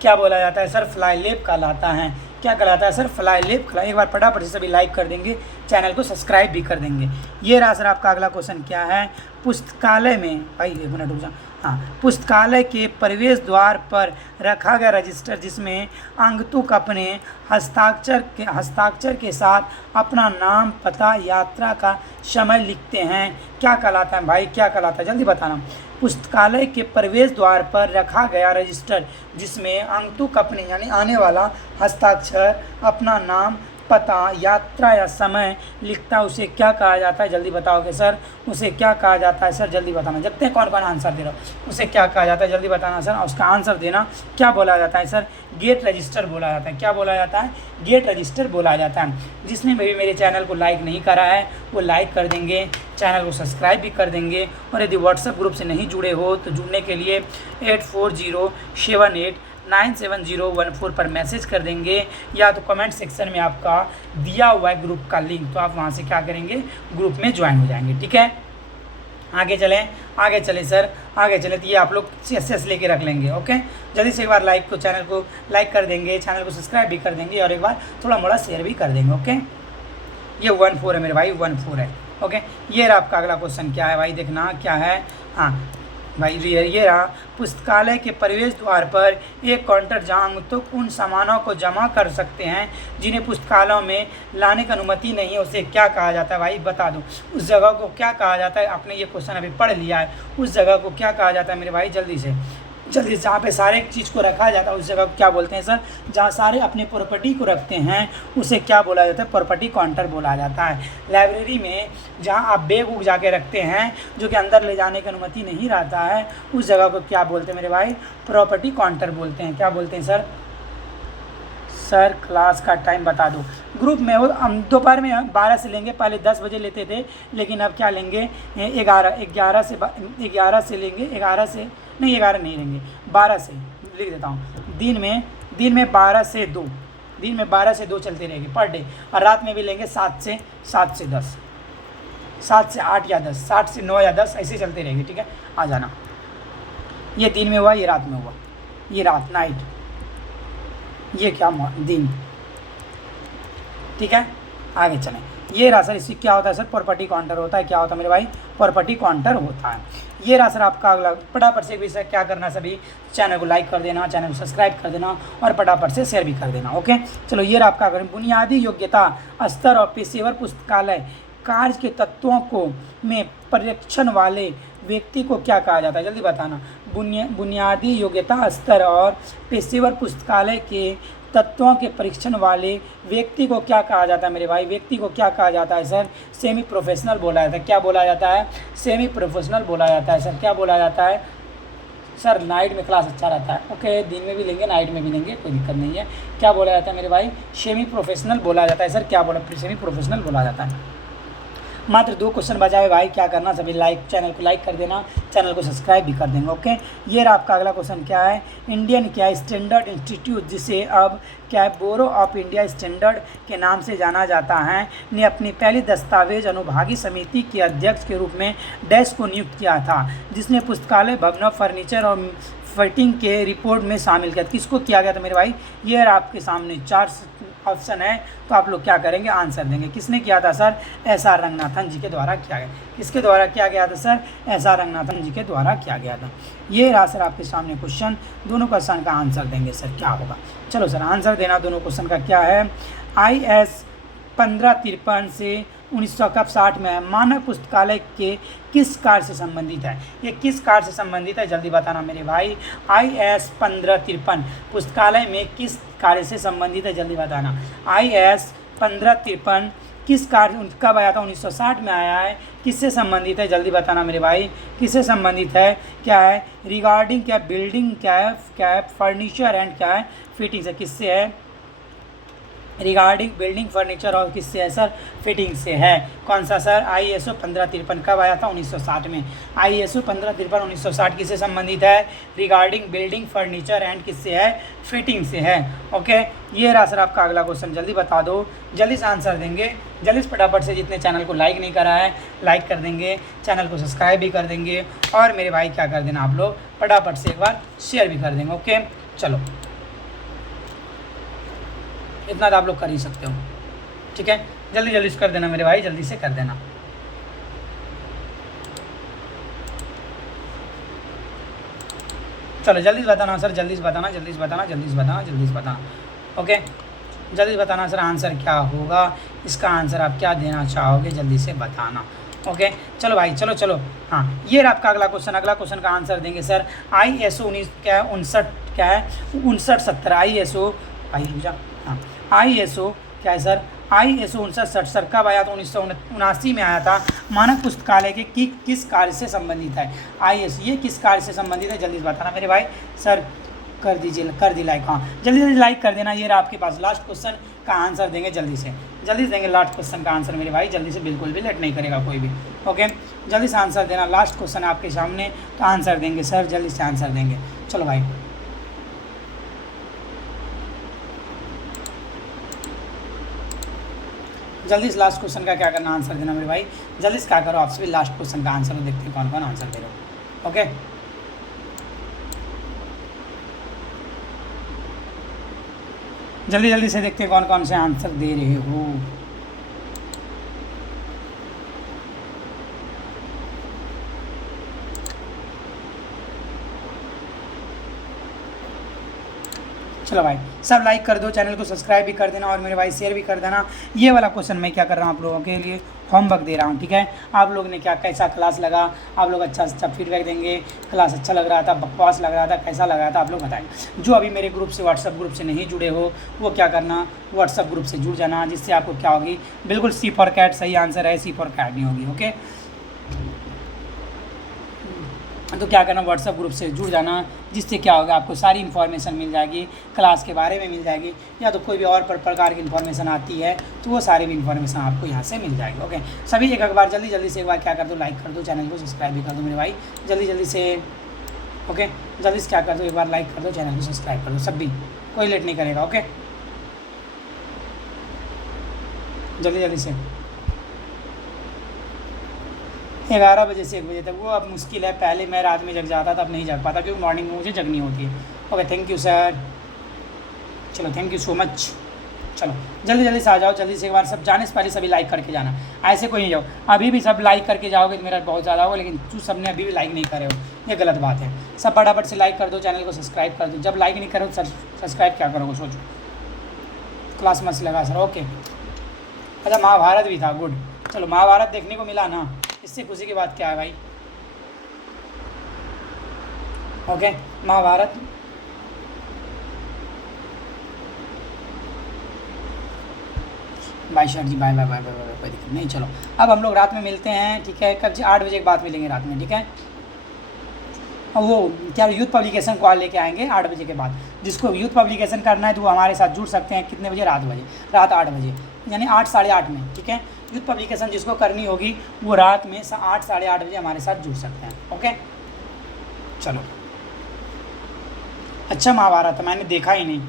क्या बोला जाता है सर, फ्लाई लेप कहलाता है। क्या कहलाता है सर, फ्लाई लेप कहलाता है। एक बार फटाफट से सभी लाइक कर देंगे, चैनल को सब्सक्राइब भी कर देंगे। ये रहा सर आपका अगला क्वेश्चन क्या है, पुस्तकालय में, भाई एक मिनट रुक जाओ, हाँ, पुस्तकालय के प्रवेश द्वार पर रखा गया रजिस्टर जिसमें आगंतुक अपने हस्ताक्षर के साथ अपना नाम, पता, यात्रा का समय लिखते हैं, क्या कहलाता है भाई, क्या कहलाता है, जल्दी बताना। पुस्तकालय के प्रवेश द्वार पर रखा गया रजिस्टर जिसमें आगंतुक अपने यानी आने वाला हस्ताक्षर, अपना नाम, पता, यात्रा या समय लिखता है, उसे क्या कहा जाता है, जल्दी बताओगे सर, उसे क्या कहा जाता है सर, जल्दी बताना। देखते हैं कौन कौन आंसर दे रहा हो, उसे क्या कहा जाता है, जल्दी बताना सर, उसका आंसर देना। क्या बोला जाता है सर, गेट रजिस्टर बोला जाता है। क्या बोला जाता है, गेट रजिस्टर बोला जाता है। जिसने भी मेरे चैनल को लाइक नहीं करा है वो लाइक कर देंगे, चैनल को सब्सक्राइब भी कर देंगे, और यदि व्हाट्सएप ग्रुप से नहीं जुड़े हो तो जुड़ने के लिए 8407897014 पर मैसेज कर देंगे, या तो कमेंट सेक्शन में आपका दिया हुआ है ग्रुप का लिंक, तो आप वहां से क्या करेंगे, ग्रुप में ज्वाइन हो जाएंगे। ठीक है, आगे चलें सर, आगे चलें। तो ये आप लोग CS लेके रख लेंगे। ओके, जल्दी से एक बार चैनल को लाइक कर देंगे, चैनल को सब्सक्राइब भी कर देंगे, और एक बार थोड़ा मोड़ा शेयर भी कर देंगे। ओके, ये 14 है मेरे भाई, 14 है। ओके, ये रहा आपका अगला क्वेश्चन क्या है भाई, देखना क्या है, हाँ भाई ये रहा, पुस्तकालय के प्रवेश द्वार पर एक काउंटर जहां आगंतुक उन सामानों को जमा कर सकते हैं जिन्हें पुस्तकालयों में लाने की अनुमति नहीं है, उसे क्या कहा जाता है भाई, बता दो। उस जगह को क्या कहा जाता है, आपने ये क्वेश्चन अभी पढ़ लिया है, उस जगह को क्या कहा जाता है मेरे भाई, जल्दी से। जल्दी, जहाँ पे सारे चीज़ को रखा जाता है उस जगह को क्या बोलते हैं सर? जहाँ सारे अपने प्रॉपर्टी को रखते हैं उसे क्या बोला जाता है? प्रॉपर्टी काउंटर बोला जाता है। लाइब्रेरी में जहाँ आप बैग उग जाके रखते हैं जो कि अंदर ले जाने की अनुमति नहीं रहता है, उस जगह को क्या बोलते हैं मेरे भाई? प्रॉपर्टी काउंटर बोलते हैं। क्या बोलते हैं सर? सर क्लास का टाइम बता दो। ग्रुप में हो, हम दोपहर में 12 से लेंगे, पहले 10 बजे लेते थे, लेकिन अब क्या लेंगे? 11 से 11 से लेंगे, 11 से नहीं, 11 नहीं लेंगे, 12 से लिख देता हूँ। दिन में 12 से 2, दिन में 12 से 2 चलते रहेंगे पर डे, और रात में भी लेंगे 7 से 10, 7 से 8 या 10, 7 से 9 या 10, ऐसे चलते रहेंगे। ठीक है, आ जाना। ये दिन में हुआ, ये रात में हुआ, ये रात नाइट, ये क्या दिन। ठीक है, आगे चलें। ये रहा सर, इसकी क्या होता है सर? प्रॉपर्टी काउंटर होता है। क्या होता है मेरे भाई? प्रॉपर्टी काउंटर होता है। ये रहा सर आपका अगला। फटाफट से भी सर क्या करना, सभी चैनल को लाइक कर देना, चैनल को सब्सक्राइब कर देना और फटाफट से शेयर भी कर देना। ओके, चलो ये रहा आपका बुनियादी योग्यता स्तर और पेशेवर पुस्तकालय कार्य के तत्वों को में परीक्षण वाले व्यक्ति को क्या कहा जाता है? जल्दी बताना। बुनियादी योग्यता स्तर और पेशेवर पुस्तकालय के तत्वों के परीक्षण वाले व्यक्ति को क्या कहा जाता है मेरे भाई? व्यक्ति को क्या कहा जाता है सर? सेमी प्रोफेशनल बोला जाता है। क्या बोला जाता है? सेमी प्रोफेशनल बोला जाता है सर। क्या बोला जाता है सर? नाइट में क्लास अच्छा रहता है। ओके, दिन में भी लेंगे, नाइट में भी लेंगे, कोई दिक्कत नहीं है। क्या बोला जाता है मेरे भाई? सेमी प्रोफेशनल बोला जाता है सर। क्या बोला? सेमी प्रोफेशनल बोला जाता है। मात्र 2 क्वेश्चन बचा है भाई, क्या करना? सभी चैनल को लाइक कर देना, चैनल को सब्सक्राइब भी कर देंगे। ओके, ये रहा आपका अगला क्वेश्चन। क्या है? इंडियन क्या स्टैंडर्ड इंस्टीट्यूट, जिसे अब क्या है ब्यूरो ऑफ इंडिया स्टैंडर्ड के नाम से जाना जाता है, ने अपनी पहली दस्तावेज अनुभागी समिति के अध्यक्ष के रूप में डैश को नियुक्त किया था, जिसने पुस्तकालय भवनों, फर्नीचर और फिटिंग के रिपोर्ट में शामिल किया। किसको किया गया था मेरे भाई? ये आपके सामने 4 ऑप्शन है, तो आप लोग क्या करेंगे? आंसर देंगे। किसने किया था सर? एस.आर. रंगनाथन जी के द्वारा किया गया। किसके द्वारा किया गया था सर? एस.आर. रंगनाथन जी के द्वारा किया गया था। ये रहा सर आपके सामने क्वेश्चन। दोनों क्वेश्चन का आंसर देंगे सर, क्या होगा? चलो सर आंसर देना दोनों क्वेश्चन का। क्या है? IS 1553 से 1960 में मानव पुस्तकालय के किस कार्य से संबंधित है? ये किस कार्य से संबंधित है? जल्दी बताना मेरे भाई। IS 1553 पुस्तकालय में किस कार्य से संबंधित है? जल्दी बताना। IS 1553 किस कार्य, कब आया था? 1960 में आया है। किससे संबंधित है? जल्दी बताना मेरे भाई, किससे संबंधित है? क्या है? रिगार्डिंग क्या बिल्डिंग क्या है फर्नीचर एंड क्या है फिटिंग से। किससे है? रिगार्डिंग बिल्डिंग फर्नीचर और किससे है सर? फिटिंग से है। कौन सा सर? ISO 1553 कब आया था? 1960 में। ISO 1553 1960 किससे संबंधित है? रिगार्डिंग बिल्डिंग फर्नीचर एंड किससे है? फिटिंग से है। ओके, ये रहा सर आपका अगला क्वेश्चन। जल्दी बता दो, जल्दी से आंसर देंगे, जल्दी से फटाफट से। जितने चैनल को लाइक नहीं करा है लाइक कर देंगे, चैनल को सब्सक्राइब भी कर देंगे, और मेरे भाई क्या कर देना आप लोग फटाफट से एक बार शेयर भी कर देंगे। ओके, चलो इतना तो आप लोग कर ही सकते हो। ठीक है, जल्दी जल्दी से कर देना मेरे भाई, जल्दी से कर देना। चलो जल्दी से बताना सर, जल्दी से बताना, जल्दी से बताना, जल्दी से बताना, जल्दी से बताना। ओके, जल्दी से बताना सर आंसर क्या होगा, इसका आंसर आप क्या देना चाहोगे, जल्दी से बताना। ओके, चलो भाई, चलो चलो। हाँ, ये रहा आपका अगला क्वेश्चन। अगला क्वेश्चन का आंसर देंगे सर ISO 59 क्या है 5970 ISO भाई रुक जा। हाँ, ISO क्या है सर? ISO 5970 सर कब आया था? 1979 में आया था। मानक पुस्तकालय के किस कार्य से संबंधित है? ISO ये किस कार्य से संबंधित है? जल्दी से बताना मेरे भाई। सर कर दीजिए, कर दी लाइक। हाँ, जल्दी जल्दी लाइक कर देना। ये रहा आपके पास लास्ट क्वेश्चन का आंसर देंगे, जल्दी से देंगे लास्ट क्वेश्चन का आंसर मेरे भाई, जल्दी से, बिल्कुल भी लेट नहीं करेगा कोई भी। ओके, जल्दी से आंसर देना। लास्ट क्वेश्चन आपके सामने, तो आंसर देंगे सर, जल्दी से आंसर देंगे। चलो भाई, जल्दी से लास्ट क्वेश्चन का क्या करना, आंसर देना मेरे भाई, जल्दी से क्या करो आपसे भी लास्ट क्वेश्चन का आंसर, देखते हैं कौन कौन आंसर दे रहे हो। ओके, जल्दी जल्दी से देखते हैं कौन कौन से आंसर दे रहे हो। चलो भाई, सब लाइक कर दो, चैनल को सब्सक्राइब भी कर देना और मेरे भाई शेयर भी कर देना। ये वाला क्वेश्चन मैं क्या कर रहा हूँ आप लोगों के लिए होमवर्क दे रहा हूँ, ठीक है। आप लोग ने क्या कैसा क्लास लगा, आप लोग अच्छा फीडबैक देंगे। क्लास अच्छा लग रहा था, बकवास लग रहा था, कैसा लग रहा था, आप लोग बताएंगे। जो अभी मेरे ग्रुप से व्हाट्सअप ग्रुप से नहीं जुड़े हो वो क्या करना, व्हाट्सअप ग्रुप से जुड़ जाना, जिससे आपको क्या होगी, बिल्कुल सी फॉर कैट सही आंसर है, सी फॉर कैट नहीं होगी, ओके। तो क्या करना, व्हाट्सअप ग्रुप से जुड़ जाना, जिससे क्या होगा, आपको सारी इन्फॉर्मेशन मिल जाएगी, क्लास के बारे में मिल जाएगी, या तो कोई भी और प्रकार की इन्फॉर्मेशन आती है तो वो सारी भी इन्फॉर्मेशन आपको यहाँ से मिल जाएगी, ओके। सभी एक बार जल्दी से एक बार क्या कर दो, लाइक कर दो, चैनल को सब्सक्राइब भी कर दो मेरे भाई, जल्दी से, ओके। जल्दी से क्या कर दो, एक बार लाइक कर दो, चैनल को सब्सक्राइब कर दो, सब भी, कोई लेट नहीं करेगा, ओके। जल्दी से 11 बजे से 1 बजे तक, वो अब मुश्किल है। पहले मैं रात में जग जाता था, अब नहीं जग पाता क्योंकि मॉर्निंग में मुझे जगनी होती है, ओके। थैंक यू सर, चलो थैंक यू सो मच। चलो जल्दी से आ जाओ, जल्दी से एक बार सब जाने से पहले सभी लाइक करके जाना, ऐसे कोई नहीं जाओ। अभी भी सब लाइक करके जाओगे तो मेरा बहुत ज़्यादा होगा, लेकिन तू सब ने अभी भी लाइक नहीं करे हो, ये गलत बात है। सब फटाफट से लाइक कर दो, चैनल को सब्सक्राइब कर दो। जब लाइक नहीं करो सब्सक्राइब क्या करोगे सोचो, क्लास मस्त लगा सर, ओके। अच्छा महाभारत भी था, गुड। चलो महाभारत देखने को मिला ना, इससे खुशी की बात क्या है भाई, okay. Mahabharat bye sir ji, bye bye bye bye bye, कोई दिक्कत नहीं। चलो अब हम लोग रात में मिलते हैं, ठीक है। कब 8 बजे के बाद मिलेंगे रात में, ठीक है। वो क्या यूथ पब्लिकेशन कॉल लेके आएंगे 8 बजे के बाद। जिसको यूथ पब्लिकेशन करना है तो वो हमारे साथ जुड़ सकते हैं, कितने बजे, रात 8 बजे, यानी 8 साढ़े 8 में, ठीक है। यूथ पब्लिकेशन जिसको करनी होगी वो रात में 8 साढ़े 8 बजे हमारे साथ जुड़ सकते हैं, ओके। चलो अच्छा महाभारत मैंने देखा ही नहीं,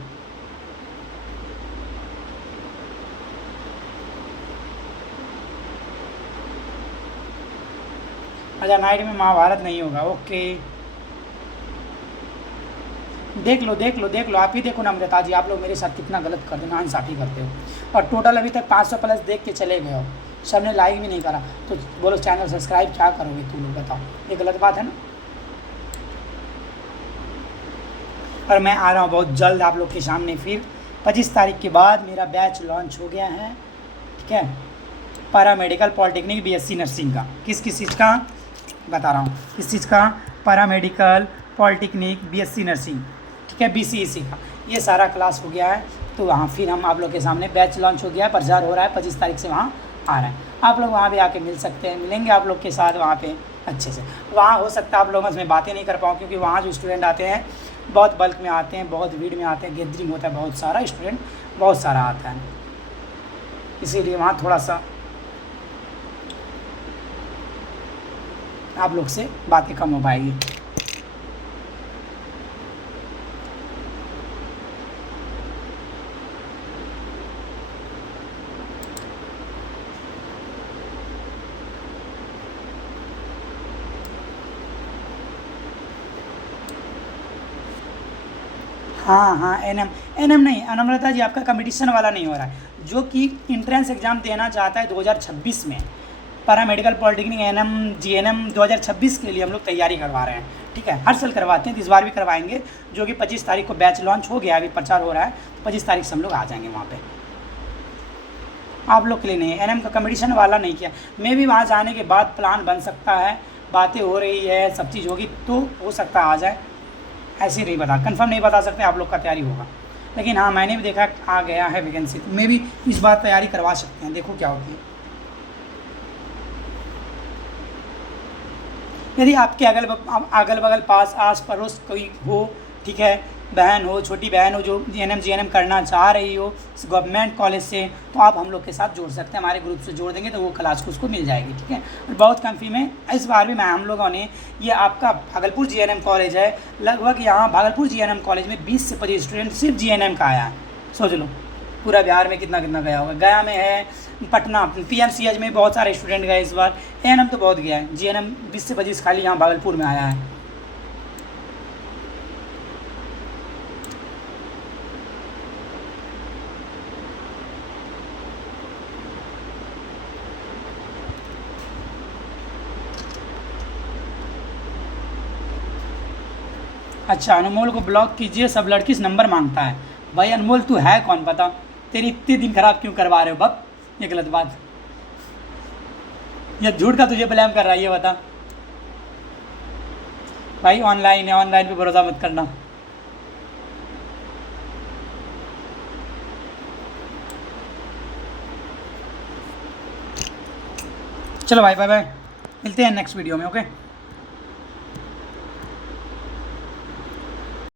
अच्छा नाइट में महाभारत नहीं होगा, ओके। देख लो, आप ही देखो ना अमृता जी, आप लोग मेरे साथ कितना गलत कर देना, इंसाफ़ी करते हो। और टोटल अभी तक 500 प्लस देख के चले गए हो, सब ने लाइक भी नहीं करा, तो बोलो चैनल सब्सक्राइब क्या करोगे तुम लोग, बताओ, ये गलत बात है ना। और मैं आ रहा हूँ बहुत जल्द आप लोग के सामने, फिर 25 तारीख के बाद मेरा बैच लॉन्च हो गया है, ठीक है। पैरामेडिकल पॉलिटेक्निक BSc नर्सिंग का, किस चीज़ का बता रहा हूँ, किस चीज़ का, पैरामेडिकल पॉलिटेक्निक BSc नर्सिंग, ठीक है, BCEC का, ये सारा क्लास हो गया है। तो वहाँ फिर हम आप लोग के सामने बैच लॉन्च हो गया है, प्रचार हो रहा है, 25 तारीख से वहाँ आ रहा है। आप लोग वहाँ भी आके मिल सकते हैं, मिलेंगे आप लोग के साथ वहाँ पे अच्छे से। वहाँ हो सकता है आप लोगों से मैं बातें नहीं कर पाऊँ, क्योंकि वहाँ जो स्टूडेंट आते हैं बहुत बल्क में आते हैं, बहुत भीड़ में आते हैं, गैदरिंग होता है, बहुत सारा स्टूडेंट बहुत सारा आता है, इसीलिए वहाँ थोड़ा सा आप लोग से बातें कम हो पाएगी। हाँ एनएम नहीं, अनम्रता जी आपका कंपटीशन वाला नहीं हो रहा है। जो कि इंट्रेंस एग्ज़ाम देना चाहता है 2026 में, पैरामेडिकल पॉलिटेक्निक NM GNM 2026 के लिए हम लोग तैयारी करवा रहे हैं, ठीक है। हर साल करवाते हैं, तो इस बार भी करवाएंगे, जो कि 25 तारीख को बैच लॉन्च हो गया, अभी प्रचार हो रहा है, 25 तारीख से हम लोग आ जाएंगे वहाँ पे। आप लोग के लिए नहीं, NM का कंपटीशन वाला नहीं किया। मैं भी वहाँ जाने के बाद प्लान बन सकता है, बातें हो रही है, सब चीज़ होगी तो हो सकता आ जाए, ऐसे नहीं बता, कंफर्म नहीं बता सकते आप लोग का तैयारी होगा। लेकिन हाँ मैंने भी देखा आ गया है वैकेंसी, तो मैं भी इस बार तैयारी करवा सकते हैं, देखो क्या होती है। यदि आपके अगल बगल पास आस पड़ोस कोई हो, ठीक है, बहन हो, छोटी बहन हो, जो NM GNM करना चाह रही हो गवर्नमेंट कॉलेज से, तो आप हम लोग के साथ जोड़ सकते हैं, हमारे ग्रुप से जोड़ देंगे तो वो क्लास को उसको मिल जाएगी, ठीक है। और बहुत कम फी में इस बार भी मैं हम लोगों ने, ये आपका भागलपुर GNM कॉलेज है, लगभग यहाँ भागलपुर GNM कॉलेज में 20 से 25 स्टूडेंट सिर्फ GNM का आया है, सोच लो पूरा बिहार में कितना गया होगा। गया में है, पटना PMCH में बहुत सारे स्टूडेंट गए इस बार, NM तो बहुत गया है, GNM 20 से 25 खाली यहाँ भागलपुर में आया है। अच्छा अनमोल को ब्लॉक कीजिए, सब लड़की से नंबर मांगता है। भाई अनमोल तू है कौन पता, तेरी इतने दिन खराब क्यों करवा रहे हो बब, ये गलत बात, या झूठ का तुझे ब्लेम कर रहा है ये बता। भाई ऑनलाइन है, ऑनलाइन पे भरोसा मत करना। चलो भाई बाय बाय, मिलते हैं नेक्स्ट वीडियो में, ओके।